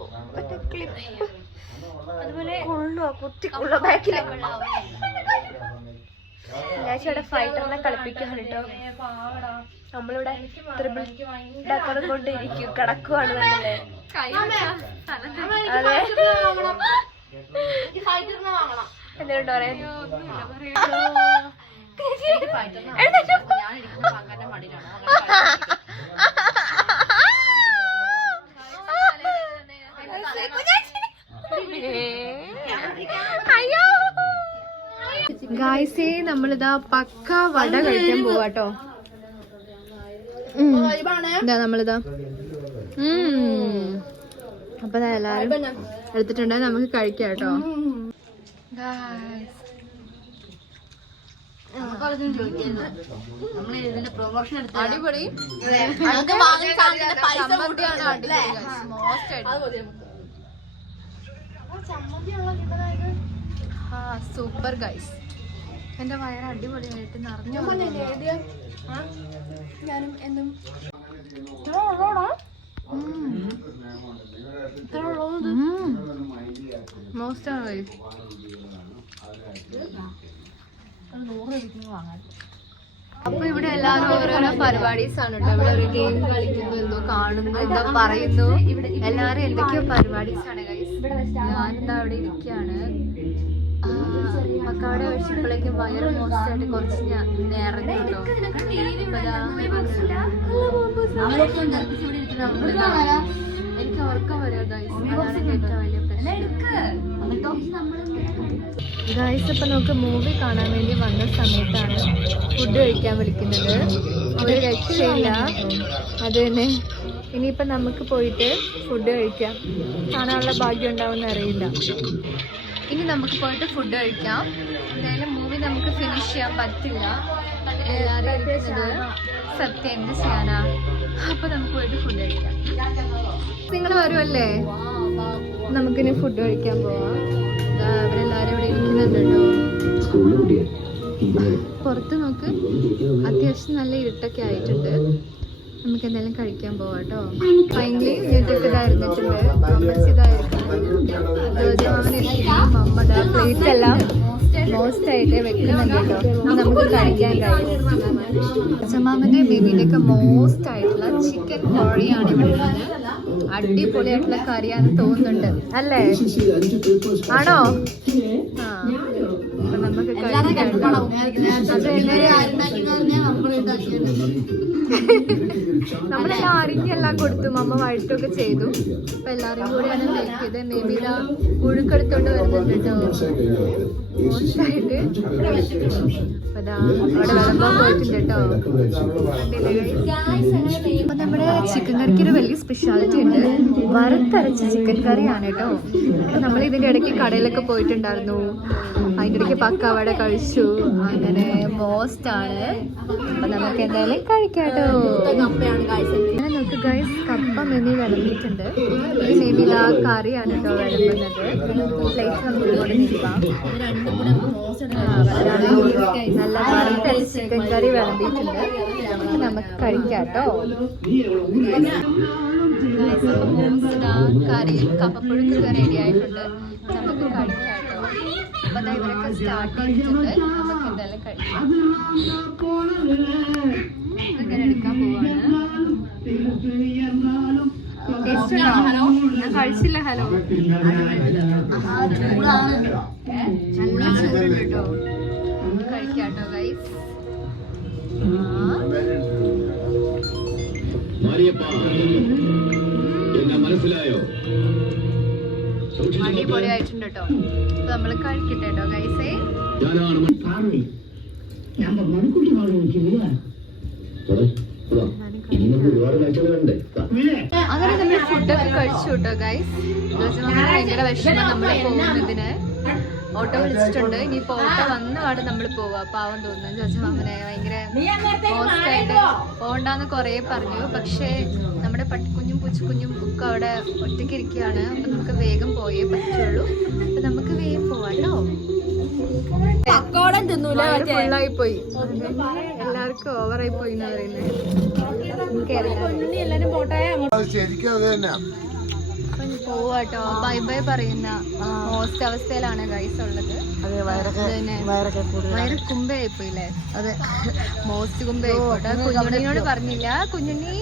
അതുപോലെ കൊള്ളുവാ, കുത്തിക്കൊള്ളുക ബാക്കില്. ചേച്ചിയുടെ ഫൈറ്ററിനെ കളിപ്പിക്കുകയാണ് കേട്ടോ. നമ്മളിവിടെ ത്രിബിൾ ഡക്കർ കൊണ്ടിരിക്കും, കിടക്കുവാണ് തന്നെ. അതെ, എന്തുകൊണ്ട് പറയാൻ ഗായ്സേ, നമ്മളിതാ പക്ക വട കഴിക്കാൻ പോവാട്ടോ. ഇതാ നമ്മളിതാ അപ്പൊ എല്ലാരും എടുത്തിട്ടുണ്ടെങ്കിൽ നമുക്ക് കഴിക്കാം കേട്ടോ. അടിപൊളി സൂപ്പർ ഗൈസ്. എന്റെ വയറ് അടിപൊളിയായിട്ട് നിറഞ്ഞു. ഞാനും എന്നും മോസ്റ്റ് ആണ് ഗൈസ്. അപ്പൊ ഇവിടെ എല്ലാരും ഓരോരോ പരിപാടീസ് ആണ് കേട്ടോ. ഇവിടെ ഒരു ഗെയിം കളിക്കുന്നു, എന്തോ കാണുന്നു, എന്തോ പറയുന്നു. എല്ലാരും എന്തൊക്കെയോ പരിപാടീസ് ആണ് ഗൈസ്. ഞാനെന്താ അവിടെ ഇരിക്കാണ്. മക്കാടെ കഴിച്ചപ്പോഴേക്കും വയറ് മോശമായിട്ട് കുറച്ച് നിറഞ്ഞു കേട്ടോ. എനിക്ക് ഉറക്കം വരും ഗൈസ്, അതാണ് ഏറ്റവും വലിയ പ്രശ്നം. ഗൈസ്, ഇപ്പൊ നമുക്ക് മൂവി കാണാൻ വേണ്ടി വന്ന സമയത്താണ് ഫുഡ് കഴിക്കാൻ വിളിക്കുന്നത്. ഒരു രക്ഷയില്ല. അത് തന്നെ ഇനിയിപ്പം നമുക്ക് പോയിട്ട് ഫുഡ് കഴിക്കാം. കാണാനുള്ള ഭാഗ്യം ഉണ്ടാവുമെന്ന് അറിയില്ല. ഇനി നമുക്ക് പോയിട്ട് ഫുഡ് കഴിക്കാം. എന്തായാലും മൂവി നമുക്ക് ഫിനിഷ് ചെയ്യാൻ പറ്റില്ല. എല്ലാവരും ഇരിക്കുന്നത് സത്യം എന്ത് ചെയ്യാനാ. അപ്പൊ നമുക്ക് പോയിട്ട് ഫുഡ് കഴിക്കാം. നിങ്ങൾ വരുമല്ലേ? നമുക്കിനി ഫുഡ് കഴിക്കാൻ പോവാം. അവരെല്ലാരും ഇവിടെ ഇരിക്കുന്നുണ്ട് കേട്ടോ. പുറത്ത് നോക്ക്, അത്യാവശ്യം നല്ല ഇരുട്ടൊക്കെ ആയിട്ടുണ്ട്. നമുക്ക് എന്തായാലും കഴിക്കാൻ പോവാം കേട്ടോ. ഫൈനലി യൂട്യൂബ് ഇതായിരുന്നിട്ടുണ്ട്. മമ്മയുടെ പ്ലേറ്റ് എല്ലാം മോസ്റ്റ് ആയിട്ട് വെക്കുന്നുണ്ട് കേട്ടോ. നമുക്ക് കഴിക്കാൻ കഴിയും. അച്ഛമാമന്റെ ബേബിയുടെ ഒക്കെ മോസ്റ്റ് ആയിട്ടുള്ള ചിക്കൻ കറിയാണ് ഇവിടെ ഉള്ളത്. അടിപൊളിയായിട്ടുള്ള കറിയാന്ന് തോന്നുന്നുണ്ട് അല്ലേ? ആണോ? ആ, അപ്പൊ നമുക്ക് കഴിക്കാം. നമ്മളെല്ലാം അറിഞ്ഞെല്ലാം കൊടുത്തു, മമ്മ വഴറ്റൊക്കെ ചെയ്തു. അപ്പൊ എല്ലാരും കൂടിയാണ് കഴിക്കിയത്. മേ ബി ഇതാ പുഴുക്കെടുത്തോണ്ട് വരുന്നുണ്ട് കേട്ടോ മോശമായിട്ട്. അപ്പൊ ഇതാ അവിടെ വിളമ്പാൻ പോയിട്ടുണ്ട് കേട്ടോ. അപ്പൊ നമ്മുടെ ചിക്കൻ കറിക്ക് ഒരു വലിയ സ്പെഷ്യാലിറ്റി ഉണ്ട്. വറുത്തരച്ച ചിക്കൻ കറിയാണ് കേട്ടോ. അപ്പൊ നമ്മൾ ഇതിന്റെ ഇടയ്ക്ക് കടയിലൊക്കെ പോയിട്ടുണ്ടായിരുന്നു. അതിന്റെ ഇടയ്ക്ക് പക്കാവട കഴിച്ചു. അങ്ങനെ മോസ്റ്റ് ആണ്. അപ്പൊ നമുക്ക് എന്തായാലും കഴിക്കാട്ടോ. അങ്ങനെ നോക്ക് ഗൈസ്, കപ്പ മെമി വിളമ്പിയിട്ടുണ്ട്. മെമി ആ കറിയാണ് കേട്ടോ വിളമ്പുന്നത്. പ്ലേറ്റ് നമുക്ക് ഇങ്ങോട്ട് നിൽക്കാം. നല്ല വറുത്തരച്ച ചിക്കൻ കറി വിളമ്പിയിട്ടുണ്ട്. നമുക്ക് കഴിക്കാട്ടോ. കറി കപ്പപ്പുഴുക്ക് റെഡി ആയിട്ടുണ്ട്. നമുക്ക് കഴിക്കാട്ടോ. അപ്പൊ അതാ ഇവരൊക്കെ സ്റ്റാർട്ട് ചെയ്തിട്ടുണ്ട്. നമുക്ക് എന്തായാലും കഴിക്കാം. ഇങ്ങനെ എടുക്കാൻ പോവാണ്. ടേസ്റ്റ് ഉണ്ടോ? ഞാൻ കഴിച്ചില്ല. ഹലോ, നല്ല ചൂടുണ്ട് കേട്ടോ. കഴിക്കാട്ടോ ഗൈസ്. അടിപൊളിയായിട്ടുണ്ട് കേട്ടോ. അപ്പൊ നമ്മള് കഴിക്കട്ടെ കേട്ടോ ഗൈസേ. അങ്ങനെ നമ്മൾ ഫുഡൊക്കെ കഴിച്ചു കേട്ടോ ഗൈസ്. ഭയങ്കര വിഷമം നമ്മൾ പോകുന്നതിന്. ഓട്ടോ വിളിച്ചിട്ടുണ്ട്. ഇനിയിപ്പോ ഓട്ടോ വന്ന പാടെ നമ്മൾ പോവാ. പാവം തോന്നുന്നു ജോജമാമനെ ഭയങ്കര മോശമായിട്ട് പോകണ്ടെന്ന് കുറേ പറഞ്ഞു. പക്ഷേ നമ്മുടെ പട്ടിക്കുഞ്ഞും പൂച്ചക്കുഞ്ഞും ഒക്കെ അവിടെ ഒറ്റയ്ക്ക് ഇരിക്കുകയാണ്. അപ്പൊ നമുക്ക് വേഗം പോയേ പറ്റുള്ളൂ. അപ്പൊ നമുക്ക് വേഗം പോവാട്ടോ. ഫുള്ളായി പോയി, എല്ലാവർക്കും ഓവറായി പോയി എന്ന് പറയുന്നത്. പോവാട്ടോ. ബൈ ബൈ പറയുന്ന മോസ്റ്റ് അവസ്ഥയിലാണ് ഗൈസ് ഉള്ളത്. വയറ് കുമ്പയായിപ്പോയില്ലേ? അതെ, മോസ്റ്റ് കുമ്പയായിപ്പോട്ടെ. കുഞ്ഞുണ്ണിനോട് പറഞ്ഞില്ല. കുഞ്ഞുണ്ണി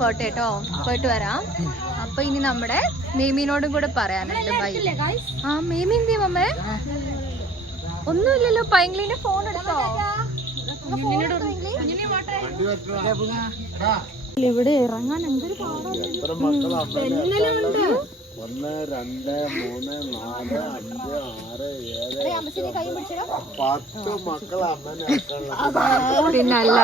പോട്ടെ കേട്ടോ, പോയിട്ട് വരാം. അപ്പൊ ഇനി നമ്മുടെ മേമീനോടും കൂടെ പറയാനുണ്ട് ബൈ. ആ മേമി എന്ത് ചെയ്യും അമ്മേ? ഒന്നുമില്ലല്ലോ. പൈങ്കിളിന്റെ ഫോൺ എടുത്തോ? ഇവിടെ ഇറങ്ങാൻ എന്തൊരു പാടാണ്. 1 2 3 4 5 6 7 10 മക്കൾ അമ്മനെ പിന്നല്ല.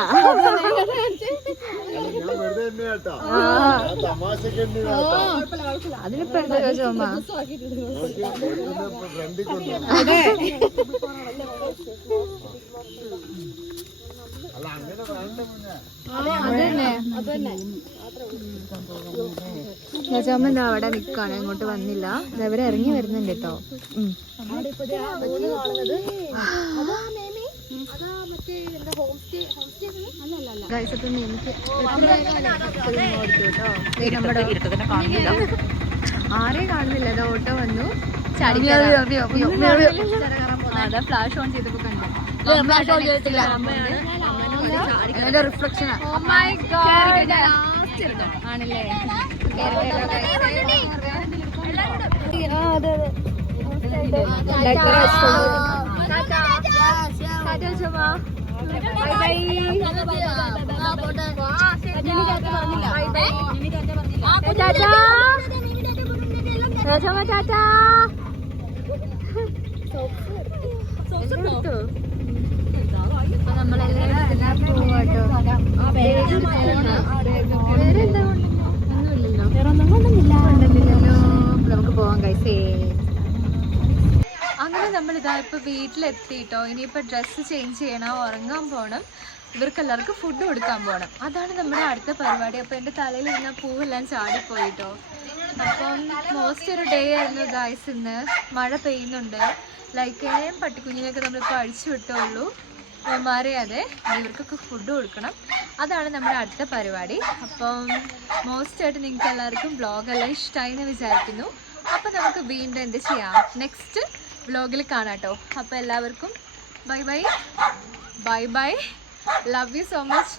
അതിനിപ്പോ എന്താ ചോദിച്ചോമ്മ? ചോദിച്ചോമ്മ എന്താ അവിടെ നിക്കാണ്, ഇങ്ങോട്ട് വന്നില്ല. ഇവരെ ഇറങ്ങി വരുന്നുണ്ട് കേട്ടോ. ആരെ കാണുന്നില്ല. അത് ഓട്ടോ വന്നു, ഫ്ലാഷ് ഓൺ ചെയ്തപ്പോ കണ്ടു. റിഫ്ലക്ഷൻ ആണല്ലേ? നമുക്ക് പോവാം കൈസേ. അങ്ങനെ നമ്മളിതാ ഇപ്പൊ വീട്ടിലെത്തിട്ടോ. ഇനിയിപ്പോ ഡ്രസ്സ് ചേഞ്ച് ചെയ്യണം, ഉറങ്ങാൻ പോണം, ഇവർക്കെല്ലാവർക്കും ഫുഡ് കൊടുക്കാൻ പോണം. അതാണ് നമ്മുടെ അടുത്ത പരിപാടി. അപ്പൊ എന്റെ തലയിൽ ഇരുന്ന പൂവെല്ലാം ചാടിപ്പോയിട്ടോ. അപ്പം മോസ്റ്റ് ഒരു ഡേ ആയിരുന്നു ഗൈസ് ഇന്ന്. മഴ പെയ്യുന്നുണ്ട്. ലൈക്ക് പട്ടിക്കുഞ്ഞിനൊക്കെ നമ്മളിപ്പോൾ അഴിച്ചു വിട്ടുള്ളൂ. മാറിയാതെ ഇവർക്കൊക്കെ ഫുഡ് കൊടുക്കണം. അതാണ് നമ്മുടെ അടുത്ത പരിപാടി. അപ്പം മോസ്റ്റായിട്ട് നിങ്ങൾക്ക് എല്ലാവർക്കും വ്ളോഗെല്ലാം ഇഷ്ടമായി എന്ന് വിചാരിക്കുന്നു. അപ്പം നമുക്ക് വീണ്ടും എന്ത് ചെയ്യാം, നെക്സ്റ്റ് വ്ളോഗിൽ കാണാം കേട്ടോ. അപ്പോൾ എല്ലാവർക്കും bye bye bye bye. Love you so much.